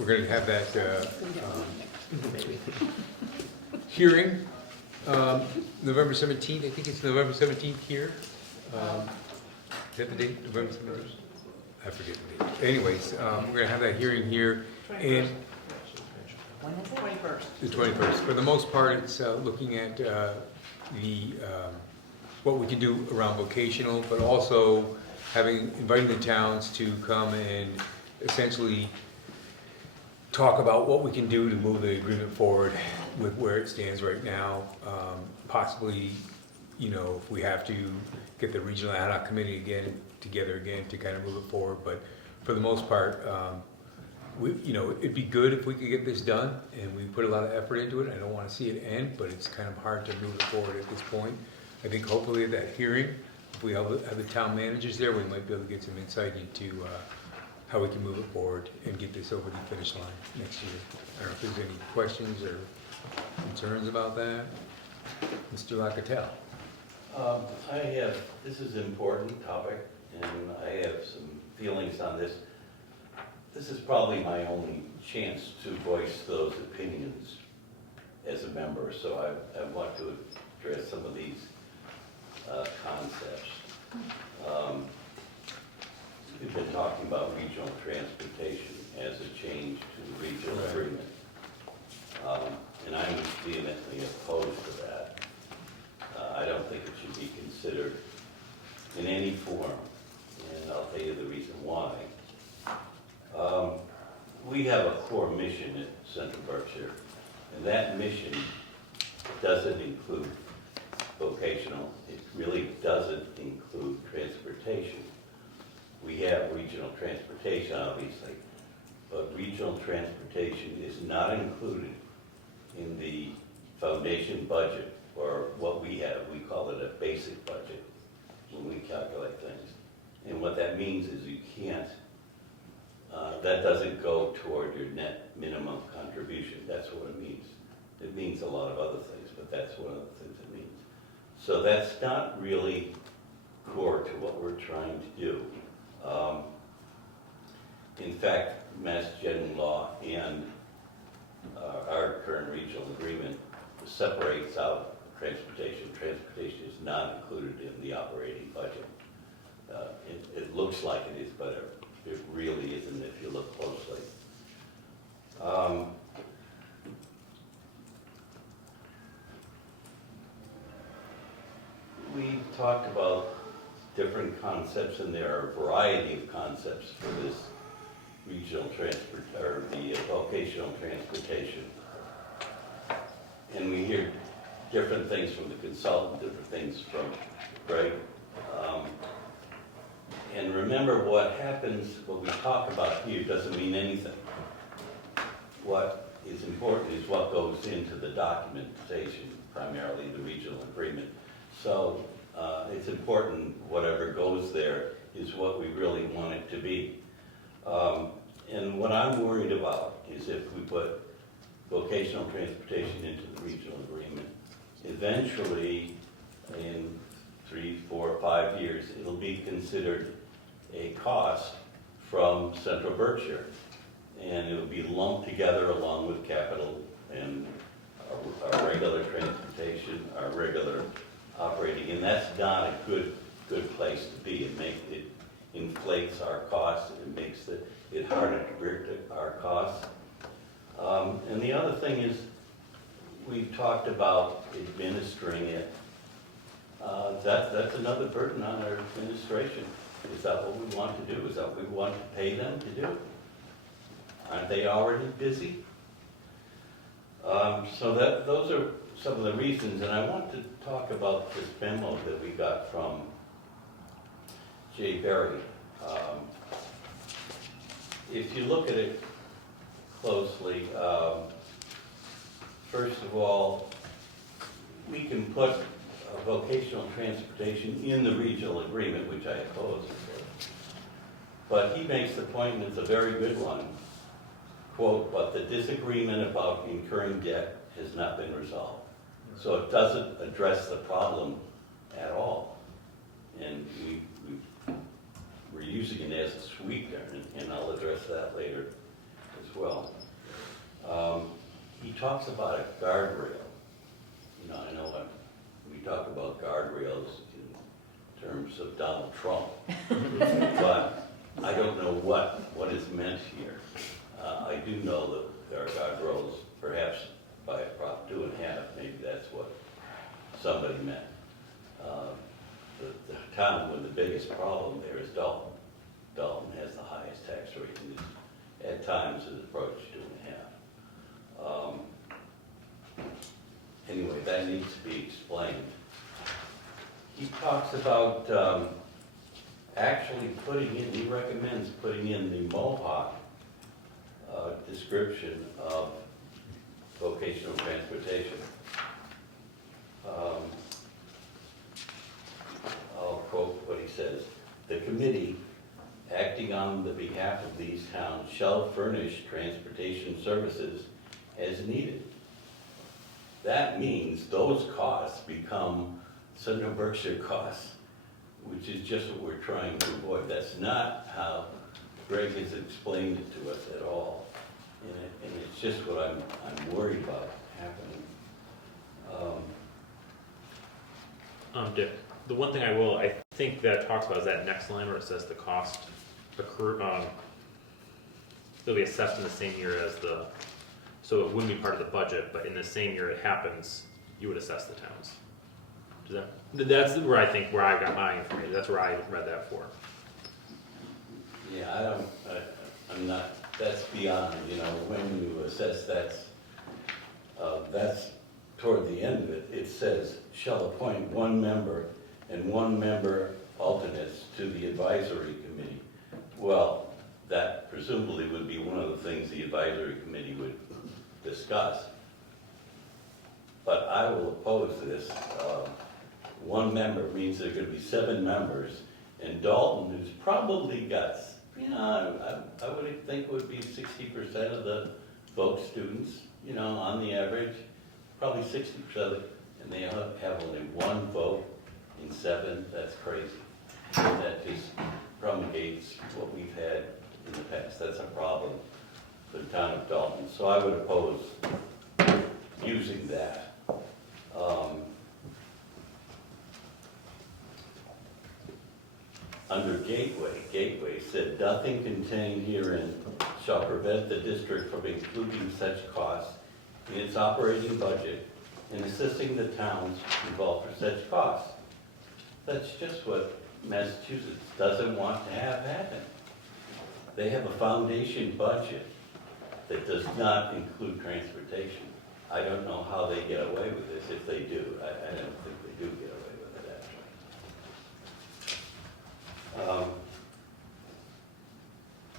gonna have that, hearing, November 17th, I think it's November 17th here. Is that the date, November 17th? I forget the date. Anyways, we're gonna have that hearing here, and When is it? 21st. the 21st. For the most part, it's looking at what we can do around vocational, but also inviting the towns to come and essentially talk about what we can do to move the agreement forward with where it stands right now. Possibly, if we have to get the regional ad hoc committee together again to kind of move it forward. But for the most part, it'd be good if we could get this done, and we put a lot of effort into it. I don't want to see it end, but it's kind of hard to move it forward at this point. I think hopefully at that hearing, if we have the town managers there, we might be able to get some insight into how we can move it forward and get this over the finish line next year. I don't know if there's any questions or concerns about that. Mr. Locatell. This is an important topic, and I have some feelings on this. This is probably my only chance to voice those opinions as a member, so I want to address some of these concepts. We've been talking about regional transportation as a change to the regional agreement, and I'm vehemently opposed to that. I don't think it should be considered in any form, and I'll tell you the reason why. We have a core mission at Central Berkshire, and that mission doesn't include vocational. It really doesn't include transportation. We have regional transportation, obviously, but regional transportation is not included in the foundation budget, or what we have. We call it a basic budget when we calculate things. And what that means is you can't, that doesn't go toward your net minimum contribution. That's what it means. It means a lot of other things, but that's one of the things it means. So that's not really core to what we're trying to do. In fact, Mass General Law and our current regional agreement separates out transportation. Transportation is not included in the operating budget. It looks like it is, but it really isn't if you look closely. We talked about different concepts, and there are a variety of concepts for this regional the vocational transportation. And we hear different things from the consultant, different things from Greg. And remember, what happens, what we talk about here doesn't mean anything. What is important is what goes into the documentation, primarily the regional agreement. So it's important whatever goes there is what we really want it to be. And what I'm worried about is if we put vocational transportation into the regional agreement, eventually in 3, 4, 5 years, it'll be considered a cost from Central Berkshire. And it will be lumped together along with capital and our regular transportation, our regular operating. And that's not a good other thing is, we've talked about administering it. That's another burden on our administration. Is that what we want to do? Is that what we want to pay them to do? Aren't they already busy? So those are some of the reasons, and I want to talk about this memo that we got from Jay Berry. If you look at it closely, first of all, we can put vocational transportation in the regional agreement, which I oppose, of course. But he makes the point, and it's a very good one, quote, "but the disagreement about incurring debt has not been resolved." So it doesn't address the problem at all. And we're using it as a sweetener, and I'll address that later as well. He talks about a guardrail. You know, I know when we talk about guardrails in terms of Donald Trump, but I don't know what is meant here. I do know that there are guardrails, perhaps by a Prop 2.5, maybe that's what somebody meant. The town with the biggest problem there is Dalton. Dalton has the highest tax rate, and at times has approached 2.5. Anyway, that needs to be explained. He talks about actually putting in, he recommends putting in the Mohawk description of vocational transportation. I'll quote what he says. "The committee, acting on the behalf of these towns, shall furnish transportation services as needed." That means those costs become Central Berkshire costs, which is just what we're trying to avoid. That's not how Greg has explained it to us at all. And it's just what I'm worried about happening. Dick, the one thing I think that talks about is that next line where it says the cost accrue, they'll be assessed in the same year as so it wouldn't be part of the budget, but in the same year it happens, you would assess the towns. That's where I got my information. That's where I read that for. Yeah, I'm not, that's beyond, you know, when you assess that's toward the end of it. It says, "shall appoint one member and one member alternates to the advisory committee." Well, that presumably would be one of the things the advisory committee would discuss. But I will oppose this. One member means there are going to be 7 members, and Dalton, who's probably got, you know, I would think would be 60% of the vote students, you know, on the average, probably 60% of it, and they have only 1 vote in 7. That's crazy. That just promulgates what we've had in the past. That's a problem for the town of Dalton. So I would oppose using that. Under Gateway said, "nothing contained herein shall prevent the district from including such costs in its operating budget and assisting the towns involved for such costs." That's just what Massachusetts doesn't want to have happen. They have a foundation budget that does not include transportation. I don't know how they get away with this, if they do. I don't think they do get away with it, actually.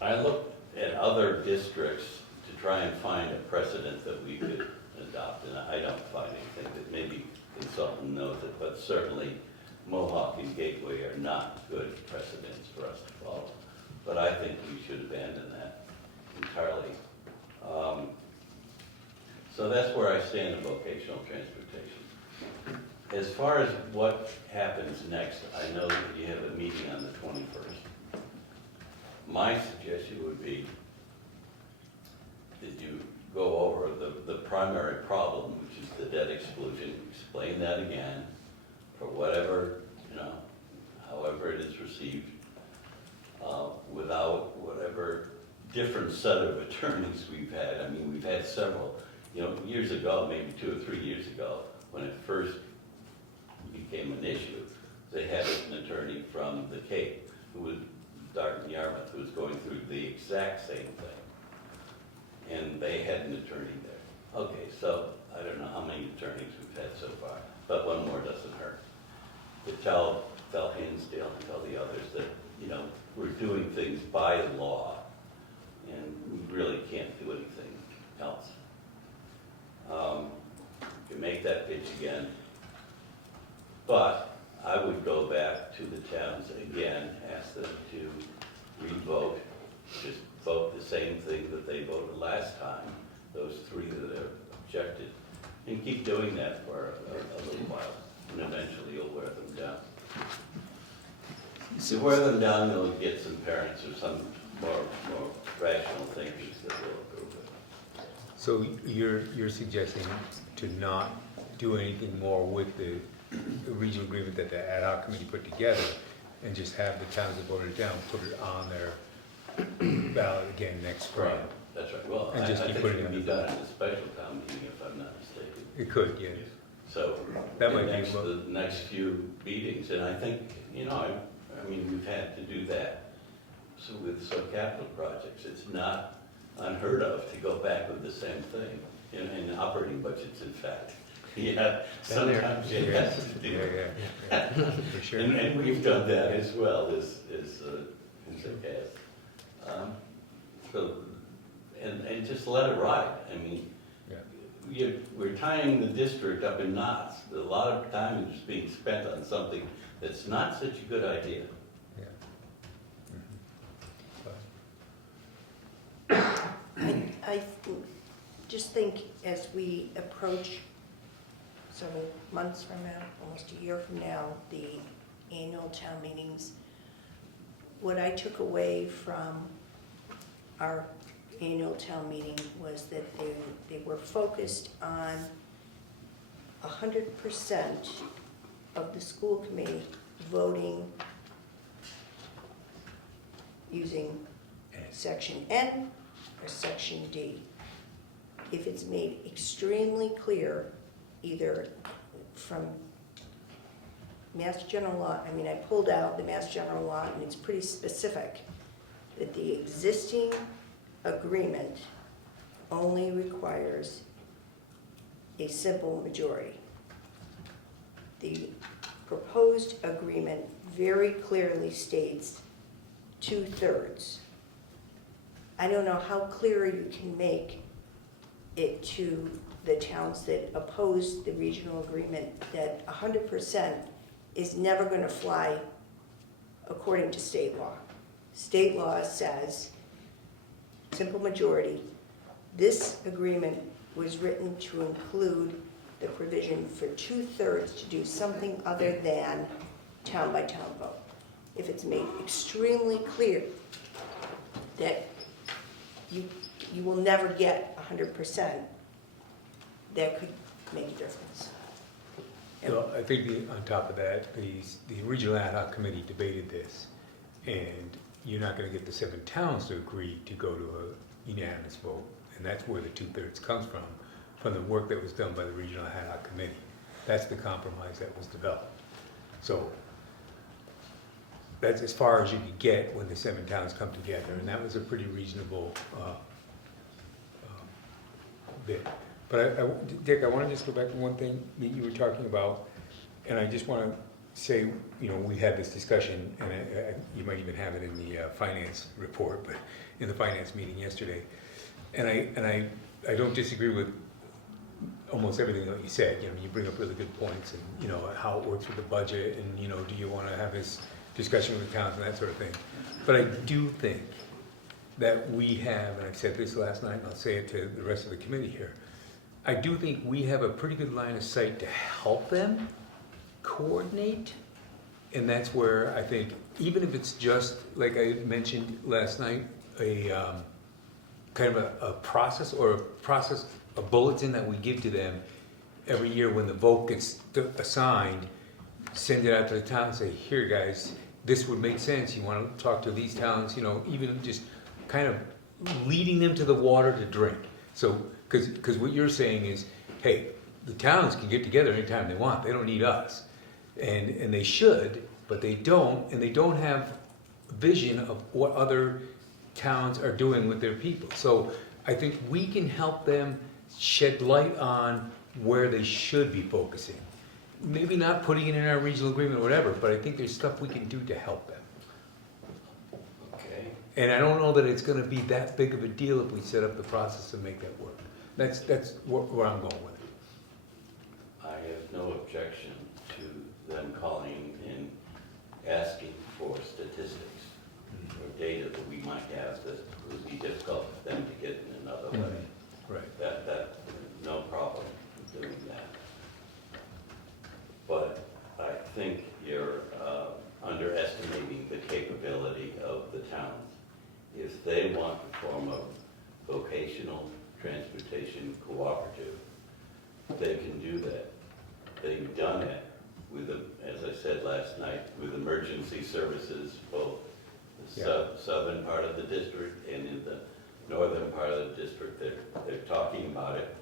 I looked at other districts to try and find a precedent that we could adopt, and I don't find anything. That maybe consultant knows it, but certainly Mohawk and Gateway are not good precedents for us to follow. But I think we should abandon that entirely. So that's where I stand in vocational transportation. As far as what happens next, I know that you have a meeting on the 21st. My suggestion would be that you go over the primary problem, which is the debt exclusion, explain that again, for whatever, you know, however it is received, without whatever different set of attorneys we've had. I mean, we've had several You know, years ago, maybe 2 or 3 years ago, when it first became an issue, they had an attorney from the Cape, who was Dalton Yarmouth, who was going through the exact same thing. And they had an attorney there. Okay, so I don't know how many attorneys we've had so far, but one more doesn't hurt. To tell Hinsdale and tell the others that, you know, we're doing things by law, and we really can't do anything else. You can make that pitch again, but I would go back to the towns again, ask them to re-vote, just vote the same thing that they voted last time, those 3 that have objected, and keep doing that for a little while, and eventually you'll wear them down. If you wear them down, you'll get some parents or some more rational thinkers that will approve it. So you're suggesting to not do anything more with the regional agreement that the ad hoc committee put together, and just have the towns that voted down put it on their ballot again next spring? Right, that's right. Well, And I just think keep it putting can it be on. done in a special town meeting, if I'm not mistaken. It could, yeah. So, That might be the next few meetings, and I think, you know, I mean, we've had to do that. So with some capital projects, it's not unheard of to go back with the same thing, in operating budgets, in fact. Yeah, sometimes you have to do it. Yeah, for sure. And we've done that as well, as a cast. So, and just let it ride. I mean, we're tying the district up in knots. A lot of time is being spent on something that's not such a good idea. I just think as we approach several months from now, almost a year from now, the annual town meetings, what I took away from our annual town meeting was that they were focused on 100% of the school committee voting using section N or section D. If it's made extremely clear, either from Mass General Law, I mean, I pulled out the Mass General Law and it's pretty specific, that the existing agreement only requires a simple majority. The proposed agreement very clearly states 2/3. I don't know how clear you can make it to the towns that oppose the regional agreement that 100% is never going to fly according to state law. State law says simple majority. This agreement was written to include the provision for 2/3 to do something other than town by town vote. If it's made extremely clear that you will never get 100%, that could make a difference. Well, I think on top of that, the regional ad hoc committee debated this, and you're not going to get the 7 towns to agree to go to a unanimous vote, and that's where the 2/3 comes from the work that was done by the regional ad hoc committee. That's the compromise that was developed. So that's as far as you could get when the 7 towns come together, and that was a pretty reasonable bit. But Dick, I want to just go back to one thing that you were talking about, and I just want to say, you know, we had this discussion, and you might even have it in the finance report, but in the finance meeting yesterday, and I don't disagree with almost everything that you said. You know, you bring up really good points, and you know how it works with the budget, and you know, do you want to have this discussion with the towns and that sort of thing. But I do think that we have, and I said this last night, and I'll say it to the rest of the committee here, I do think we have a pretty good line of sight to help them coordinate, and that's where I think, even if it's just, like I mentioned last night, a kind of a process, a bulletin that we give to them every year when the vote gets assigned, send it out to the town and say, here guys, this would make sense, you want to talk to these towns, you know, even just kind of leading them to the water to drink. So Because what you're saying is, hey, the towns can get together anytime they want, they don't need us. And they should, but they don't, and they don't have vision of what other towns are doing with their people. So I think we can help them shed light on where they should be focusing. Maybe not putting it in our regional agreement or whatever, but I think there's stuff we can do to help them. Okay. And I don't know that it's gonna be that big of a deal if we set up the process to make that work. That's where I'm going with it. I have no objection to them calling and asking for statistics or data that we might have that would be difficult for them to get in another way. Right. That, no problem doing that. But I think you're underestimating the capability of the towns. If they want to form a vocational transportation cooperative, they can do that. They've done it with, as I said last night, with emergency services, both the southern part of the district and in the northern part of the district. They're talking about it.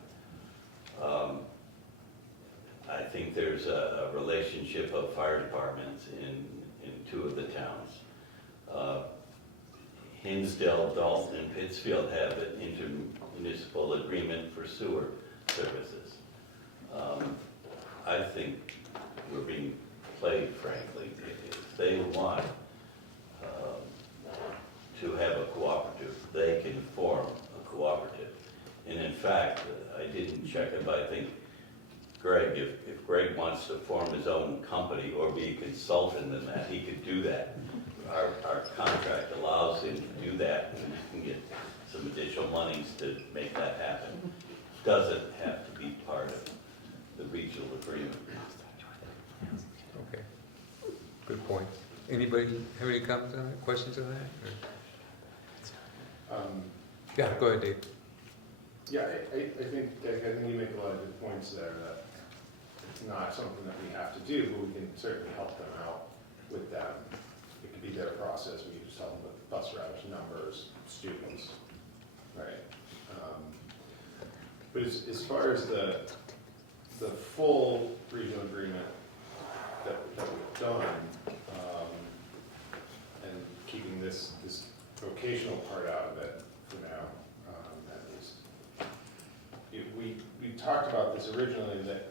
I think there's a relationship of fire departments in two of the towns. Hinsdale, Dalton, and Pittsfield have an intermunicipal agreement for sewer services. I think we're being played, frankly. If they want to have a cooperative, they can form a cooperative. And in fact, I didn't check it, but I think Greg, if Greg wants to form his own company or be a consultant in that, he could do that. Our contract allows him to do that, and he can get some additional monies to make that happen. Doesn't have to be part of the regional agreement. Okay, good point. Anybody have any comments on that, questions on that? Yeah, go ahead, Dave. Yeah, I think you make a lot of good points there, that it's not something that we have to do, but we can certainly help them out with that. It could be their process, we just help them with bus routes, numbers, students, right? But as far as the full regional agreement that we've done, and keeping this vocational part out of it for now, at least. We talked about this originally, that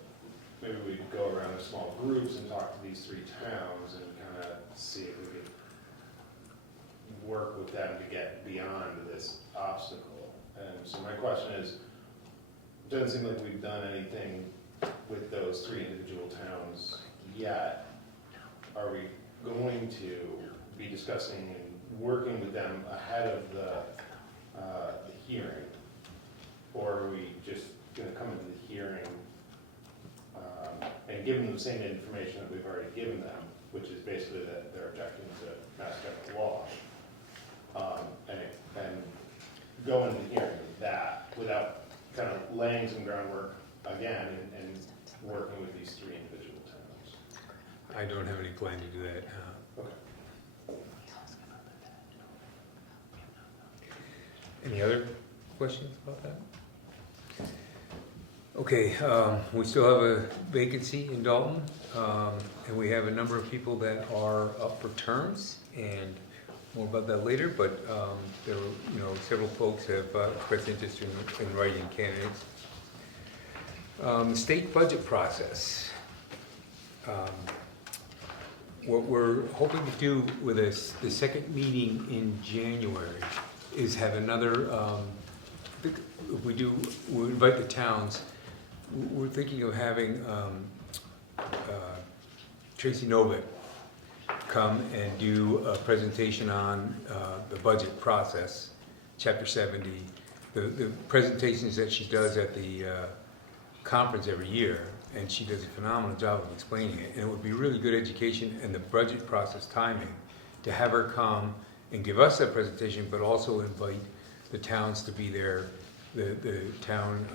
maybe we'd go around in small groups and talk to these three towns and kind of see if we could work with them to get beyond this obstacle. And so my question is, it doesn't seem like we've done anything with those three individual towns yet. Are we going to be discussing and working with them ahead of the hearing? Or are we just going to come into the hearing and give them the same information that we've already given them, which is basically that they're objecting to Mass General law, and go into the hearing with that without kind of laying some groundwork again and working with these three individual towns? I don't have any plan to do that. Okay. Any other questions about that? Okay, we still have a vacancy in Dalton, and we have a number of people that are up for terms, and more about that later, but there were, several folks have expressed interest in writing candidates. The state budget process. What we're hoping to do with this, the second meeting in January, is have another, if we invite the towns, we're thinking of having Tracy Novick come and do a presentation on the budget process, Chapter 70. The presentations that she does at the conference every year, and she does a phenomenal job of explaining it. And it would be really good education in the budget process timing to have her come and give us that presentation, but also invite the towns to be there, the town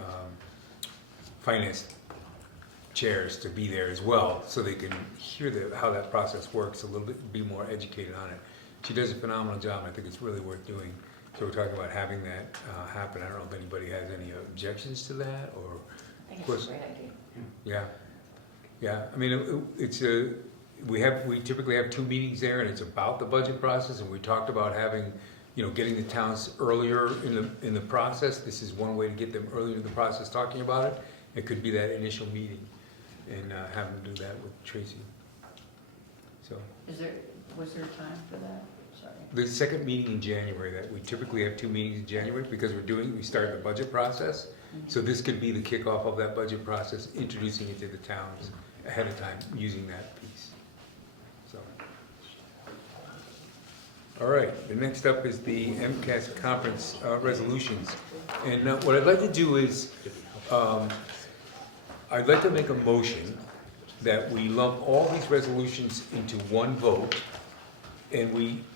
finance chairs to be there as well, so they can hear how that process works a little bit, be more educated on it. She does a phenomenal job. I think it's really worth doing. So we're talking about having that happen. I don't know if anybody has any objections to that, or? I think it's a great idea. Yeah, yeah, I mean, it's a, we typically have 2 meetings there, and it's about the budget process, and we talked about having, you know, getting the towns earlier in the process. This is one way to get them earlier in the process talking about it. It could be that initial meeting, and have them do that with Tracy. So. Was there time for that? Sorry. The second meeting in January, that we typically have 2 meetings in January, because we start the budget process. So this could be the kickoff of that budget process, introducing it to the towns ahead of time, using that piece. So, all right, the next up is the MCAS conference resolutions. And what I'd like to do is, I'd like to make a motion that we lump all these resolutions into one vote. And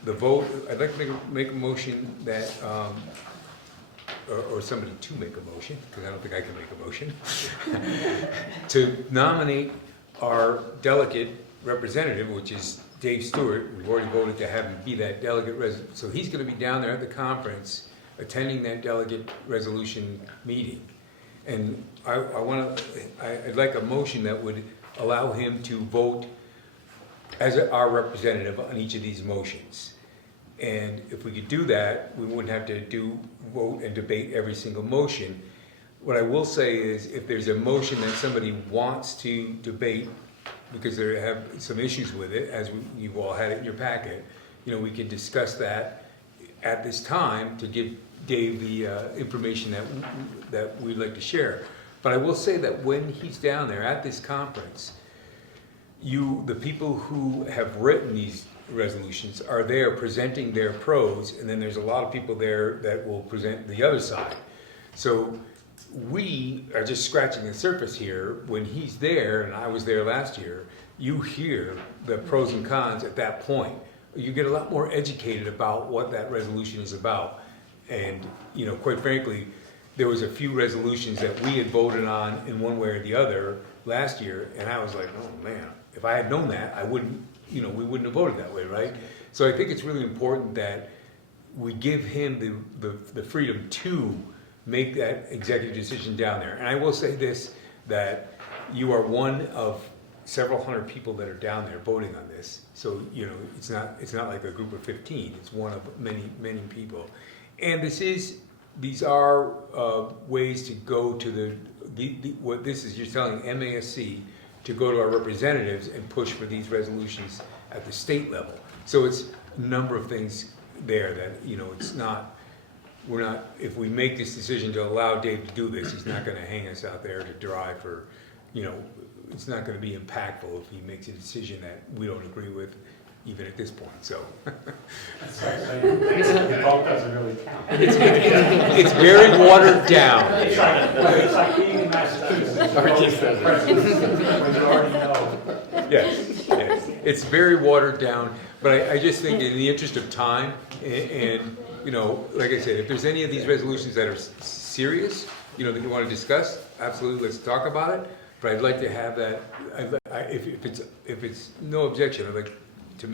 I'd like to make a motion that, or somebody to make a motion, because I don't think I can make a motion, to nominate our delegate representative, which is Dave Stewart. We've already voted to have him be that delegate so he's going to be down there at the conference, attending that delegate resolution meeting. And I'd like a motion that would allow him to vote as our representative on each of these motions. And if we could do that, we wouldn't have to vote and debate every single motion. What I will say is, if there's a motion that somebody wants to debate, because they have some issues with it, as you've all had it in your packet, you know, we could discuss that at this time to give Dave the information that we'd like to share. But I will say that when he's down there at this conference, the people who have written these resolutions are there presenting their pros, and then there's a lot of people there that will present the other side. So we are just scratching the surface here. When he's there, and I was there last year, you hear the pros and cons at that point. You get a lot more educated about what that resolution is about. And, you know, quite frankly, there was a few resolutions that we had voted on in one way or the other last year, and I was like, oh man, if I had known that, I wouldn't, you know, we wouldn't have voted that way, right? So I think it's really important that we give him the freedom to make that executive decision down there. And I will say this, that you are one of several hundred people that are down there voting on this. So, you know, it's not like a group of 15, it's one of many, many people. And these are ways to go to what this is, you're telling MASC to go to our representatives and push for these resolutions at the state level. So it's a number of things there that, you know, if we make this decision to allow Dave to do this, he's not gonna hang us out there to dry for, you know, it's not gonna be impactful if he makes a decision that we don't agree with, even at this point, so. It's very watered down. It's like being in Massachusetts. When you already know. Yes, yes, it's very watered down, but I just think in the interest of time, and, you know, like I said, if there's any of these resolutions that are serious, you know, that you want to discuss, absolutely, let's talk about it, but I'd like to have that, if it's no objection, I'd like to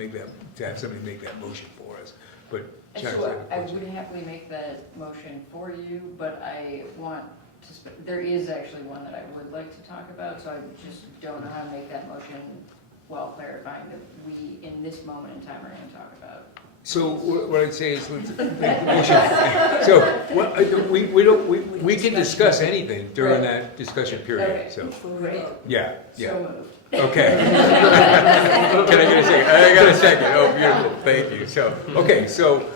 have somebody make that motion for us, but. So I would happily make that motion for you, but I want to, there is actually one that I would like to talk about, so I just don't know how to make that motion while clarifying that we, in this moment in time, are going to talk about. So what I'd say is, let's make the motion. So we can discuss anything during that discussion period, so. Yeah, yeah. So moved. Okay. Can I get a second? I got a second. Oh, beautiful. Thank you. So, okay, so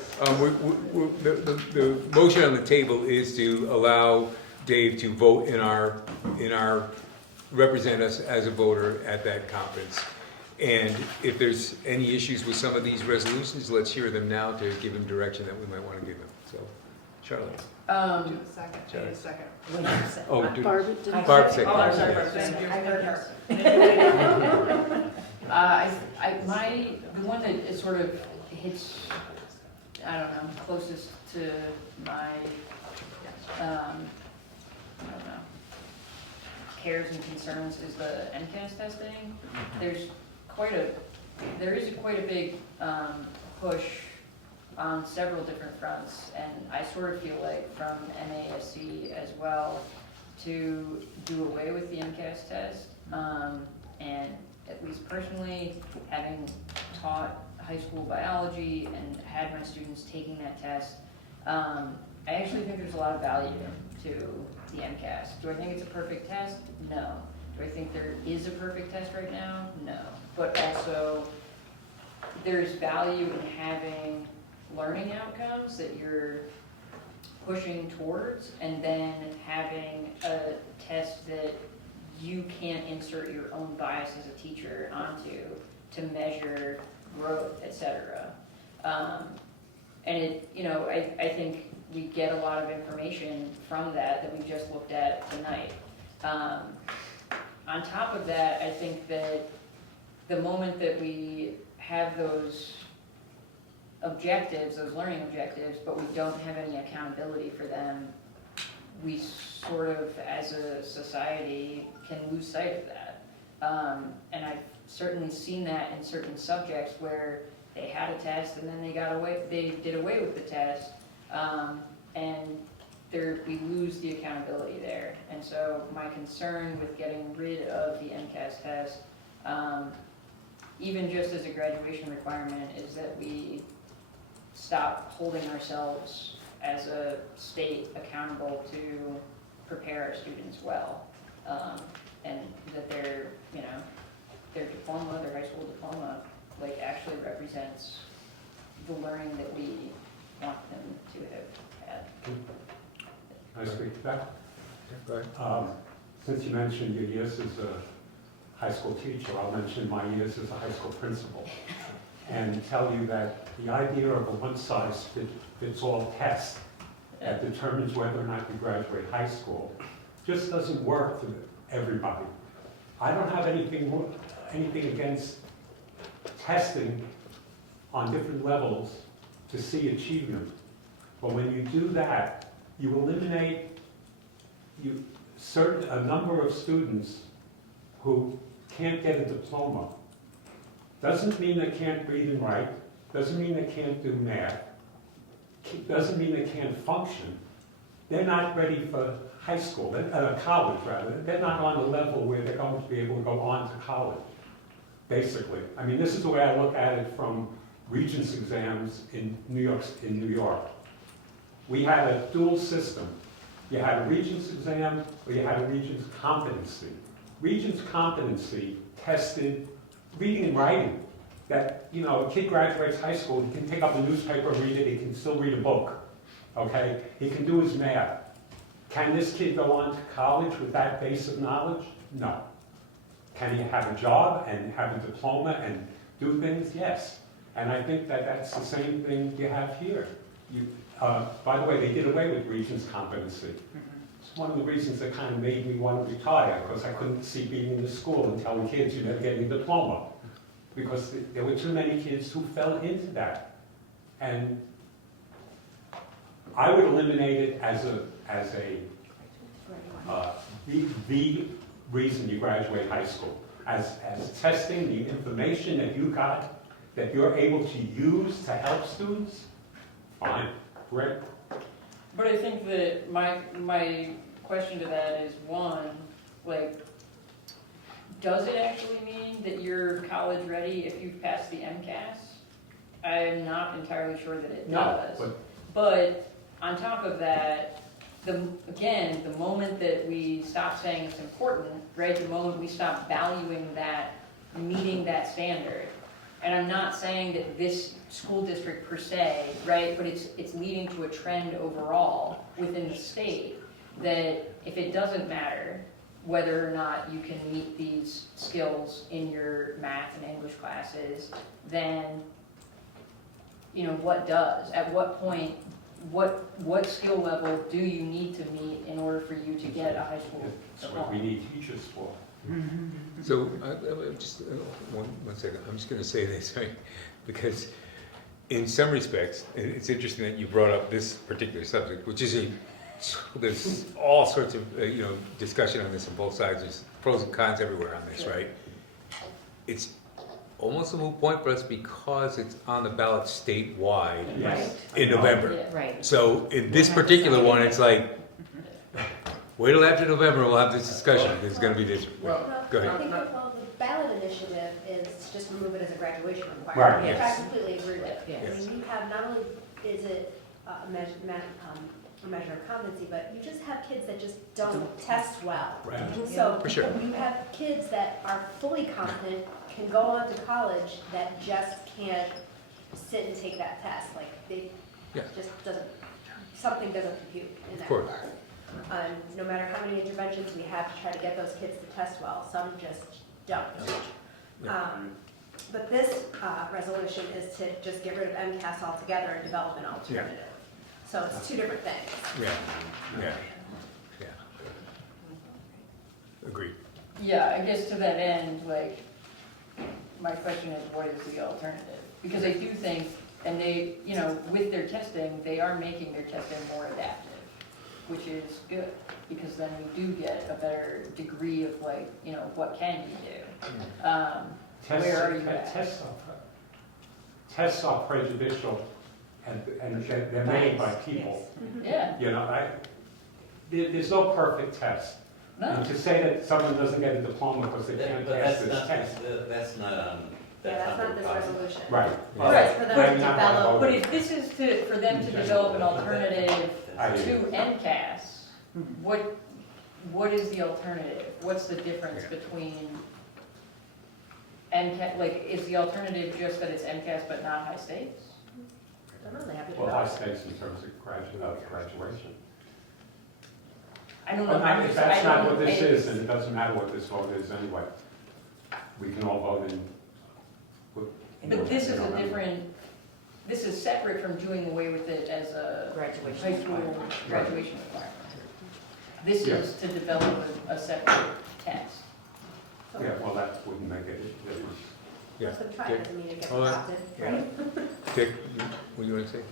the motion on the table is to allow Dave to vote represent us as a voter at that conference. And if there's any issues with some of these resolutions, let's hear them now to give him direction that we might want to give him. So, Charlotte. Do a second. Charlotte. A second. Oh, Barb second. Oh, I'm sorry, Yes. thank you. I heard her. The one that is sort of hits, I don't know, closest to my, I don't know, cares and concerns is the MCAS testing. There is quite a big push on several different fronts, and I sort of feel like from MASC as well, to do away with the MCAS test. And at least personally, having taught high school biology and had my students taking that test, I actually think there's a lot of value to the MCAS. Do I think it's a perfect test? No. Do I think there is a perfect test right now? No. But also, there's value in having learning outcomes that you're pushing towards, and then having a test that you can't insert your own bias as a teacher onto to measure growth, etc. And it, you know, I think we get a lot of information from that we just looked at tonight. On top of that, I think that the moment that we have those objectives, those learning objectives, but we don't have any accountability for them, we sort of, as a society, can lose sight of that. And I've certainly seen that in certain subjects where they had a test and then they did away with the test, and we lose the accountability there. And so my concern with getting rid of the MCAS test, even just as a graduation requirement, is that we stop holding ourselves as a state accountable to prepare our students well, and that their diploma, their high school diploma, like actually represents the learning that we want them to have had. Can I speak to that? Go ahead. Since you mentioned your years as a high school teacher, I'll mention my years as a high school principal and tell you that the idea of a one-size-fits-all test that determines whether or not you graduate high school just doesn't work for everybody. I don't have anything against testing on different levels to see achievement. But when you do that, you eliminate a number of students who can't get a diploma. Doesn't mean they can't read and write, doesn't mean they can't do math, doesn't mean they can't function. They're not ready for high school, college rather. They're not on a level where they're going to be able to go on to college, basically. I mean, this is the way I look at it from Regents exams in New York. We had a dual system. You had a Regents exam, or you had a Regents competency. Regents competency tested reading and writing. That, you know, a kid graduates high school, he can pick up a newspaper, read it, he can still read a book, okay? He can do his math. Can this kid go on to college with that base of knowledge? No. Can he have a job and have a diploma and do things? Yes. And I think that that's the same thing you have here. By the way, they did away with Regents competency. It's one of the reasons that kind of made me want to retire, because I couldn't see being in the school and telling kids you're never getting a diploma. Because there were too many kids who fell into that. And I would eliminate it as the reason you graduate high school. As testing the information that you got, that you're able to use to help students, fine, great. But I think that my question to that is, one, like, does it actually mean that you're college ready if you've passed the MCAS? I'm not entirely sure that it does. But on top of that, the moment that we stop saying it's important, right, the moment we stop valuing that, meeting that standard, and I'm not saying that this school district per se, right, but it's leading to a trend overall within the state that if it doesn't matter whether or not you can meet these skills in your math and English classes, then, you know, what does? At what point, what skill level do you need to meet in order for you to get a high school That's what we need teachers for. So, just one second, I'm just going to say this, right? Because in some respects, it's interesting that you brought up this particular subject, which is there's all sorts of discussion on this on both sides. There's pros and cons everywhere on this, right? It's almost a moot point, but it's because it's on the ballot statewide Yes. in November. Yeah. Right. So in this particular one, it's like, wait till after November, we'll have this discussion, there's gonna be this, go I ahead. think that, well, the ballot initiative is to just remove it as a graduation requirement, Right, which I yes. completely agree with. Yes. I mean, you have, not only is it a measure of competency, but you just have kids that just don't test well. Right. So For sure. you have kids that are fully competent, can go on to college, that just can't sit and take that test, like they Yeah. just doesn't, something doesn't compute in that Of course. regard. No matter how many interventions we have to try to get those kids to test well, some just don't. Yeah. But this resolution is to just get rid of MCAS altogether and develop an alternative. So it's two different things. Yeah, yeah, yeah. Agreed. Yeah, I guess to that end, like, my question is, what is the alternative? Because I do think, and they, you know, with their testing, they are making their testing more adaptive, which is good, because then we do get a better degree of like, you know, what can you do? Where are you at? Tests are prejudicial, and they're made by people. Yeah, You know, there's no perfect test. no, And to say that someone doesn't get a diploma because they can't But pass that's this not, test. that's not on, Yeah, that's not this what we're talking resolution. Right. Right. For them Right. to Not develop, but if this is to, for them to develop an alternative I to do. MCAS, what is the alternative? What's the difference between MCAS, like, is the alternative just that it's MCAS but not high stakes? I don't know, they have to Well, high develop. stakes in terms of graduation. I don't know. But I'm if just- that's I not don't- what this I- is, then it doesn't matter what this vote is anyway. We can all vote in. But this is a different, this is separate from doing away with it as a Graduation high school requirement. graduation requirement. This Yeah. is to develop a separate test. Yeah, well, that wouldn't make it, Yeah. Let them try, it doesn't mean it gets Hold on. adopted. Yeah. Dick, what do you want to say?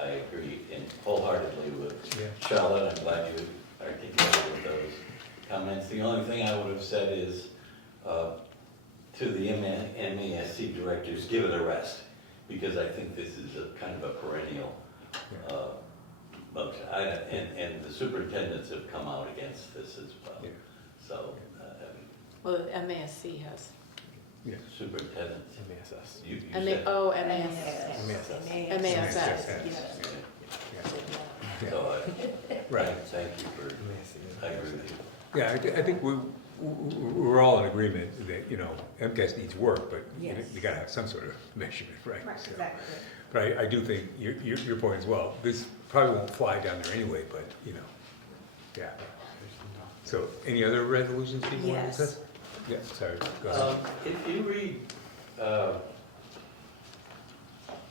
I agree and wholeheartedly with Yeah. Charlotte. I'm glad you articulated those comments. The only thing I would have said is, to the MASC directors, give it a rest, because I think this is a kind of a perennial motion. And the superintendents have come out against this as well. Yeah. So, Well, the MASC has. superintendents. MASS. You MASS. said, so Right. thank you for, I agree with you. Yeah, I think we're all in agreement that, you know, MCAS needs work, but you Yes. gotta have some sort of measurement, right? Right, So- exactly. But I do think your point as well, this probably won't fly down there anyway, but, you know, yeah. So, any other resolutions people want to Yes. discuss? Yeah, sorry, go ahead. If you read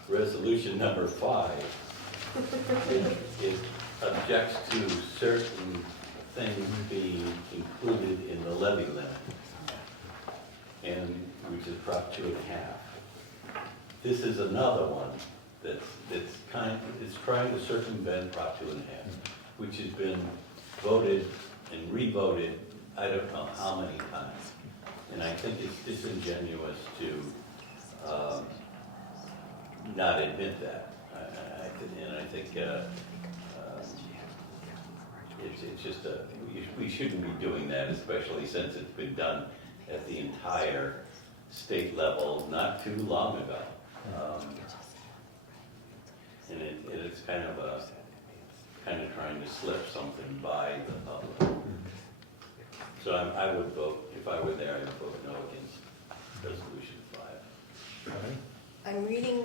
resolution number 5, it objects to certain things being included in the levy limit, and which is Prop 2.5. This is another one it's trying to circumvent Prop 2.5, which has been voted and re-voted, I don't know how many times. And I think it's disingenuous to not admit that. I think it's just we shouldn't be doing that, especially since it's been done at the entire state level not too long ago. And it's kind of trying to slip something by the public. So I would vote, if I were there, I would vote no against resolution 5. I'm reading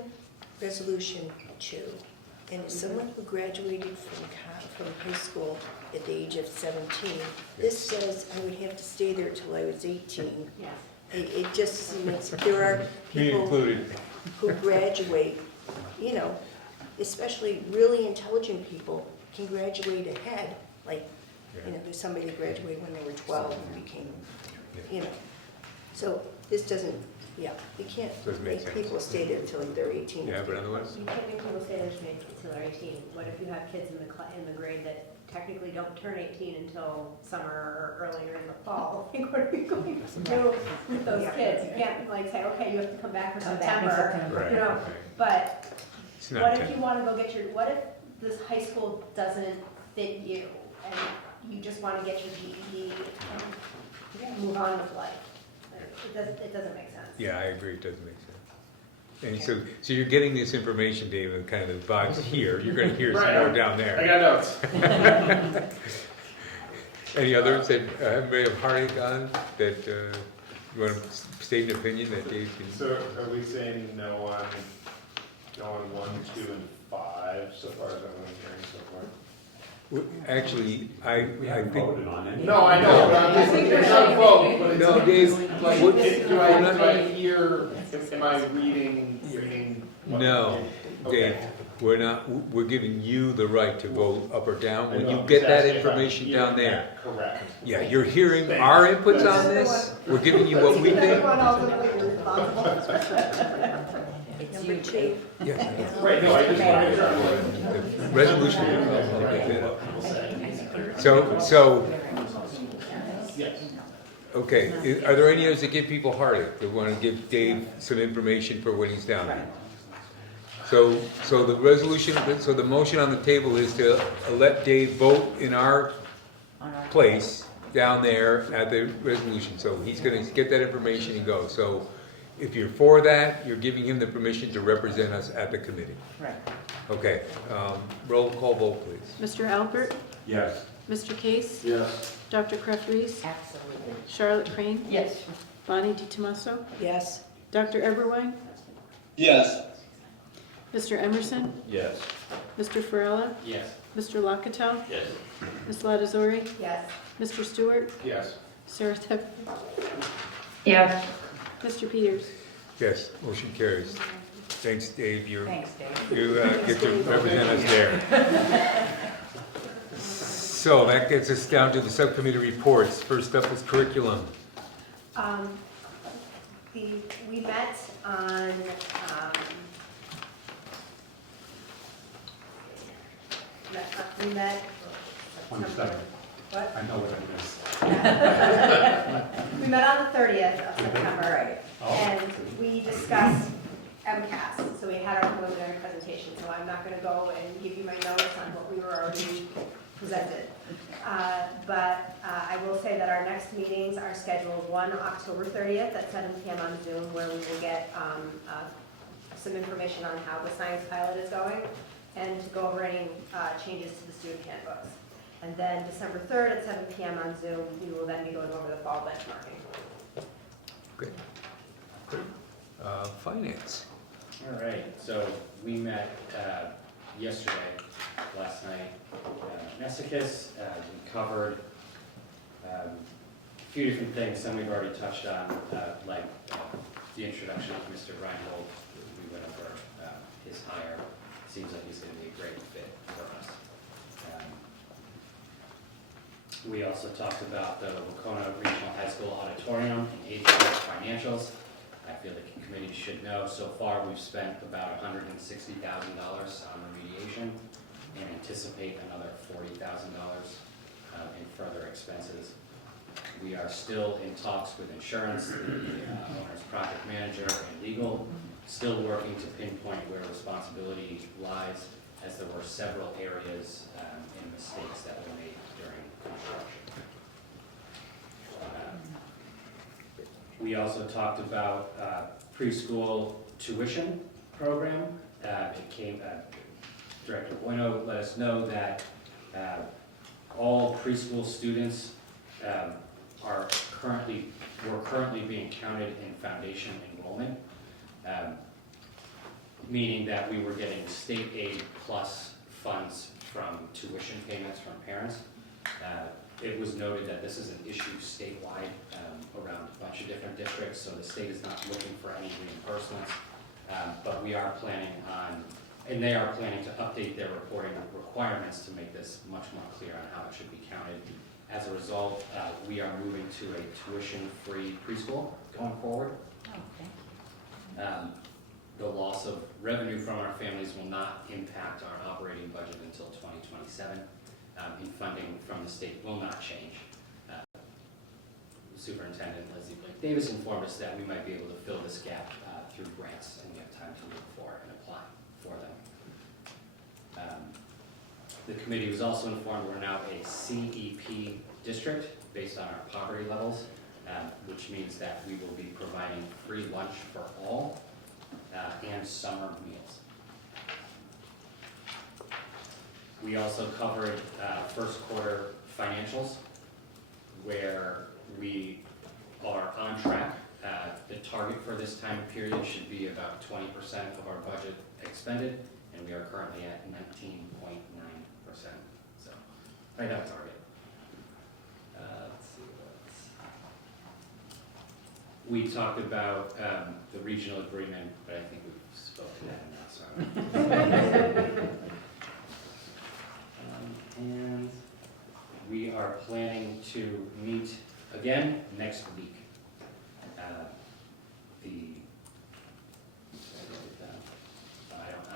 resolution 2, and as someone who graduated from high school at the age of 17, this says I would have to stay there till I was 18. Yeah. It just makes, there are Me people included. who graduate, you know, especially really intelligent people can graduate ahead, like, you know, there's somebody that graduated when they were 12 and became, you know. So this doesn't, yeah, you can't Doesn't make make sense. people stay there till they're 18. Yeah, but otherwise, You can't make people stay there until they're 18. What if you have kids in the grade that technically don't turn 18 until summer or earlier in the fall? fall, like, what are you going to do with those kids? You can't like say, okay, you have to come back for Come back in September, September. you know, but It's not what if ten. you wanna go get your, what if this high school doesn't fit you, and you just wanna get your GED and move on with life? It doesn't make sense. Yeah, I agree, it doesn't make sense. And so you're getting this information, David, kind of the vibes here, you're gonna hear some Right, more down there. I got notes. Any others that anybody have heartache on, that you want to state an opinion that Dave can? So are we saying no on 1, 2, and 5 so far as I'm hearing so far? Actually, I haven't think. voted on any. No, I know, but I'm just, it's not a vote, but it's. No, Dave, Like, what- do I hear, am I reading what? No, Okay. Dave, we're not, we're giving you the right to vote up or down. I When know, you I'm get just that asking if I'm information hearing down there. that Correct. Yeah, you're hearing Thank our you. inputs That's- on this, we're giving you what we think. Everyone ultimately responsible. It's you, Dave. Yes. Right, no, I just want to make sure I'm The resolution, I'll get that up. So, Yes. okay, are there any others that give people heartache, that want to give Dave some information for when he's down there? So the resolution, so the motion on the table is to let Dave vote in our place down there at the resolution. So he's gonna get that information and go. So if you're for that, you're giving him the permission to represent us at the committee. Right. Okay, roll call vote, please. Mr. Albert, Yes. Mr. Case, Yes. Dr. Crefries, Absolutely. Charlotte Crane, Yes. Bonnie DiTomaso, Yes. Dr. Eberwein, Yes. Mr. Emerson, Yes. Mr. Farella, Yes. Mr. Locatow, Yes. Ms. Latazori, Yes. Mr. Stewart, Yes. Sarah Tef, Yes. Mr. Peters. Yes, motion carries. Thanks, Dave, Thanks, Dave. you get to represent us there. So that gets us down to the subcommittee reports. First up is curriculum. We met on, we met. 27. What? I know what I missed. We met on the 30th of September, Oh. and we discussed MCAS. So we had our preliminary presentation, so I'm not gonna go and give you my notes on what we were already presented. But I will say that our next meetings are scheduled, one October 30th at 7 PM on Zoom, where we will get some information on how the science pilot is going, and to go over any changes to the student handbooks. And then December 3rd at 7 PM on Zoom, we will then be going over the fall benchmarking. Okay. Great. Finance. All right, so we met yesterday, last night, in Essicus. We covered a few different things, some we've already touched on, like the introduction of Mr. Reinhold. We went over his hire. Seems like he's going to be a great fit for us. We also talked about the Wacona Regional High School Auditorium and HVAC financials. I feel the committee should know, so far we've spent about $160,000 on remediation and anticipate another $40,000 in further expenses. We are still in talks with insurance, the owner's project manager, and legal, still working to pinpoint where responsibility lies, as there were several areas and mistakes that were made during construction. We also talked about preschool tuition program. Director Bueno let us know that all preschool students were currently being counted in foundation enrollment, meaning that we were getting state aid plus funds from tuition payments from parents. It was noted that this is an issue statewide around a bunch of different districts, so the state is not looking for any reimbursements, but we are planning on, and they are planning to update their reporting requirements to make this much more clear on how it should be counted. As a result, we are moving to a tuition-free preschool going forward. Okay. The loss of revenue from our families will not impact our operating budget until 2027. And funding from the state will not change. Superintendent Leslie Blake Davis informed us that we might be able to fill this gap through grants, and we have time to look for and apply for them. The committee was also informed we're now a CEP district based on our poverty levels, which means that we will be providing free lunch for all and summer meals. We also covered first quarter financials, where we are on track. The target for this time period should be about 20% of our budget expended, and we are currently at 19.9%. So, right on target. Let's see what else. We talked about the regional agreement, but I think we've spoken that enough, so. And we are planning to meet again next week.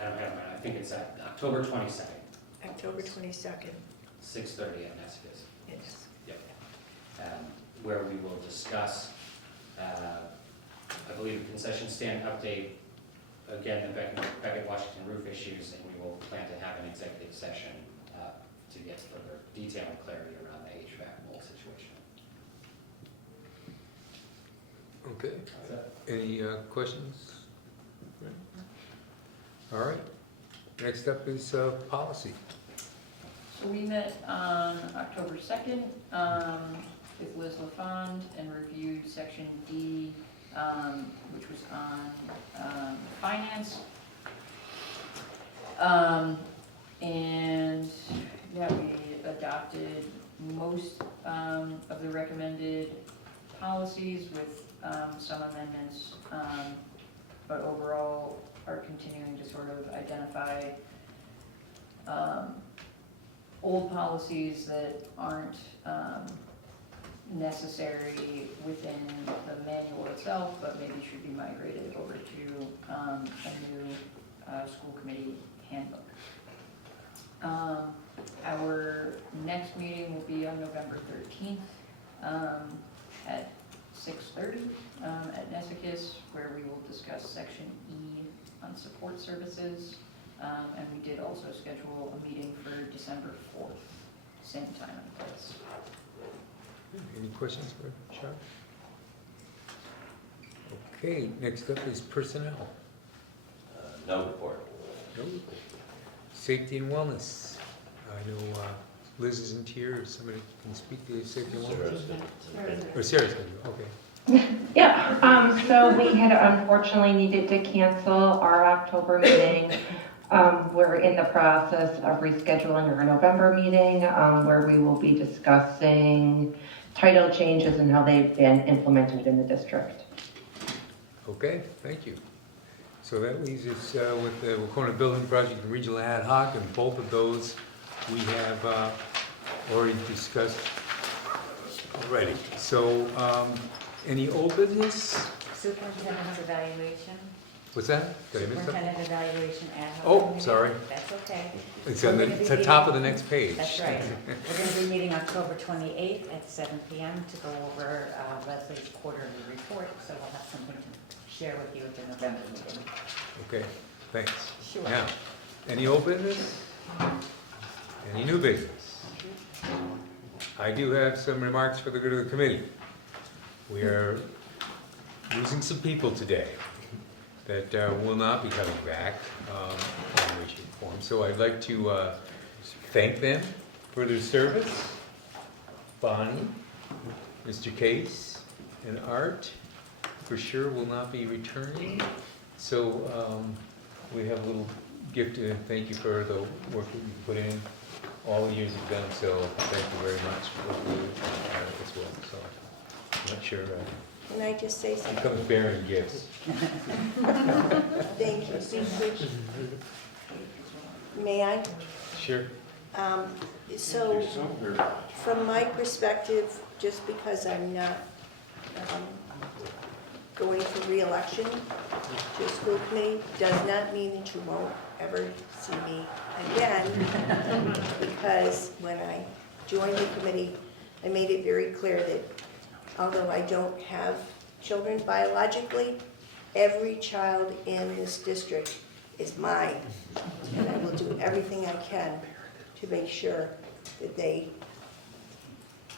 I don't have mine. I think it's October 22nd. October 22nd. 6:30 at Nescas. Yes. Yep. Where we will discuss, I believe, a concession stand update, again, the Beckett Washington roof issues, and we will plan to have an executive session to get further detail and clarity around the HVAC mold situation. Okay. Any questions? All right. Next up is policy. So we met on October 2nd with Liz LaFond and reviewed section D, which was on finance. And yeah, we adopted most of the recommended policies with some amendments, but overall are continuing to sort of identify old policies that aren't necessary within the manual itself, but maybe should be migrated over to a new school committee handbook. Our next meeting will be on November 13th at 6:30 at Nesicus, where we will discuss section E on support services. And we did also schedule a meeting for December 4th, same time and place. Any questions for Chuck? Okay, next up is personnel. No report. No report. Safety and wellness. I know Liz isn't here. If somebody can speak to safety and wellness. Or Sarah's going to, okay. Yeah, so we had unfortunately needed to cancel our October meeting. We're in the process of rescheduling our November meeting, where we will be discussing title changes and how they've been implemented in the district. Okay, thank you. So that leaves us with the Wacona Building Project and Regional Ad Hoc, and both of those we have already discussed already. So any old business? Superintendent's evaluation. What's that? Did I miss that? Superintendent evaluation ad hoc. Oh, committee. sorry. That's okay. It's on it's the top of the next page. That's right. We're going to be meeting October 28th at 7 p.m. to go over Leslie's quarterly report, so we'll have something to share with you at the November meeting. Okay, thanks. Sure. Now, any old business? Any new business? I do have some remarks for the good of the committee. We are losing some people today that will not be coming back in way, shape, or form. So I'd like to thank them for their service. Bonnie, Mr. Case, and Art for sure will not be returning. So we have a little gift to thank you for the work that you put in, all the years you've done. So thank you very much for what you as well. So I'm not sure. Can I just say It something? comes bearing gifts. Thank you. May I? Sure. So, from my perspective, just because I'm not going for re-election to a school committee, does not mean that you won't ever see me again. Because when I joined the committee, I made it very clear that although I don't have children biologically, every child in this district is mine. And I will do everything I can to make sure that they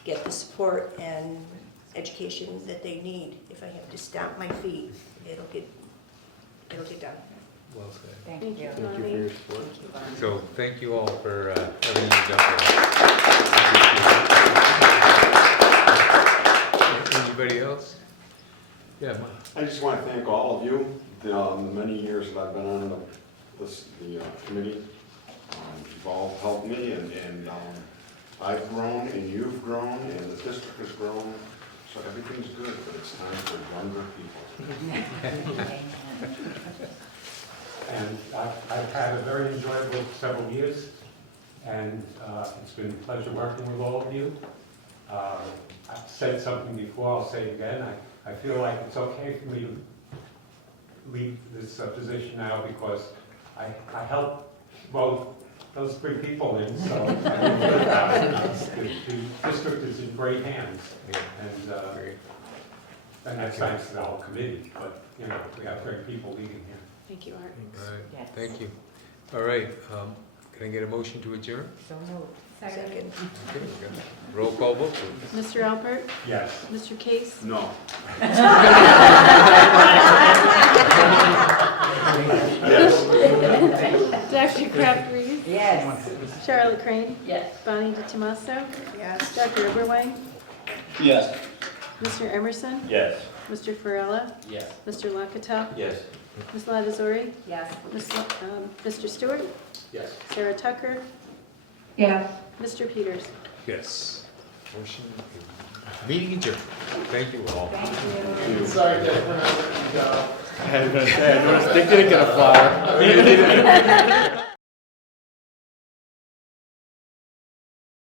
get the support and education that they need. If I have to stomp my feet, it'll get done. Well said. Thank Thank you. you, Thank you for Bonnie. your support. So thank you all for everything you've done for us. Anybody else? Yeah, Mike. I just want to thank all of you, the many years that I've been on the committee. You've all helped me, and I've grown, and you've grown, and the district has grown, so everything's good, but it's time for younger people. And I've had a very enjoyable several years, and it's been a pleasure working with all of you. I've said something before, I'll say it again. I feel like it's okay for me to leave this position now because I helped vote those 3 people in, so I feel good about it. The district is in great hands, and that's thanks to the whole committee, but, you know, we have great people leading here. Thank you, Art. All right, Yes. thank you. All right, can I get a motion to adjourn? So moved. Second. Okay, we got a roll call vote, please. Mr. Alpert? Yes. Mr. Case? No. Dr. Kraft Reed? Yes. Charlotte Crane? Yes. Bonnie DiTomaso? Yes. Dr. Eberwein? Yes. Mr. Emerson? Yes. Mr. Farella? Yes. Mr. Lakatos? Yes. Ms. Latazori? Yes. Mr. Stewart? Yes. Sarah Tucker? Yes. Mr. Peters? Yes. Motion, meeting adjourned. Thank you all. Thank you. Sorry, Dick, we're not letting you go. I was gonna say, I noticed they didn't get a flower.